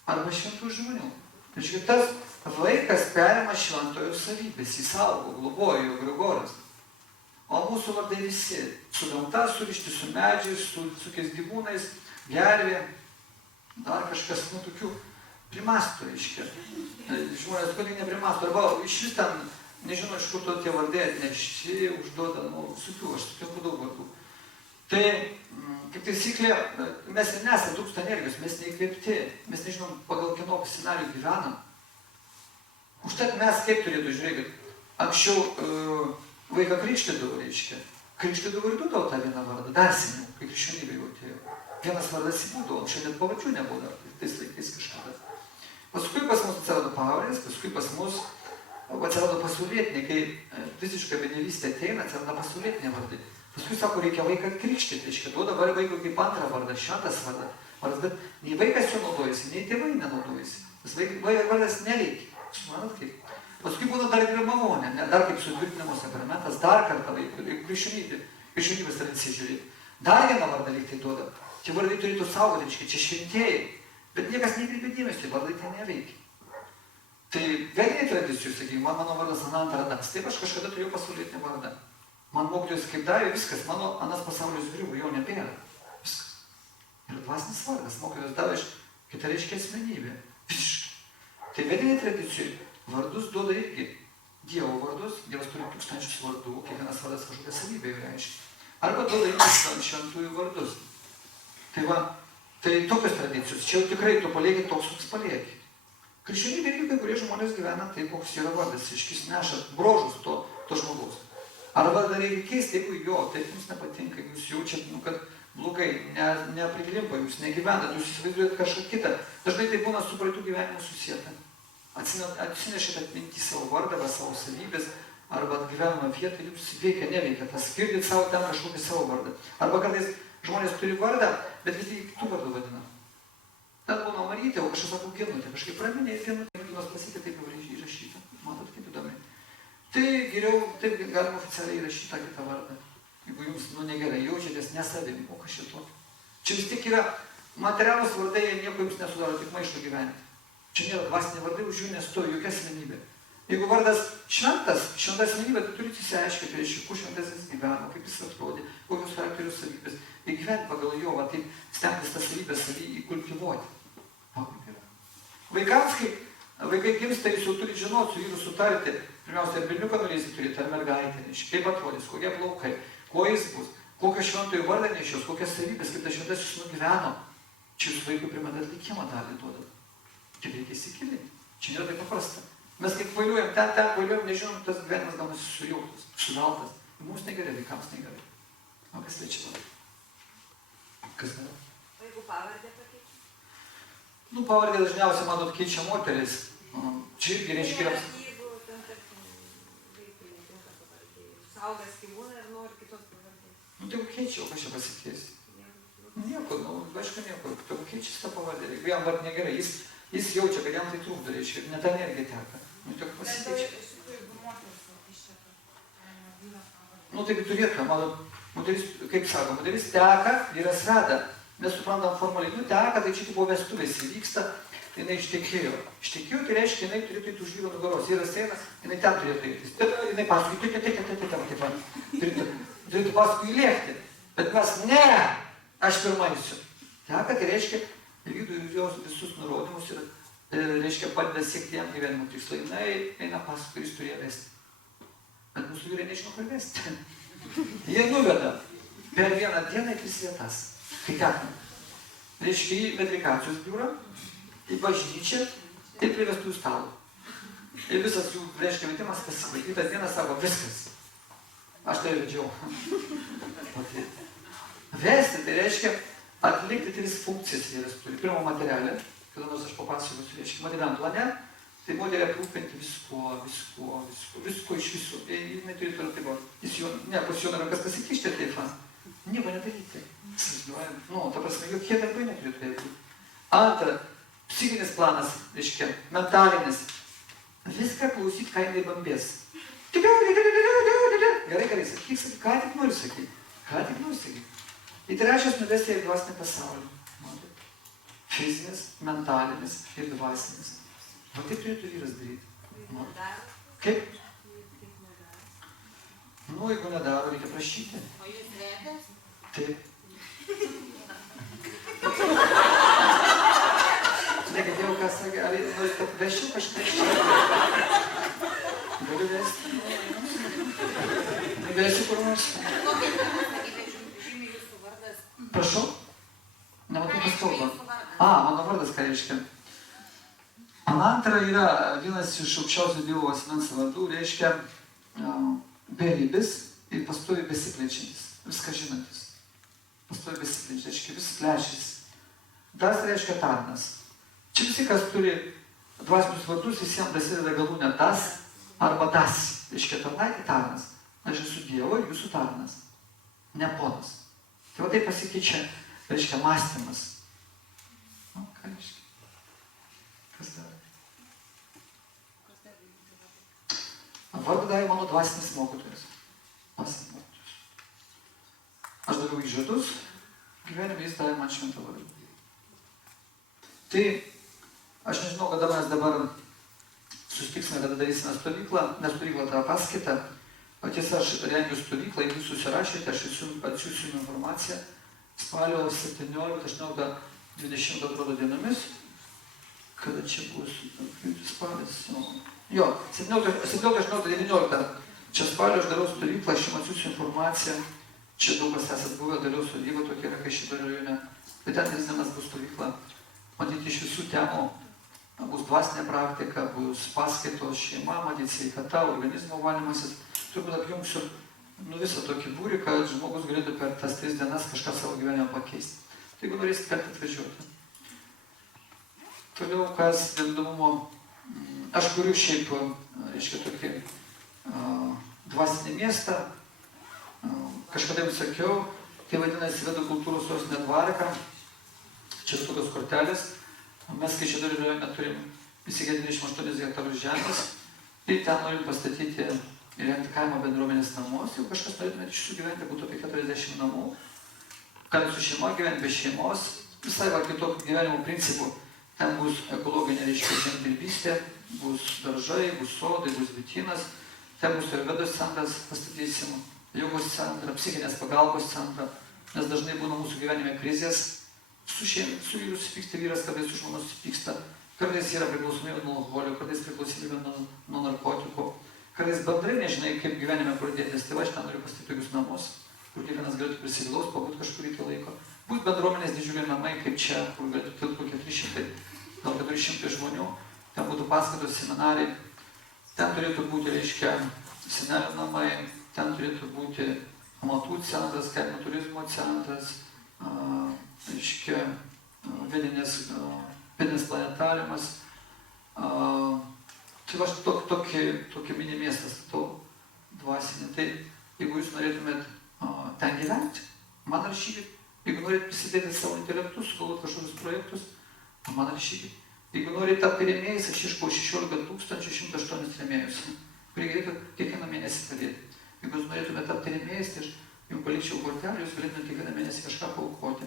Arba šventų žmonių. Reiškia, tas vaikas perima šventojo savybės, jis saugo, globoja jo Grigoras. O mūsų vardai visi, su gamta surišti, su medžiais, su gyvūnais, gervė, dar kažkas, tokių primastų, reiškia. Žmonės, kodėl neprimastų, arba iš vis ten, nežinau, iš kur to tie vardai atnešti, užduoda, visokių, aš sutinku daug vardų. Tai, kaip taisyklė, mes ir nesame trūksta energijos, mes neįkvėpti, mes nežinom, pagal kieno scenarijų gyvenam. Užtat mes kaip turėtų, žiūrėkit, anksčiau vaiką krikštydavo, reiškia. Krikštydavo ir duodavo tą vieną vardą, dar seniau, kai krikščionybė jau atėjo. Vienas vardas įbūdavo, anksčiau net pavardžių nebūdavo, tais laikais kažkada. Paskui pas mus atsirado pavardės, paskui pas mus atsirado pasaulietiniai, kai visiškai benevystė ateina, atsirado pasaulietiniai vardai. Paskui sako, reikia vaiką krikštyti, reiškia, duoda vaikui kaip antrą vardą, šventas vardas, bet nei vaikas jo naudojasi, nei tėvai nenaudojasi. Tas vardas neveikia, suprantat kaip. Paskui būna dar ir malonė, dar kaip sutvirtinimo sakramentas, dar kartą vaikui, krikščionybės tradicija žiūrėti. Dar vieną vardą lyg tai duoda. Tie vardai turėtų saugoti, reiškia, čia šventieji, bet niekas nekreipia dėmesio, vardai tai neveikia. Tai vėliniai tradicijų, sakykime, mano vardas Anantaradas, taip aš kažkada turėjau pasaulietinį vardą. Man mokytojas kaip davė, viskas, mano anas pasaulis griuvo, jo nebėra. Viskas. Ir dvasinis vardas, mokytojas davė, kita reiškia asmenybė. Visiškai. Tai vėliniai tradicijų vardus duoda irgi Dievo vardus, Dievas turi 1000 vardų, kiekvienas vardas kažkokią savybę reiškia. Arba duoda irgi šventųjų vardus. Tai va, tai tokios tradicijos, čia jau tikrai tu palieki toks, koks palieki. Krikščionybė irgi kai kurie žmonės gyvena taip, koks yra vardas, iškis neša brožus to žmogaus. Arba dar reikia keisti, jeigu jo, taip jums nepatinka, jeigu jūs jaučiat, kad blogai, nepriglimpa, jūs negyvenat, jūs įsivaizduojat kažką kitą. Dažnai tai būna su praeitų gyvenimu susieta. Atsinešėt atminti savo vardą, savo savybės, arba gyvenamą vietą ir jums veikia, neveikia. Tas girdit savo ten kažkokį savo vardą. Arba kartais žmonės turi vardą, bet vis tik kitų vardų vadina. Ten būna Marytė, o kažkas sako Genutė, kažkaip praminė ir Genutė, Genutės pasakė, taip įrašyta. Matot, kaip įdomi. Tai geriau, taip galima oficialiai įrašyti tą kitą vardą. Jeigu jums negerai jaučiatės, nesavim, o kas šito. Čia vis tik yra materialūs vardai, jie nieko jums nesudaro, tik maišto gyventi. Čia nėra dvasiniai vardai, už jų nestovi jokia asmenybė. Jeigu vardas šventas, šventa asmenybė, tu turite įsiaiškinti, reiškia, kur šventasis gyveno, kaip jis atrodė, kokios charakterių savybės. Ir gyventi pagal jo, va taip stengtis tas savybės savį įkultivuoti. Vaikams, vaikai gimsta, jūs jau turite žinoti, su vyru sutarti. Pirmiausia, berniuką norėsite turėti, ar mergaitę, reiškia, kaip atrodys, kokie plaukai, kuo jis bus, kokio šventojo vardą nešios, kokias savybės, kaip tas šventasis nugyveno. Čia jūs vaikui primetat likimą dalį duodat. Čia reikia įsikilinti. Čia nėra taip paprasta. Mes kaip vailiuojam, ten vailiuojam, nežinom, tas gyvenimas gaunasi sujauktas, suveltas. Mums negerai, vaikams negerai. O kas liečia dabar? Kas dabar? O jeigu pavardę pakeičia? Pavardę dažniausiai, matot, keičia moteris. Čia irgi reiškia yra... Jeigu ten, tarkim, vaikui netinka pavardė, saugas gyvūną ir nori kitos pavardės. Tai keičia, o kas čia pasikeis? Nieko, aišku, nieko. Tegu keičiasi tą pavardę. Jeigu jam vart negerai, jis jaučia, kad jam tai trukdo, reiškia, ne ta energija teka. Tik pasikeičia. Taip turėtų, moteris, kaip sako, moteris teka, vyras veda. Mes suprantam formaliai, teka, tai čia buvo vestuvės įvyksta, jinai ištekėjo. Ištekėjo, tai reiškia, jinai turėtų eiti už vyro nugaros. Vyras eina, jinai ten turėtų eiti. Jinai paskui, turėtų paskui lėkti. Bet mes, ne, aš pirmaisiu. Teka, tai reiškia, vykdo jos visus nurodymus ir, reiškia, padeda siekti jam gyvenimo tikslą. Jinai eina paskui, jis turėjo vesti. Bet mūsų vyrai nežino, kur vesti. Jie nuveda per vieną dieną į 3 vietas. Kai tekam. Reiškia, į metrikacijos biurą, į bažnyčią ir prie vestuvių stalo. Ir visas jų, reiškia, vedimas pasibaigė. Kitą dieną sako, viskas. Aš tai vedžiau. Vesti, tai reiškia, atlikti 3 funkcijas vyras turi. Pirma materialė, kada nors aš papasakosiu, reiškia, materialiam plane, tai moterį aprūpinti visko iš visų. Jinai turi toliau taip, pas jo rankas pasikišti taip, nieko nedaryti. Ta prasme, jokie darbai neturi turėti. Antra, psichinis planas, reiškia, mentalinis. Viską klausyt, ką jinai bambės. Gerai, sakyk, ką tik nori sakyti. Ir trečias nuvesti į dvasinį pasaulį. Fizinis, mentalinis ir dvasinis. Va taip turėtų vyras daryti. Nedaro. Kaip? Taip nedaro. Nu, jeigu nedaro, reikia prašyti. O jūs vedęs? Taip. Negirdėjau, ką sakė, ar nori, kad vešiu kažkaip čia? Galiu vesti. Vesiu kur nors. Kokia žymi jūsų vardas? Prašau? Nematau, kas kalba. Jūsų vardas. Mano vardas ką reiškia? Anantra yra vienas iš aukščiausių Dievo asmens vardų, reiškia beribis ir pastoviai besiplečiantis, viską žinantis. Pastoviai besiplečiantis, reiškia vis plečiasi. Das reiškia tarnas. Čia visi, kas turi dvasinius vardus, visiems prasideda galūnė das arba das. Reiškia tarnaitė tarnas. Aš esu Dievo ir jūsų tarnas. Ne ponas. Tai va tai pasikeičia, reiškia mąstymas. Nu, ką reiškia? Kas dar? Vardą davė mano dvasinis mokytojas. Dvasinis mokytojas. Aš daviau įžadus, gyvenime jis davė man šventą vardą. Tai aš nežinau, kada mes dabar susitiksime, kada darysime stovyklą, nes stovykla tai yra paskaita. O tiesa, aš rengiu stovyklą, jeigu jūs susirašėte, aš atsiųsiu informaciją spalio 17, 18, 20 atrodo dienomis. Kada čia bus? Spalis. Jo, 17, 18, 19. Čia spalio aš darau stovyklą, aš jums atsiųsiu informaciją. Čia daug kas esat buvę, dariau sodybą tokia yra Kaišiadorių rajone. Bet ten 3 dienas bus stovykla. Matyti iš visų temų. Bus dvasinė praktika, bus paskaitos, šeima, matyti sveikata, organizmo valymasis. Turbūt apjungsiu visą tokį būrį, kad žmogus galėtų per tas 3 dienas kažką savo gyvenime pakeisti. Tai jeigu norėsit kartą atvažiuoti. Toliau, kas dėl įdomumo, aš kuriu šiaip, reiškia, tokį dvasinį miestą, kažkada jums sakiau, tai vadinasi Vedų kultūros sostinė Dvaraka, čia tokios kortelės, mes Kaišiadorių rajone turim įsigyję 28 hektarų žemės ir ten norim pastatyti įrengti kaimo bendruomenės namus, jau kažkas norėtumėte iš jų gyventi, būtų apie 40 namų, gali su šeima gyventi, be šeimos, visai va kitokių gyvenimo principų. Ten bus ekologinė, reiškia, žemdirbystė, bus daržai, bus sodai, bus bitynas, ten bus Ajurvedos centras, pastatysim jogos centrą, psichinės pagalbos centrą, nes dažnai būna mūsų gyvenime krizės, su vyru susipyksta vyras, kartais su žmona susipyksta, kartais yra priklausomybė nuo alkoholio, kartais priklausomybė nuo narkotikų, kartais bendrai nežinai, kaip gyvenime pradėtis. Tai va, aš ten noriu pastatyti tokius namus, kur kiekvienas galėtų prisiglaus, pabūti kažkurį tai laiko. Bus bendruomenės didžiuliai namai, kaip čia, kur galėtų tilpti kokie 300, gal 400 žmonių, ten būtų paskaitos, seminarai, ten turėtų būti, reiškia, senelių namai, ten turėtų būti amatų centras, kaimo turizmo centras, reiškia, vidinis planetariumas. Tai aš tokį mini miestą statau dvasinį. Tai jeigu jūs norėtumėt ten gyventi, man rašykit. Jeigu norėt prisidėti savo intelektus, sugalvoti kažkokius projektus, man rašykit. Jeigu norėt tapti rėmėjais, aš ieškau 16 108 rėmėjus, kurie galėtų kiekvieną mėnesį padėti. Jeigu jūs norėtumėt tapti rėmėjais, tai aš jums palikčiau kortelę, jūs galėtumėt kiekvieną mėnesį kažką paaukoti.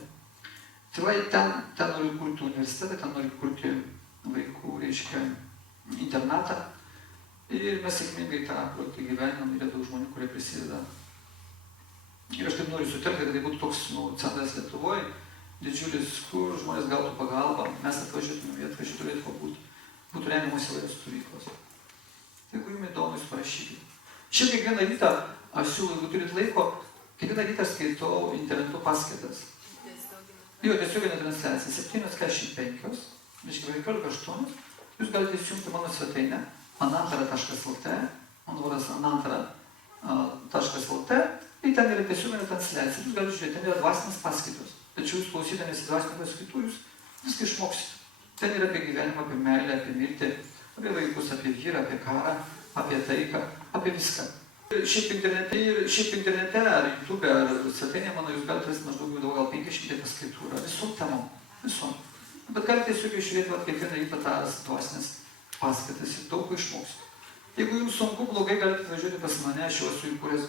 Tai va, ten noriu kurti universitetą, ten noriu kurti vaikų, reiškia, internatą. Ir mes sėkmingai tą projektą gyvenam, yra daug žmonių, kurie prisideda. Ir aš taip noriu sutelkti, kad tai būtų toks centras Lietuvoje, didžiulis, kur žmonės gautų pagalbą, mes atvažiuotume, jie atvažiuotų Lietuvą būtų rengiamos įvairios stovyklos. Tai jeigu jums įdomu, jūs parašykite. Šiaip kiekvieną rytą, aš siūlau, jeigu turit laiko, kiekvieną rytą skaitau internetu paskaitas. Jo, tiesioginė transliacija, 7:45, reiškia 15:08, jūs galite įsijungti mano svetainę, anantara.lt, mano vardas anantara.lt, ir ten yra tiesioginė transliacija, jūs galite žiūrėti, ten yra dvasinės paskaitos. Tačiau jūs klausydamėsi dvasinių paskaitų, jūs viską išmoksite. Ten yra apie gyvenimą, apie meilę, apie mirtį, apie vaikus, apie vyrą, apie karą, apie taiką, apie viską. Šiaip internete, ar YouTube, ar svetainėje, manau, jūs galite rasti maždaug gal 500 paskaitų, visom temom, visom. Bet galite tiesiog žiūrėti kiekvieną rytą tas dvasinės paskaitas ir daug ko išmoksite. Jeigu jums sunku, blogai, galite važiuoti pas mane, aš jau esu įkūręs,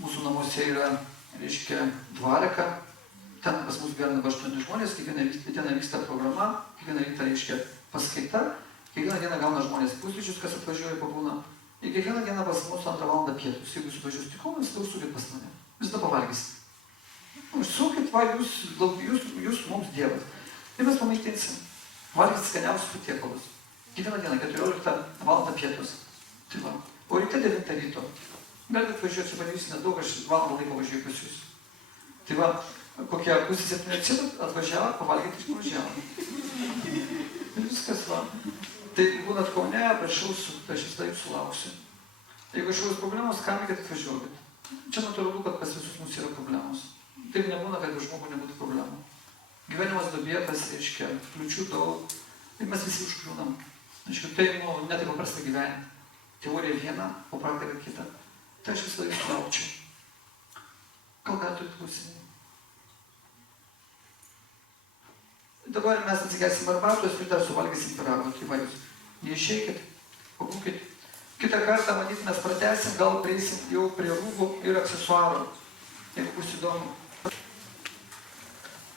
mūsų namuose yra, reiškia, Dvaraka. Ten pas mus gyvena dabar 8 žmonės, kiekvieną rytą vyksta programa, kiekvieną rytą, reiškia, paskaita Kiekvieną dieną gauna žmonės pusryčius, kas atvažiuoja pabūna. Ir kiekvieną dieną pas mus 2 valandą pietus. Jeigu jūs atvažiuosite, tai ko jūs užsukit pas mane? Visada pavalgysit. Užsukit, va, jūs mums Dievas. Ir mes pamaitinsim. Valgysit skaniausius patiekalus. Kiekvieną dieną 14 valandą pietus. Tai va. O ryte 9 ryto. Galite atvažiuoti, čia padarysiu nedaug, aš valandą laiko važiuoju pas jūs. Tai va, kokie 6:30 atsidut, atvažiavo, pavalgyti išvažiavo. Ir viskas va. Tai būnat Kaune, prašau, aš visada jūsų sulauksiu. Jeigu kažkokios problemos, skambinkit, atvažiuokit. Čia natūralu, kad pas visus mūsų yra problemos. Taip nebūna, kad už žmogų nebūtų problemų. Gyvenimas duobėtas, reiškia, kliučių daug. Ir mes visi užkliūnam. Aišku, tai, ne taip paprasta gyventi. Teorija viena, o praktika kita. Tai aš visada jūsų laukčiau. Gal ką turite klausimų? Dabar mes atsigersim arbatos ir dar suvalgysim pyrago. Tai va jūs neišeikit, pabūkit. Kitą kartą, matyt, mes pratęsim, gal prieisim jau prie rūbų ir aksesuarų. Jeigu bus įdomu.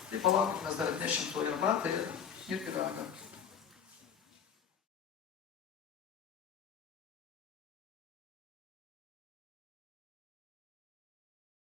Tai palaukit, mes dar atnešim to arbatą ir pyragą.